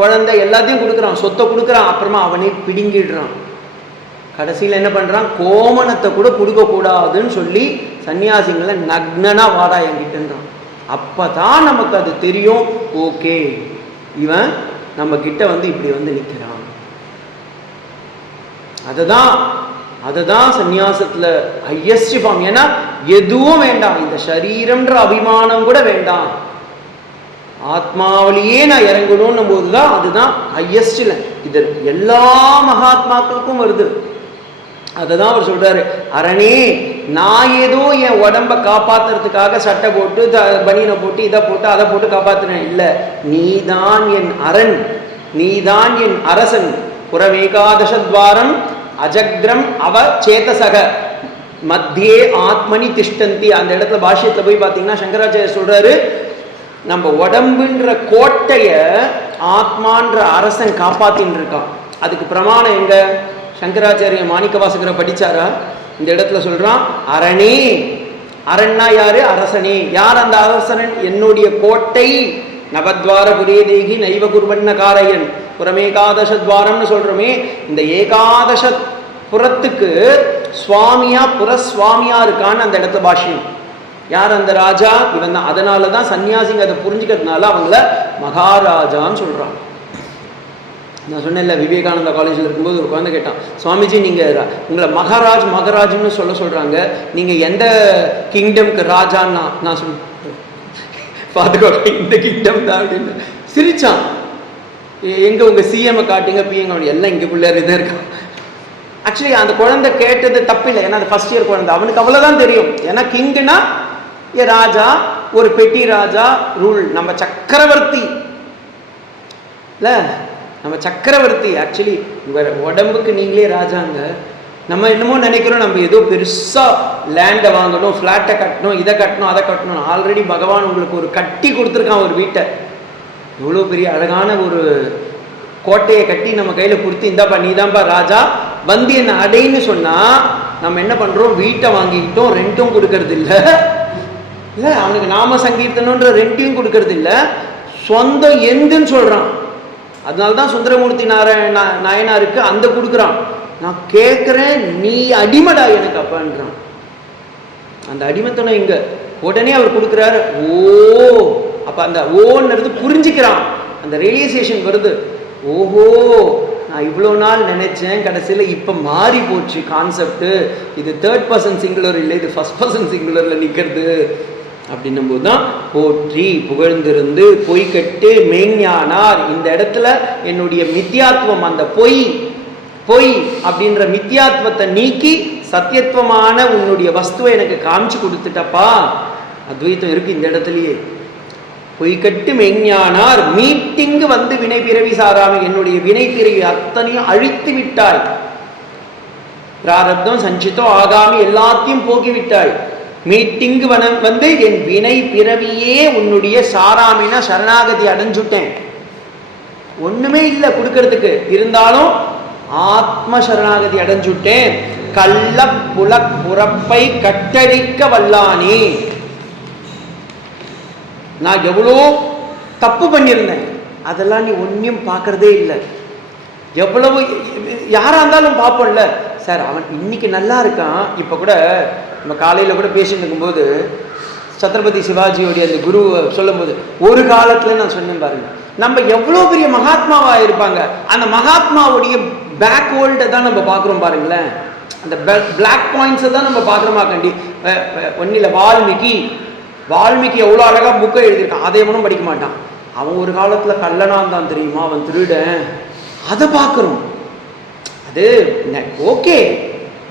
குழந்தை எல்லாத்தையும் கொடுக்குறான், சொத்தை கொடுக்குறான். அப்புறமா அவனே பிடுங்கிடுறான். கடைசியில் என்ன பண்றான், கோமணத்தை கூட கொடுக்க கூடாதுன்னு சொல்லி சன்னியாசிங்களை நக்னனா வாடா என்கிட்டன்றான். அப்பதான் நமக்கு அது தெரியும், ஓகே இவன் நம்ம கிட்ட வந்து இப்படி வந்து நிற்கிறான். அதுதான் சன்னியாசத்துல ஹையஸ்ட் ஃபார்ம். ஏன்னா எதுவும் வேண்டாம், இந்த சரீரம்ன்ற அபிமானம் கூட வேண்டாம், ஆத்மாவிலேயே நான் இறங்கணும்னும் போதுதான் அதுதான் ஹையஸ்ட். இது எல்லா மகாத்மாக்களுக்கும் வருது. அதுதான் அவர் சொல்றாரு, அரணே நான் ஏதோ என் உடம்ப காப்பாத்துறதுக்காக சட்டை போட்டு பனியனை போட்டு இதை போட்டு அதை போட்டு காப்பாத்துறேன் இல்லை, நீதான் என் அரண், நீதான் என் அரசன். புறமேகாதசத்வாரம் அஜக்ரம் அவ சேதசக மத்தியே ஆத்மனி திஷ்டந்தி. அந்த இடத்துல பாஷ்யத்துல போய் பார்த்தீங்கன்னா சங்கராச்சாரியர் சொல்றாரு, நம்ம உடம்புன்ற கோட்டைய ஆத்மான்ற அரசன் காப்பாத்தின்னு இருக்கான். அதுக்கு பிரமாணம் எங்க? சங்கராச்சாரிய மாணிக்கவாசகரை படிச்சாரா? இந்த இடத்துல சொல்றான், அரணே. அரண்னா யாரு? அரசனே. யார் அந்த அரசனன்? என்னுடைய கோட்டை. நவத்வார புரே தேகி நைவ குர்வண்ண காரையன். புறமேகாதசத்வாரம்னு சொல்றோமே, இந்த ஏகாதச புறத்துக்கு சுவாமியா புறஸ்வாமியா இருக்கான்னு அந்த இடத்துல பாஷ்யம். யார் அந்த ராஜா? இவன் தான். அதனால தான் சன்னியாசிங்க அதை புரிஞ்சுக்கிறதுனால அவங்கள மகாராஜான்னு சொல்றான். நான் சொன்னேன்ல, விவேகானந்தா காலேஜில் இருக்கும்போது ஒரு குழந்தை கேட்டான், சுவாமிஜி நீங்கள் உங்களை மகாராஜ்னு சொல்கிறாங்க, நீங்கள் எந்த கிங்டம்க்கு ராஜான்னா? நான் சொன்னேன், பார்த்துக்கோ இந்த கிங்டம் தான் அப்படின்னு சிரிச்சான். எங்கே உங்கள் சிஎம்ஐ காட்டுங்க, பிஎங்க, எல்லாம் இங்கே பிள்ளையார் இதாக இருக்கான். ஆக்சுவலி அந்த குழந்தை கேட்டது தப்பில்லை, ஏன்னா அது ஃபர்ஸ்ட் இயர் குழந்தை, அவனுக்கு அவ்வளோதான் தெரியும். ஏன்னா கிங்குனா ஏ ராஜா, ஒரு பெட்டி ராஜா ரூல். நம்ம சக்கரவர்த்தி இல்லை, நம்ம சக்கரவர்த்தி. ஆக்சுவலி உடம்புக்கு நீங்களே ராஜாங்க. நம்ம என்னமோ நினைக்கிறோம், நம்ம ஏதோ பெருசாக லேண்டை வாங்கணும், ஃப்ளாட்டை கட்டணும், இதை கட்டணும், அதை கட்டணும். ஆல்ரெடி பகவான் உங்களுக்கு ஒரு கட்டி கொடுத்துருக்கான், ஒரு வீட்டை. எவ்வளோ பெரிய அழகான ஒரு கோட்டையை கட்டி நம்ம கையில் கொடுத்து, இந்தாப்பா நீ தான்ப்பா ராஜா, வந்து என்ன அடைன்னு சொன்னால் நம்ம என்ன பண்ணுறோம், வீட்டை வாங்கிக்கிட்டோம், ரெண்ட்டும் கொடுக்கறது இல்லை. இல்லை, அவனுக்கு நாம சங்கீர்த்தனன்ற ரெண்ட்டையும் கொடுக்கறது இல்லை, சொந்தம் எந்துன்னு சொல்கிறான். அதனால தான் சுந்தரமூர்த்தி நாயனாருக்கு அந்த கொடுக்குறான். நான் கேட்குறேன், நீ அடிமடா எனக்கு அப்பான்றான். அந்த அடிமைத்தனம் இங்க உடனே அவர் கொடுக்குறாரு. ஓ, அப்ப அந்த ஓன்றது புரிஞ்சுக்கிறான், அந்த ரியலைசேஷன் வருது. ஓஹோ, நான் இவ்வளோ நாள் நினைச்சேன், கடைசியில் இப்போ மாறி போச்சு கான்செப்ட். இது தேர்ட் பர்சன் சிங்குலர் இல்லை, இது ஃபர்ஸ்ட் பர்சன் சிங்குலர்ல நிற்கிறது அப்படின்னும் போது தான் போற்றி புகழ்ந்திருந்து பொய்கட்டு மெய்ஞானார். இந்த இடத்துல என்னுடைய மித்தியாத்வம், அந்த பொய் அப்படின்ற மித்தியாத்வத்தை நீக்கி சத்தியத்துவமான உன்னுடைய வஸ்துவை எனக்கு காமிச்சு கொடுத்துட்டப்பா. அத்வைத்தம் இருக்கு இந்த இடத்துலயே. பொய்கட்டு மெய்ஞானார் மீட்டிங்கு வந்து வினை பிறவி சாராம என்னுடைய வினை பிறவி அத்தனையும் அழித்து விட்டாய். பிராரப்தம் சஞ்சித்தோ ஆகாமி எல்லாத்தையும் போக்கிவிட்டாய். மீட்டிங்கு வந்து என் வினை பிறவியே உன்னுடைய சாராமினா சரணாகதி அடைஞ்சுட்டேன். ஒண்ணுமே இல்லை கொடுக்கறதுக்கு, இருந்தாலும் ஆத்ம சரணாகதி அடைஞ்சுட்டேன். கள்ள புல புறப்பை கட்டழிக்க வல்லானே. நான் எவ்வளோ தப்பு பண்ணியிருந்தேன், அதெல்லாம் நீ ஒன்றும் பார்க்கறதே இல்லை. எவ்வளவு யாரா இருந்தாலும் பார்ப்போம்ல, சார் அவன் இன்னைக்கு நல்லா இருக்கான். இப்போ கூட நம்ம காலையில் கூட பேசிட்டு இருக்கும்போது சத்ரபதி சிவாஜியோடைய அந்த குரு சொல்லும் போது ஒரு காலத்துல நான் சொன்னேன் பாருங்க, நம்ம எவ்வளோ பெரிய மகாத்மாவா இருப்பாங்க, அந்த மகாத்மாவுடைய பேக் வேர்ல்டை தான் நம்ம பார்க்குறோம் பாருங்களேன். அந்த பிளாக் பாயிண்ட்ஸை தான் நம்ம பார்க்குறோமா. ஒன்னில் வால்மீகி எவ்வளோ அழகாக புக்கை எழுதியிருக்கான், அதை எவனும் படிக்க மாட்டான். அவன் ஒரு காலத்தில் கள்ளனான் தான் தெரியுமா, அவன் திருடன், அதை பார்க்குறோம். அது ஓகே,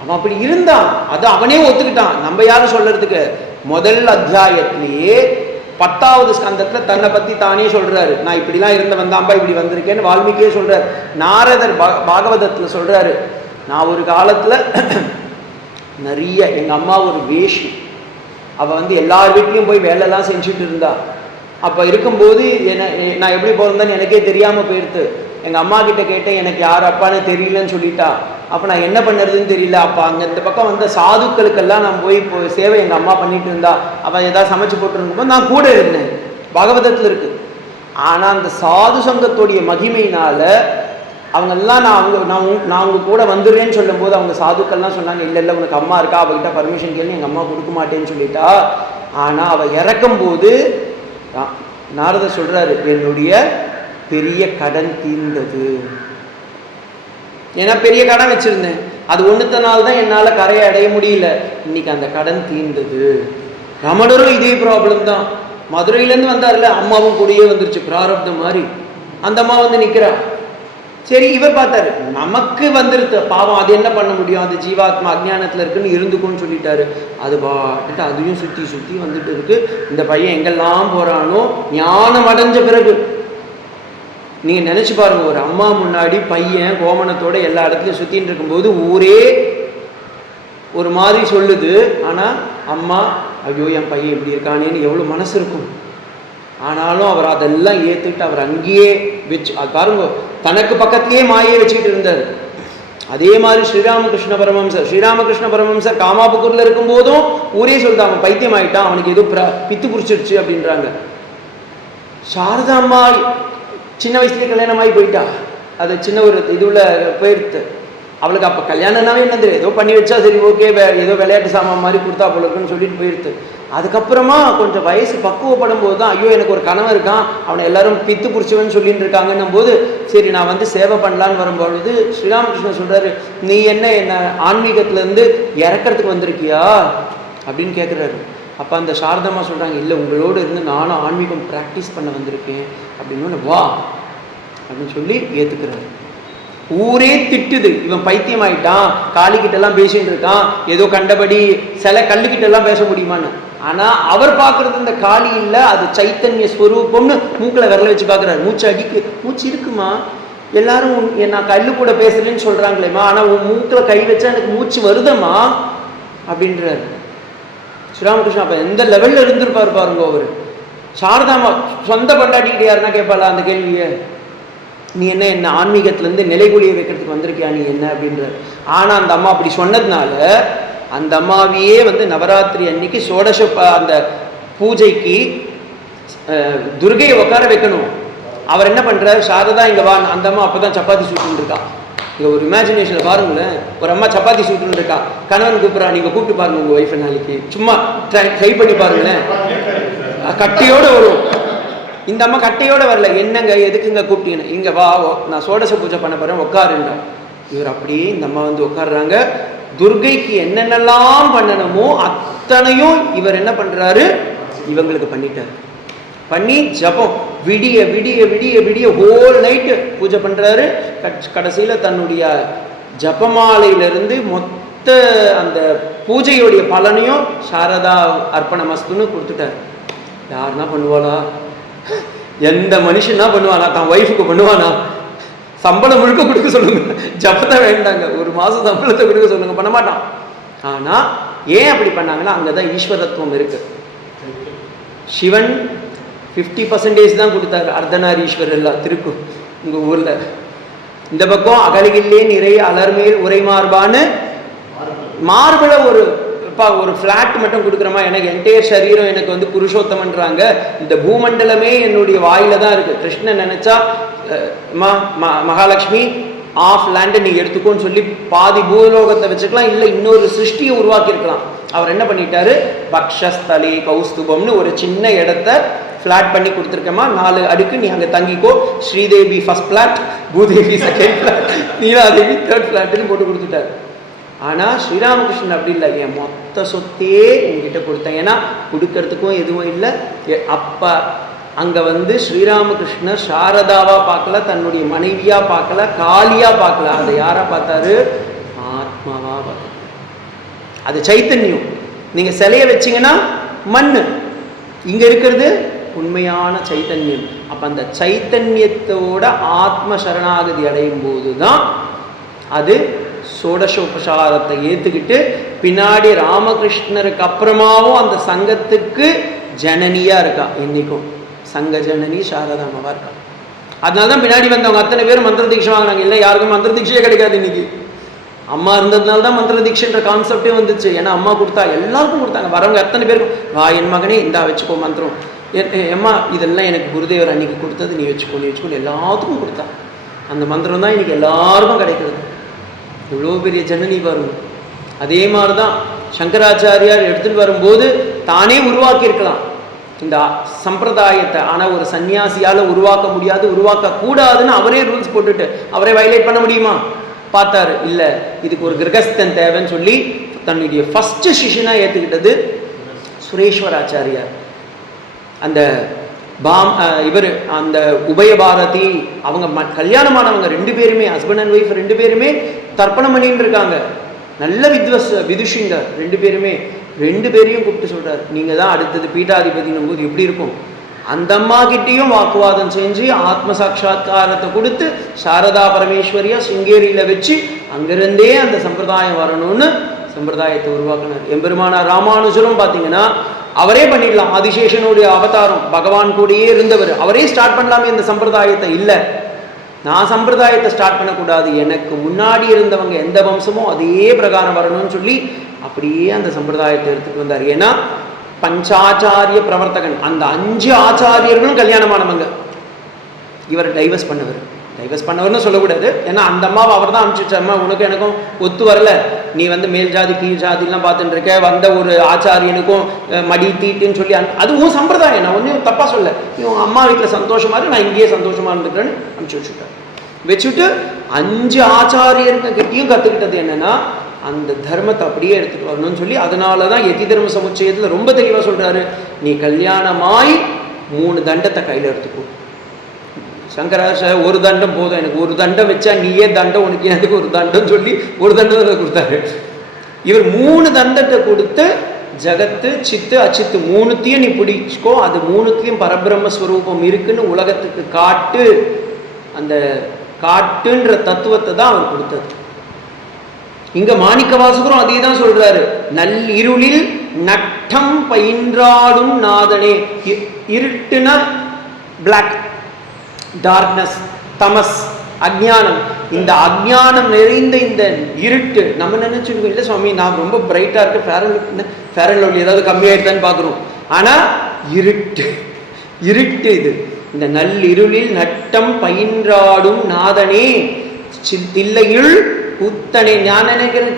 அவன் அப்படி இருந்தான், அது அவனே ஒத்துக்கிட்டான். நம்ம யாரும் சொல்றதுக்கு? முதல் அத்தியாயத்திலேயே 10வது ஸ்கந்தத்தில் தன்னை பற்றி தானே சொல்றாரு. நான் இப்படிலாம் இருந்தவன் தான்பா, இப்படி வந்திருக்கேன்னு வால்மீகியே சொல்றாரு. நாரதர் பாகவதத்தில் சொல்றாரு, நான் ஒரு காலத்தில் நிறைய, எங்கள் அம்மா ஒரு வேஷி, அவள் வந்து எல்லார் வீட்லையும் போய் வேலைலாம் செஞ்சுட்டு இருந்தா. அப்போ இருக்கும்போது நான் எப்படி பிறந்தேன்னு எனக்கே தெரியாமல் போயிடுத்து. எங்கள் அம்மா கிட்ட கேட்டேன், எனக்கு யார் அப்பான்னு தெரியலன்னு சொல்லிட்டா. அப்போ நான் என்ன பண்ணுறதுன்னு தெரியல. அப்போ அங்கே இந்த பக்கம் வந்த சாதுக்களுக்கெல்லாம் நான் போய் சேவை எங்கள் அம்மா பண்ணிட்டு இருந்தா. அவள் ஏதாவது சமைச்சு போட்டுருக்கும்போது நான் கூட இருந்தேன், பாகவதத்தில் இருக்கு. ஆனால் அந்த சாது சங்கத்துடைய மகிமையினால அவங்கெல்லாம் நான் அவங்க கூட வந்துடுறேன்னு சொல்லும் போது அவங்க சாதுக்கள்லாம் சொன்னாங்க, இல்லை உனக்கு அம்மா இருக்கா, அவகிட்ட பர்மிஷன் கேள்வி, எங்கள் அம்மா கொடுக்க மாட்டேன்னு சொல்லிட்டா. ஆனால் அவள் இறக்கும் போது நாரதர் சொல்றாரு, என்னுடைய பெரிய கடன் தீர்ந்தது. ஏன்னா பெரிய கடன் வச்சிருந்தேன், அது ஒன்றுத்தனால தான் என்னால் கரையை அடைய முடியல. இன்னைக்கு அந்த கடன் தீர்ந்தது. ரமணரும் இதே ப்ராப்ளம் தான். மதுரையிலேருந்து வந்தார்ல, அம்மாவும் கூடயே வந்துருச்சு பிராரப்தம் மாதிரி. அந்த அம்மா வந்து நிற்கிறா. சரி, இவர் பார்த்தாரு, நமக்கு வந்துருது பாவம், அது என்ன பண்ண முடியும், அது ஜீவாத்மா அஜ்ஞானத்தில் இருக்குன்னு இருந்துக்கும்னு சொல்லிட்டாரு. அது பாட்டுட்டு அதையும் சுற்றி சுற்றி வந்துட்டு இருக்கு. இந்த பையன் எங்கெல்லாம் போறானோ ஞானம் அடைஞ்ச பிறகு நீங்க நினைச்சு பாருங்க, ஒரு அம்மா முன்னாடி பையன் கோமணத்தோட எல்லா இடத்துலையும் சுத்தின்னு இருக்கும்போது ஊரே ஒரு மாதிரி சொல்லுது. ஆனா அம்மா, ஐயோ என் பையன் இப்படி இருக்கானேன்னு எவ்வளவு மனசு இருக்கும். ஆனாலும் அவர் அதெல்லாம் ஏற்றுக்கிட்டு அவர் அங்கேயே வச்சு, அது பாருங்க, தனக்கு பக்கத்திலேயே மாயே வச்சுக்கிட்டு இருந்தார். அதே மாதிரி ஸ்ரீராமகிருஷ்ண பரமஹம்சர் காமாபுக்கூர்ல இருக்கும் போதும் ஊரே சொல்லிட்டு அவன் பைத்தியம் ஆயிட்டான், அவனுக்கு ஏதோ பித்து புடிச்சிருச்சு அப்படின்றாங்க. சாரதா அம்மா சின்ன வயசுலேயே கல்யாணம் ஆகி போயிட்டா. அது சின்ன ஒரு இதுல போயிடுத்து. அவளுக்கு அப்போ கல்யாணம்னாவே என்னது, ஏதோ பண்ணி வச்சா சரி ஓகே, ஏதோ விளையாட்டு சாமான் மாதிரி கொடுத்தா போலக்குன்னு சொல்லிட்டு போயிடுது. அதுக்கப்புறமா கொஞ்சம் வயசு பக்குவப்படும் போது தான், ஐயோ எனக்கு ஒரு கணவன் இருக்கான், அவனை எல்லாரும் பித்து புடிச்சவன்னு சொல்லிட்டு இருக்காங்கன்னும் போது சரி நான் வந்து சேவை பண்ணலான்னு வரும்பொழுது ஸ்ரீராமகிருஷ்ணன் சொல்றாரு, நீ என்ன ஆன்மீகத்திலேருந்து இறக்கிறதுக்கு வந்திருக்கியா அப்படின்னு கேட்குறாரு. அப்போ அந்த சாரதம்மா சொல்கிறாங்க, இல்லை உங்களோடு இருந்து நானும் ஆன்மீகம் ப்ராக்டிஸ் பண்ண வந்திருக்கேன் அப்படின்னு. வா அப்படின்னு சொல்லி ஏற்றுக்கிறாரு. ஊரே திட்டுது, இவன் பைத்தியம் ஆயிட்டான், காளிக்கிட்டெல்லாம் பேசிட்டு இருக்கான், ஏதோ கண்டபடி சில கல்லுக்கிட்டெல்லாம் பேச முடியுமான்னு. ஆனால் அவர் பார்க்குறது இந்த காளி இல்லை, அது சைத்தன்ய ஸ்வரூபம்னு மூக்கில் விரல வச்சு பார்க்குறாரு. மூச்சு இருக்குமா, எல்லாரும் நான் கல்லு கூட பேசுறேன்னு சொல்கிறாங்களேம்மா, ஆனால் உன் மூக்கில் கை வச்சா எனக்கு மூச்சு வருதம்மா அப்படின்றாரு ஸ்ரீராமகிருஷ்ணன். அப்போ எந்த லெவலில் இருந்திருப்பார் பாருங்க அவர். சாரதாமா சொந்த கொண்டாடிக்கிட்டு யாருன்னா கேட்பாளா அந்த கேள்வியை, நீ என்ன ஆன்மீகத்திலேருந்து நிலைகுலியை வைக்கிறதுக்கு வந்திருக்கியா நீ என்ன அப்படின்ற. ஆனால் அந்த அம்மா அப்படி சொன்னதுனால அந்த அம்மாவையே வந்து நவராத்திரி அன்னைக்கு சோடச அந்த பூஜைக்கு துர்கையை உட்கார வைக்கணும். அவர் என்ன பண்ணுறாரு, சாரதா இங்கே வா, அந்த அம்மா அப்போ தான் சப்பாத்தி சுட்டுன்னு இருக்கா. இங்கே ஒரு இமேஜினேஷனில் பாருங்களேன், ஒரு அம்மா சப்பாத்தி சுட்டுன்னு இருக்கா, கணவன் கூப்பிட்றா, நீங்கள் கூப்பிட்டு பாருங்க உங்கள் ஒய்ஃபை நாளைக்கு, சும்மா ட்ரை பண்ணி பாருங்களேன், கட்டியோடு வரும். இந்த அம்மா கட்டையோடு வரல, என்னங்க எதுக்குங்க கூப்பிட்டீங்க, இங்கே வா நான் சோடச பூஜை பண்ண போகிறேன் உட்காருங்க. இவர் அப்படியே இந்த அம்மா வந்து உட்காடுறாங்க. துர்கைக்கு என்னென்னலாம் பண்ணணுமோ அத்தனையும் இவர் என்ன பண்ணுறாரு, இவங்களுக்கு பண்ணிட்டார். பண்ணி ஜபம் விடிய விடிய விடிய விடிய ஹோல் நைட்டு பூஜை பண்ணுறாரு. கடைசியில் தன்னுடைய ஜபமாலையிலிருந்து மொத்த அந்த பூஜையுடைய பலனையும் சாரதா அர்ப்பணமஸ்துன்னு கொடுத்துட்டார். யாருன்னா பண்ணுவாளா, எந்த மனுஷன்னா பண்ணுவானா, தான் ஒய்ஃபுக்கு பண்ணுவானா? சம்பளம் முழுக்க கொடுக்க சொல்லுங்க, ஜபத்தை வேண்டாங்க, ஒரு மாதம் சம்பளத்தை கொடுக்க சொல்லுங்க, பண்ண மாட்டான். ஆனால் ஏன் அப்படி பண்ணாங்கன்னா அங்கே தான் ஈஸ்வரத்துவம் இருக்கு. சிவன் 50% தான் கொடுத்தாரு, அர்த்தநாரீஸ்வரர் எல்லாம் திருக்கு உங்கள் ஊரில். இந்த பக்கம் அகலிகில்லே நிறைய அலர்மேல் உரை மார்பான்னு மார்பில் ஒரு ஃப்ளாட் மட்டும் கொடுக்குறமா, எனக்கு என்டையர் சரீரம் எனக்கு வந்து புருஷோத்தமன்றாங்க, இந்த பூமண்டலமே என்னுடைய வாயில தான் இருக்கு. கிருஷ்ணன் நினைச்சா மகாலட்சுமி ஆஃப் லேண்டை நீ எடுத்துக்கோன்னு சொல்லி பாதி பூலோகத்தை வச்சுக்கலாம், இல்லை இன்னொரு சிருஷ்டியை உருவாக்கி இருக்கலாம். அவர் என்ன பண்ணிட்டாரு, பக்ஷஸ்தலே கௌஸ்துபம்னு ஒரு சின்ன இடத்த ஃப்ளாட் பண்ணி கொடுத்துருக்கமா, 4 அடுக்கு, நீ அங்கே தங்கிக்கோ. Sridevi first flat, Bhudevi second flat, Niladevi third ஃப்ளாட்னு போட்டு கொடுத்துட்டாரு. ஆனால் ஸ்ரீராமகிருஷ்ணன் அப்படி இல்லை, என் மொத்த சொத்தே உங்ககிட்ட கொடுத்தேன். ஏன்னா கொடுக்கறதுக்கும் எதுவும் இல்லை. அப்போ அங்கே வந்து ஸ்ரீராமகிருஷ்ணர் சாரதாவா பார்க்கல, தன்னுடைய மனைவியா பார்க்கல, காளியா பார்க்கல, அதை யாரா பார்த்தாரு, ஆத்மாவா பார்த்தாரு. அது சைத்தன்யம். நீங்கள் சிலையை வச்சிங்கன்னா மண், இங்கே இருக்கிறது உண்மையான சைத்தன்யம். அப்போ அந்த சைத்தன்யத்தோட ஆத்ம சரணாகதி அடையும் போது தான் அது சோடசோபசாரத்தை ஏற்றுக்கிட்டு பின்னாடி ராமகிருஷ்ணருக்கு அப்புறமாவும் அந்த சங்கத்துக்கு ஜனனியாக இருக்கா. இன்னைக்கும் சங்க ஜனனி சாரதாமாவா இருக்கா. அதனால தான் பின்னாடி வந்தவங்க அத்தனை பேர் மந்திர தீட்சை வாங்கினாங்க. இல்லை யாருக்கும் மந்திர தீட்சையே கிடைக்காது. இன்னைக்கு அம்மா இருந்ததுனால தான் மந்திர தீட்சைன்ற கான்செப்டே வந்துச்சு. ஏன்னா அம்மா கொடுத்தா எல்லாருக்கும் கொடுத்தாங்க. வரவங்க அத்தனை பேருக்கும், வா என் மகனே இந்தா வச்சுக்கோ மந்திரம், அம்மா இதெல்லாம் எனக்கு குருதேவர் அன்னைக்கு கொடுத்தது, நீ வச்சுக்கோன்னு எல்லாத்துக்கும் கொடுத்தா. அந்த மந்திரம் தான் இன்னைக்கு எல்லாருக்கும் கிடைக்கிறது. இவ்வளோ பெரிய ஜனனி பாருங்க. அதே மாதிரி தான் சங்கராச்சாரியார் எடுத்துட்டு வரும்போது தானே உருவாக்கியிருக்கலாம் இந்த சம்பிரதாயத்தை. ஆனால் ஒரு சன்னியாசியால் உருவாக்க முடியாது, உருவாக்க கூடாதுன்னு அவரே ரூல்ஸ் போட்டுட்டு அவரே வயலேட் பண்ண முடியுமா? பார்த்தாரு, இல்லை இதுக்கு ஒரு கிரகஸ்தன் தேவைன்னு சொல்லி தன்னுடைய ஃபர்ஸ்ட் சிஷியனாக ஏற்றுக்கிட்டது சுரேஸ்வராச்சாரியார். அந்த இவர் அந்த உபயபாரதி அவங்க கல்யாணமானவங்க 2 பேருமே, ஹஸ்பண்ட் அண்ட் ஒய்ஃப் 2 பேருமே தர்ப்பணம் பண்ணிட்டு இருக்காங்க. நல்ல விதுஷிங்க 2 பேருமே. 2 பேரையும் கூப்பிட்டு சொல்றாரு, நீங்க தான் அடுத்தது பீட்டாதிபதினும் போது எப்படி இருக்கும்? அந்த அம்மா கிட்டையும் வாக்குவாதம் செஞ்சு ஆத்ம சாட்சா்காரத்தை கொடுத்து சாரதா பரமேஸ்வரியா சிங்கேரியில வச்சு அங்கிருந்தே அந்த சம்பிரதாயம் வரணும்னு சம்பிரதாயத்தை உருவாக்கினார். எம்பெருமானார் ராமானுஜரும் பார்த்தீங்கன்னா அவரே பண்ணிடலாம். ஆதிசேஷனுடைய அவதாரம், பகவான் கூடயே இருந்தவர், அவரே ஸ்டார்ட் பண்ணலாமே இந்த சம்பிரதாயத்தை. இல்லை, நான் சம்பிரதாயத்தை ஸ்டார்ட் பண்ணக்கூடாது, எனக்கு முன்னாடி இருந்தவங்க எந்த வம்சமோ அதே பிரகாரம் வரணும்னு சொல்லி அப்படியே அந்த சம்பிரதாயத்தை எடுத்துட்டு வந்தார். ஏன்னா பஞ்சாச்சாரிய பிரவர்த்தகன், அந்த 5 ஆச்சாரியர்களும் கல்யாணமானவங்க. இவர் டைவர்ஸ் பண்ணவர்னு சொல்லக்கூடாது. ஏன்னா அந்த அம்மாவை அவர் தான் அனுப்பிச்சு, அம்மா உனக்கு எனக்கும் ஒத்து வரல, நீ வந்து மேல் ஜாதி கீழ் ஜாதிலாம் பார்த்துட்டு இருக்க, வந்த ஒரு ஆச்சாரியனுக்கும் மடி தீட்டுன்னு சொல்லி அதுவும் சம்பிரதாயம். நான் ஒன்றும் தப்பா சொல்ல, இவங்க அம்மா வீட்டில் சந்தோஷமா இருக்கு, நான் இங்கேயே சந்தோஷமா இருந்துக்கிறேன்னு அனுப்பிச்சு வச்சுட்டு 5 ஆச்சாரியர்கிட்டையும் கற்றுக்கிட்டது என்னன்னா அந்த தர்மத்தை அப்படியே எடுத்துட்டு வரணும்னு சொல்லி. அதனால தான் யதி தர்ம சமுச்சயத்தில் ரொம்ப தெளிவாக சொல்றாரு, நீ கல்யாணமாய் 3 தண்டத்தை கையில் எடுத்துக்கோ. சங்கராச்சாரிய ஒரு தண்டம் போதும், எனக்கு ஒரு தண்டம் வச்சா நீயே தண்டம், உனக்கு எனக்கு ஒரு தண்டம் சொல்லி ஒரு தண்டத்தை கொடுத்தாரு. இவர் 3 தண்டத்தை கொடுத்து ஜகத்து சித்து அச்சித்து 3த்தையும் நீ பிடிச்சிக்கோ, அது 3த்துலையும் பரபிரம்மஸ்வரூபம் இருக்குன்னு உலகத்துக்கு காட்டு. அந்த காட்டுன்ற தத்துவத்தை தான் அவர் கொடுத்தது. இங்க மாணிக்க வாசகரும் அதே தான் சொல்றாரு, நள்ளிருளில் நட்டம் பயின்றாடும் நாதனே. இருட்டுனா பிளாக், டார்க்னஸ், தமஸ், அஜ்ஞானம். இந்த அஜ்ஞானம் நிறைந்த இந்த இருட்டு நம்ம நினைச்சிருக்கோம், இல்லை சுவாமி நான் ரொம்ப பிரைட்டா இருக்கு, ஃபேர் அண்ட் லவ்லி ஏதாவது கம்மியாயிட்டான்னு பார்க்குறோம். ஆனா இருட்டு இது. இந்த நள்ளிருளில் நட்டம் பயின்றாடும் நாதனே தில்லையுள் புத்தனை ஞான நினைக்கிறேன்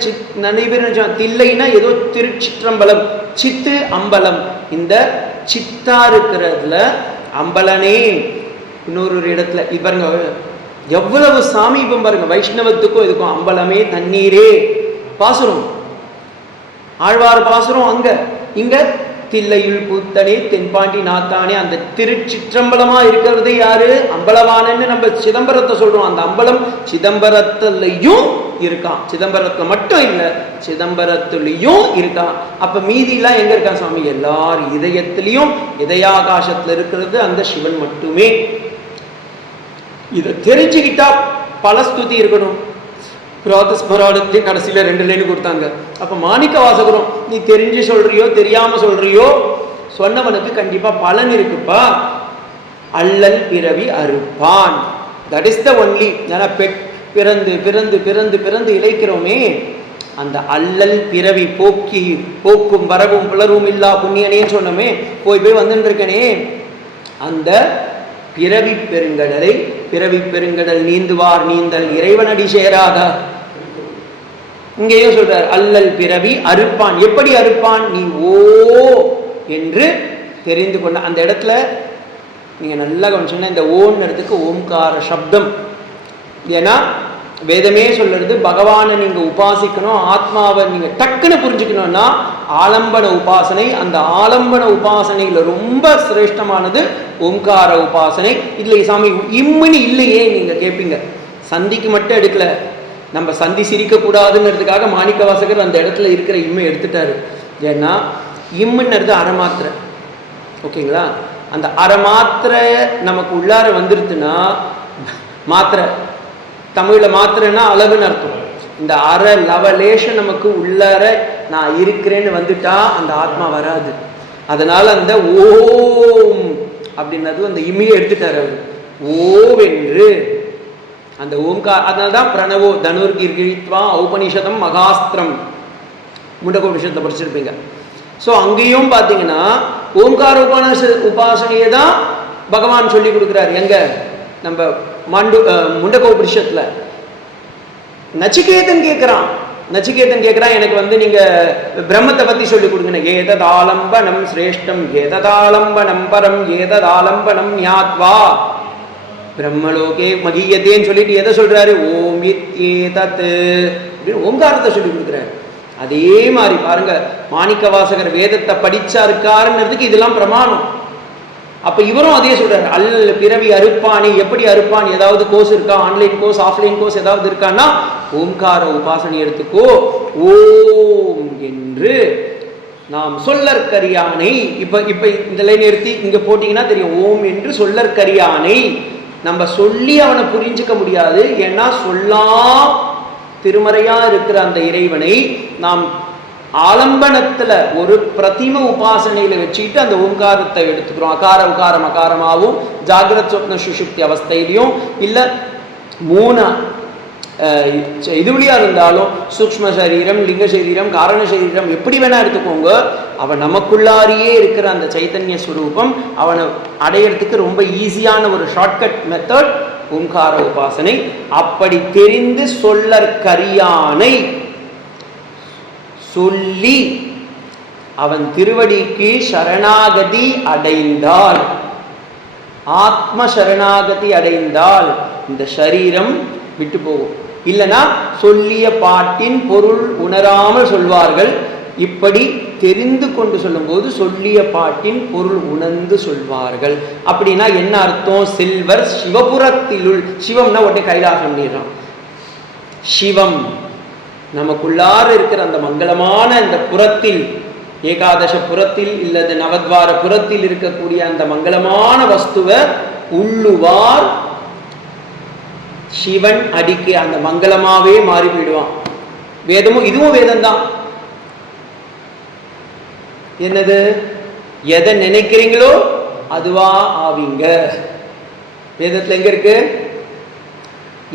தில்லைனா ஏதோ திருச்சிற்றம்பலம், சித்து அம்பலம். இந்த சித்தா இருக்கிறதுல அம்பலனே. இன்னொரு இடத்துல இது பாருங்க, எவ்வளவு சாமீபம் பாருங்க, வைஷ்ணவத்துக்கும் இதுக்கும். அம்பலமே தண்ணீரே பாசுரம், ஆழ்வார் பாசுரம் அங்க. இங்க தில்லையுள் பூத்தனே தென்பாண்டி நாத்தானே. அந்த திருச்சிற்றம்பலமா இருக்கிறது யாரு? அம்பலவானன்னு நம்ம சிதம்பரத்தை சொல்றோம். அந்த அம்பலம் சிதம்பரத்திலையும் இருக்கான். சிதம்பரத்துல மட்டும் இல்ல, சிதம்பரத்திலையும் இருக்கான். அப்ப மீதி எல்லாம் எங்க இருக்கான் சுவாமி? எல்லார் இதயத்திலையும். இதயாகாசத்துல இருக்கிறது அந்த சிவன் மட்டுமே. இதை தெரிஞ்சுக்கிட்டா பல ஸ்துதி இருக்கணும். பிராதஸ்மராடத்தை கடைசியில 2 லைன் கொடுத்தாங்க. அப்ப மாணிக்க வாசகரும் நீ தெரிஞ்சு சொல்றியோ தெரியாம சொல்றியோ சொன்னவனுக்கு கண்டிப்பா பலன் இருக்குப்பா. அல்லல் பிறவி அறுப்பான். That is the only. பிறந்து பிறந்து பிறந்து பிறந்து இழைக்கிறோமே, அந்த அல்லல் பிறவி போக்கி போக்கும் வரவும் புலரும் இல்லா புண்ணியனேன்னு சொன்னோமே, போய் வந்துட்டு இருக்கனே, அந்த பிறவி பெருங்கடலை பிறவி பெருங்கடல் நீந்துவார் நீந்தல் இறைவனடி சேராதா. இங்கேயும் சொல்றார் அல்லல் பிறவி அறுப்பான். எப்படி அறுப்பான்? நீ ஓ என்று தெரிந்து கொண்ட அந்த இடத்துல நீங்க நல்லா கவனிச்சீங்கன்னா இந்த ஓன்னு இடத்துக்கு ஓம்கார சப்தம். ஏன்னா வேதமே சொல்றது பகவானை நீங்க உபாசிக்கணும், ஆத்மாவை நீங்க டக்குன்னு புரிஞ்சுக்கணும்னா ஆலம்பன உபாசனை. அந்த ஆலம்பன உபாசனையில ரொம்ப சிரேஷ்டமானது ஓம்கார உபாசனை. இதுல சாமி இம்முன்னு இல்லையே நீங்க கேட்பீங்க. சந்திக்கு மட்டும் எடுக்கல, நம்ம சந்தி சிரிக்க கூடாதுங்கிறதுக்காக மாணிக்க வாசகர் அந்த இடத்துல இருக்கிற இம்மை எடுத்துட்டாரு. ஏன்னா இம்முன்னு அரை மாத்திரை. ஓகேங்களா? அந்த அரை மாத்திரை நமக்கு உள்ளார வந்துருச்சுன்னா, மாத்திரை தமிழ்ல மாத்திரைன்னா அளவுன்னு அர்த்தம். இந்த அரை லவலேஷன் நமக்கு உள்ளார நான் இருக்கிறேன்னு வந்துட்டா அந்த ஆத்மா வராது. அதனால அந்த ஓம் அப்படின்னது அந்த இம்மையை எடுத்துட்டாரு அவர். ஓவென்று அந்த ஓம்கார். அதனால்தான் பிரணவோ தனுர்கிர்கித்வா ஔபனிஷதம் மகாஸ்திரம் முண்டகோபனிஷத்தை படிச்சிருப்பீங்க. ஸோ அங்கேயும் பார்த்தீங்கன்னா ஓம்கார உபாசனையை தான் பகவான் சொல்லி கொடுக்குறாரு. எங்க? நம்ம முண்டகோபனிஷத்துல நச்சிகேதன் கேட்கிறான் எனக்கு நீங்க பிரம்மத்தை பத்தி சொல்லி கொடுங்க. ஏததாலம்பனம் சிரேஷ்டம் ஏததாலம்பனம் பரம் ஏததாலம்பனம் ஞாத்வா பிரம்மலோகே மகியதேன்னு சொல்லிட்டு எதை சொல்றாரு? ஓம் இத்யேதத் ஓம்காரத்தை சொல்லி கொடுக்குறாரு. அதே மாதிரி பாருங்க, மாணிக்க வாசகர் வேதத்தை படிச்சா இருக்காருன்றதுக்கு இதெல்லாம் பிரமாணம். அப்ப இவரும் அதே சொல்றாரு, அல்ல பிறவி அறுப்பானே. எப்படி அறுப்பான்? ஏதாவது கோர்ஸ் இருக்கா? ஆன்லைன் கோர்ஸ் ஆஃப்லைன் கோர்ஸ் ஏதாவது இருக்கான்னா ஓம்கார உபாசனை எடுத்துக்கோ. ஓம் என்று நாம் சொல்லற்கரியானை. இப்ப இந்த லைன் எடுத்து இங்க போட்டீங்கன்னா தெரியும். ஓம் என்று சொல்லற்கரியானை. நம்ம சொல்லி அவனை புரிஞ்சுக்க முடியாது. ஏன்னா சொல்லா திருமறையா இருக்கிற அந்த இறைவனை நாம் ஆலம்பனத்துல ஒரு பிரதிம உபாசனையில வச்சுட்டு அந்த ஓங்காரத்தை எடுத்துக்கிறோம். அகார உகாரம் அகாரமாகவும் ஜாகிரத் சொப்ன சுஷுப்தி அவஸ்தையிலையும் இல்ல 3 இதுவழியா இருந்தாலும் சூக்ஷ்ம சரீரம், லிங்க சரீரம், காரண சரீரம் எப்படி வேணா எடுத்துக்கோங்க. அவன் நமக்குள்ளாரியே இருக்கிற அந்த சைத்தன்ய ஸ்வரூபம் அவனை அடையிறதுக்கு ரொம்ப ஈஸியான ஒரு ஷார்ட்கட் மெத்தட் ஓம்கார உபாசனை. அப்படி தெரிந்து சொல்லற்கரியானை சொல்லி அவன் திருவடிக்கு சரணாகதி அடைந்தால், ஆத்ம சரணாகதி அடைந்தால் இந்த சரீரம் விட்டு போகும். இல்லைன்னா சொல்லிய பாட்டின் பொருள் உணராமல் சொல்வார்கள். இப்படி தெரிந்து கொண்டு சொல்லும் போது சொல்லிய பாட்டின் பொருள் உணர்ந்து சொல்வார்கள். அப்படின்னா என்ன அர்த்தம்? செல்வர் சிவபுரத்திலுள், சிவம்னா உடனே கைலாசம் நீரான். சிவம் நமக்குள்ளார இருக்கிற அந்த மங்களமான இந்த புறத்தில், ஏகாதச புறத்தில் இல்லது நவத்வார புறத்தில் இருக்கக்கூடிய அந்த மங்களமான வஸ்துவை உள்ளுவார் சிவன் அடிக்கு அந்த மங்களமாவே மாறி போயிடுவான். வேதமும் இதுவும் வேதம் தான். என்னது? எதை நினைக்கிறீங்களோ அதுவா ஆவீங்க. வேதத்துல எங்க இருக்கு?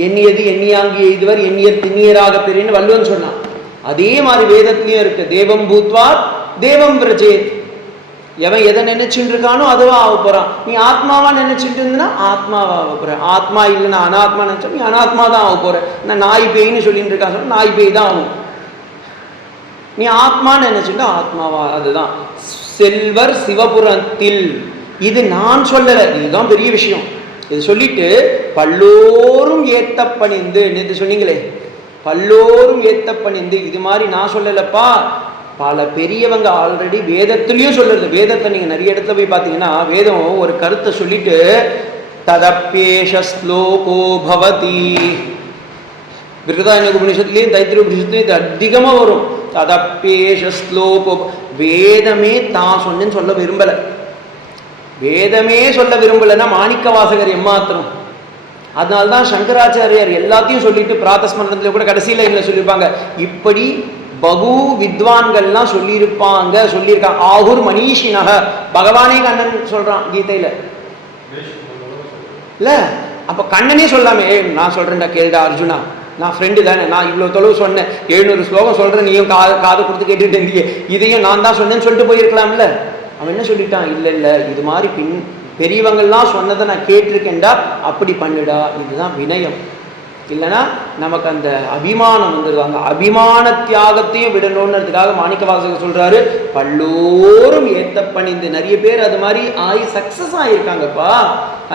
எண்ணியது எண்ணியாங்கி எய்துவர் எண்ணியர் திண்ணியராக பெரியன்னு வள்ளுவன் சொன்னான். அதே மாதிரி வேதத்திலையும் இருக்கு. தேவம் பூத்வா தேவம் விரஜேத். எவன் எதை நினைச்சுட்டு இருக்கானோ அதுவா ஆக போறான். நீ ஆத்மாவா நினைச்சிட்டு இருந்தனா ஆத்மாவா ஆக போற. ஆத்மா இல்லைன்னா அனாத்மா நினைச்சா நீ அனாத்மா தான் ஆக போற. நான் நாய் பேய்னு சொல்லிட்டு இருக்கா சொன்னா நாய் பேய் தான் ஆகும். நீ ஆத்மான்னு நினைச்சுட்டா ஆத்மாவா. அதுதான் செல்வர் சிவபுரத்தில். இது நான் சொல்லலை, இதுதான் பெரிய விஷயம். இது சொல்லிட்டு பல்லோரும் ஏத்த பணிந்து, நேற்று சொன்னீங்களே பல்லோரும் ஏத்த பணிந்து, இது மாதிரி நான் சொல்லலப்பா, பல பெரியவங்க ஆல்ரெடி வேதத்திலையும் சொல்லுறது. வேதத்தை நீங்க நிறைய இடத்துல போய் பார்த்தீங்கன்னா வேதம் ஒரு கருத்தை சொல்லிட்டு ததப்பேஷ ஸ்லோகோ பவதி, விருதாரண்ய உபனிஷத்துலேயும் தைத்திரிய உபனிஷத்துலையும் இது அதிகமாக வரும். ததப்பேஷ ஸ்லோகோ, வேதமே தான் சொன்னேன்னு சொல்ல விரும்பலை. வேதமே சொல்ல விரும்பலைன்னா மாணிக்க வாசகர் எம்மாத்திரம். அதனால்தான் சங்கராச்சாரியார் எல்லாத்தையும் சொல்லிட்டு பிராத்தஸ்மரணத்தில் கூட கடைசியில் என்ன சொல்லியிருப்பாங்க, இப்படி பகு வித்வான்கள்லாம் சொல்லியிருக்காங்க. ஆகுர் மனிஷினக, பகவானே கண்ணன் சொல்றான் கீதையில இல்ல. அப்ப கண்ணனே சொல்லாமே, நான் சொல்றேன்டா கேள்டா அர்ஜுனா, நான் ஃப்ரெண்டு தானே, நான் இவ்வளோ தொலைவு சொன்னேன், 700 ஸ்லோகம் சொல்றேன், நீயும் காது கொடுத்து கேட்டுட்டு இருந்தீங்க, இதையும் நான் தான் சொன்னேன்னு சொல்லிட்டு போயிருக்கலாம்ல. அவன் என்ன சொல்லிட்டான், இல்லை இல்லை இது மாதிரி பெரியவங்கள்லாம் சொன்னதை நான் கேட்டிருக்கேன்டா, அப்படி பண்ணுடா. இதுதான் வினயம். இல்லைன்னா நமக்கு அந்த அபிமானம் வந்துடுது. அந்த அபிமான தியாகத்தையும் விடணும்ன்றதுக்காக மாணிக்க வாசகர் சொல்றாரு பல்லோரும் ஏத்த பணிந்து. நிறைய பேர் அது மாதிரி ஆகி சக்சஸ் ஆகியிருக்காங்கப்பா.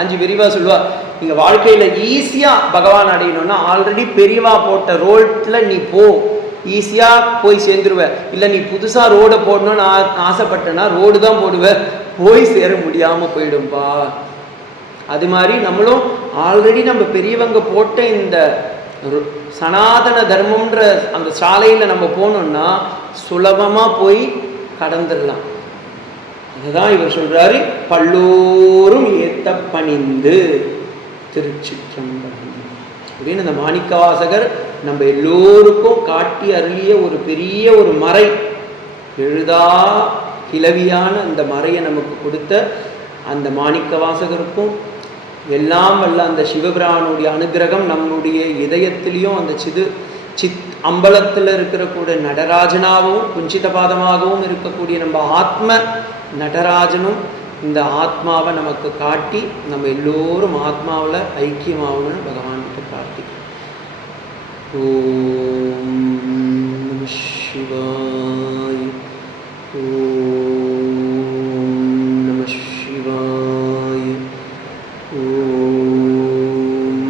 அஞ்சு பெரியவா சொல்லுவா, நீங்க வாழ்க்கையில ஈஸியா பகவான் அடையணும்னா ஆல்ரெடி பெரியவா போட்ட ரோட்ல நீ போ, ஈஸியா போய் சேர்ந்துருவ. இல்லை நீ புதுசா ரோடை போடணும்னு ஆசைப்பட்டனா ரோடு தான் போடுவ, போய் சேர முடியாம போயிடும்பா. அது மாதிரி நம்மளும் ஆல்ரெடி நம்ம பெரியவங்க போட்ட இந்த சனாதன தர்மம்ன்ற அந்த சாலையில் நம்ம போனோம்னா சுலபமாக போய் கடந்துடலாம். அதுதான் இவர் சொல்றாரு பல்லோரும் ஏத்த பணிந்து. திருச்சிற்றம்பலம் அப்படின்னு இந்த மாணிக்க வாசகர் நம்ம எல்லோருக்கும் காட்டி அருளிய ஒரு பெரிய ஒரு மறை, எழுதா கிளவியான அந்த மறையை நமக்கு கொடுத்த அந்த மாணிக்க வாசகருக்கும் எல்லாம் வல்ல அந்த சிவபிரானுடைய அனுகிரகம் நம்முடைய இதயத்திலையும் அந்த அம்பலத்தில் இருக்கிற கூட நடராஜனாகவும் குஞ்சித பாதமாகவும் இருக்கக்கூடிய நம்ம ஆத்ம நடராஜனும் இந்த ஆத்மாவை நமக்கு காட்டி நம்ம எல்லோரும் ஆத்மாவில் ஐக்கியமாகணும்னு பகவான்கிட்ட பிரார்த்திக்கிறோம். ஓம் நம சிவாய. ஓம் நம சிவாய. ஓம்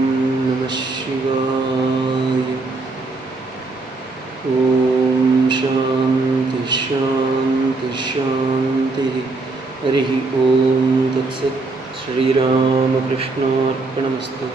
நம சிவாய. ஓம் சாந்தி சாந்தி சாந்தி. ஹரி ஓம் தத்சத். ஸ்ரீராமகிருஷ்ணார்ப்பணமஸ்து.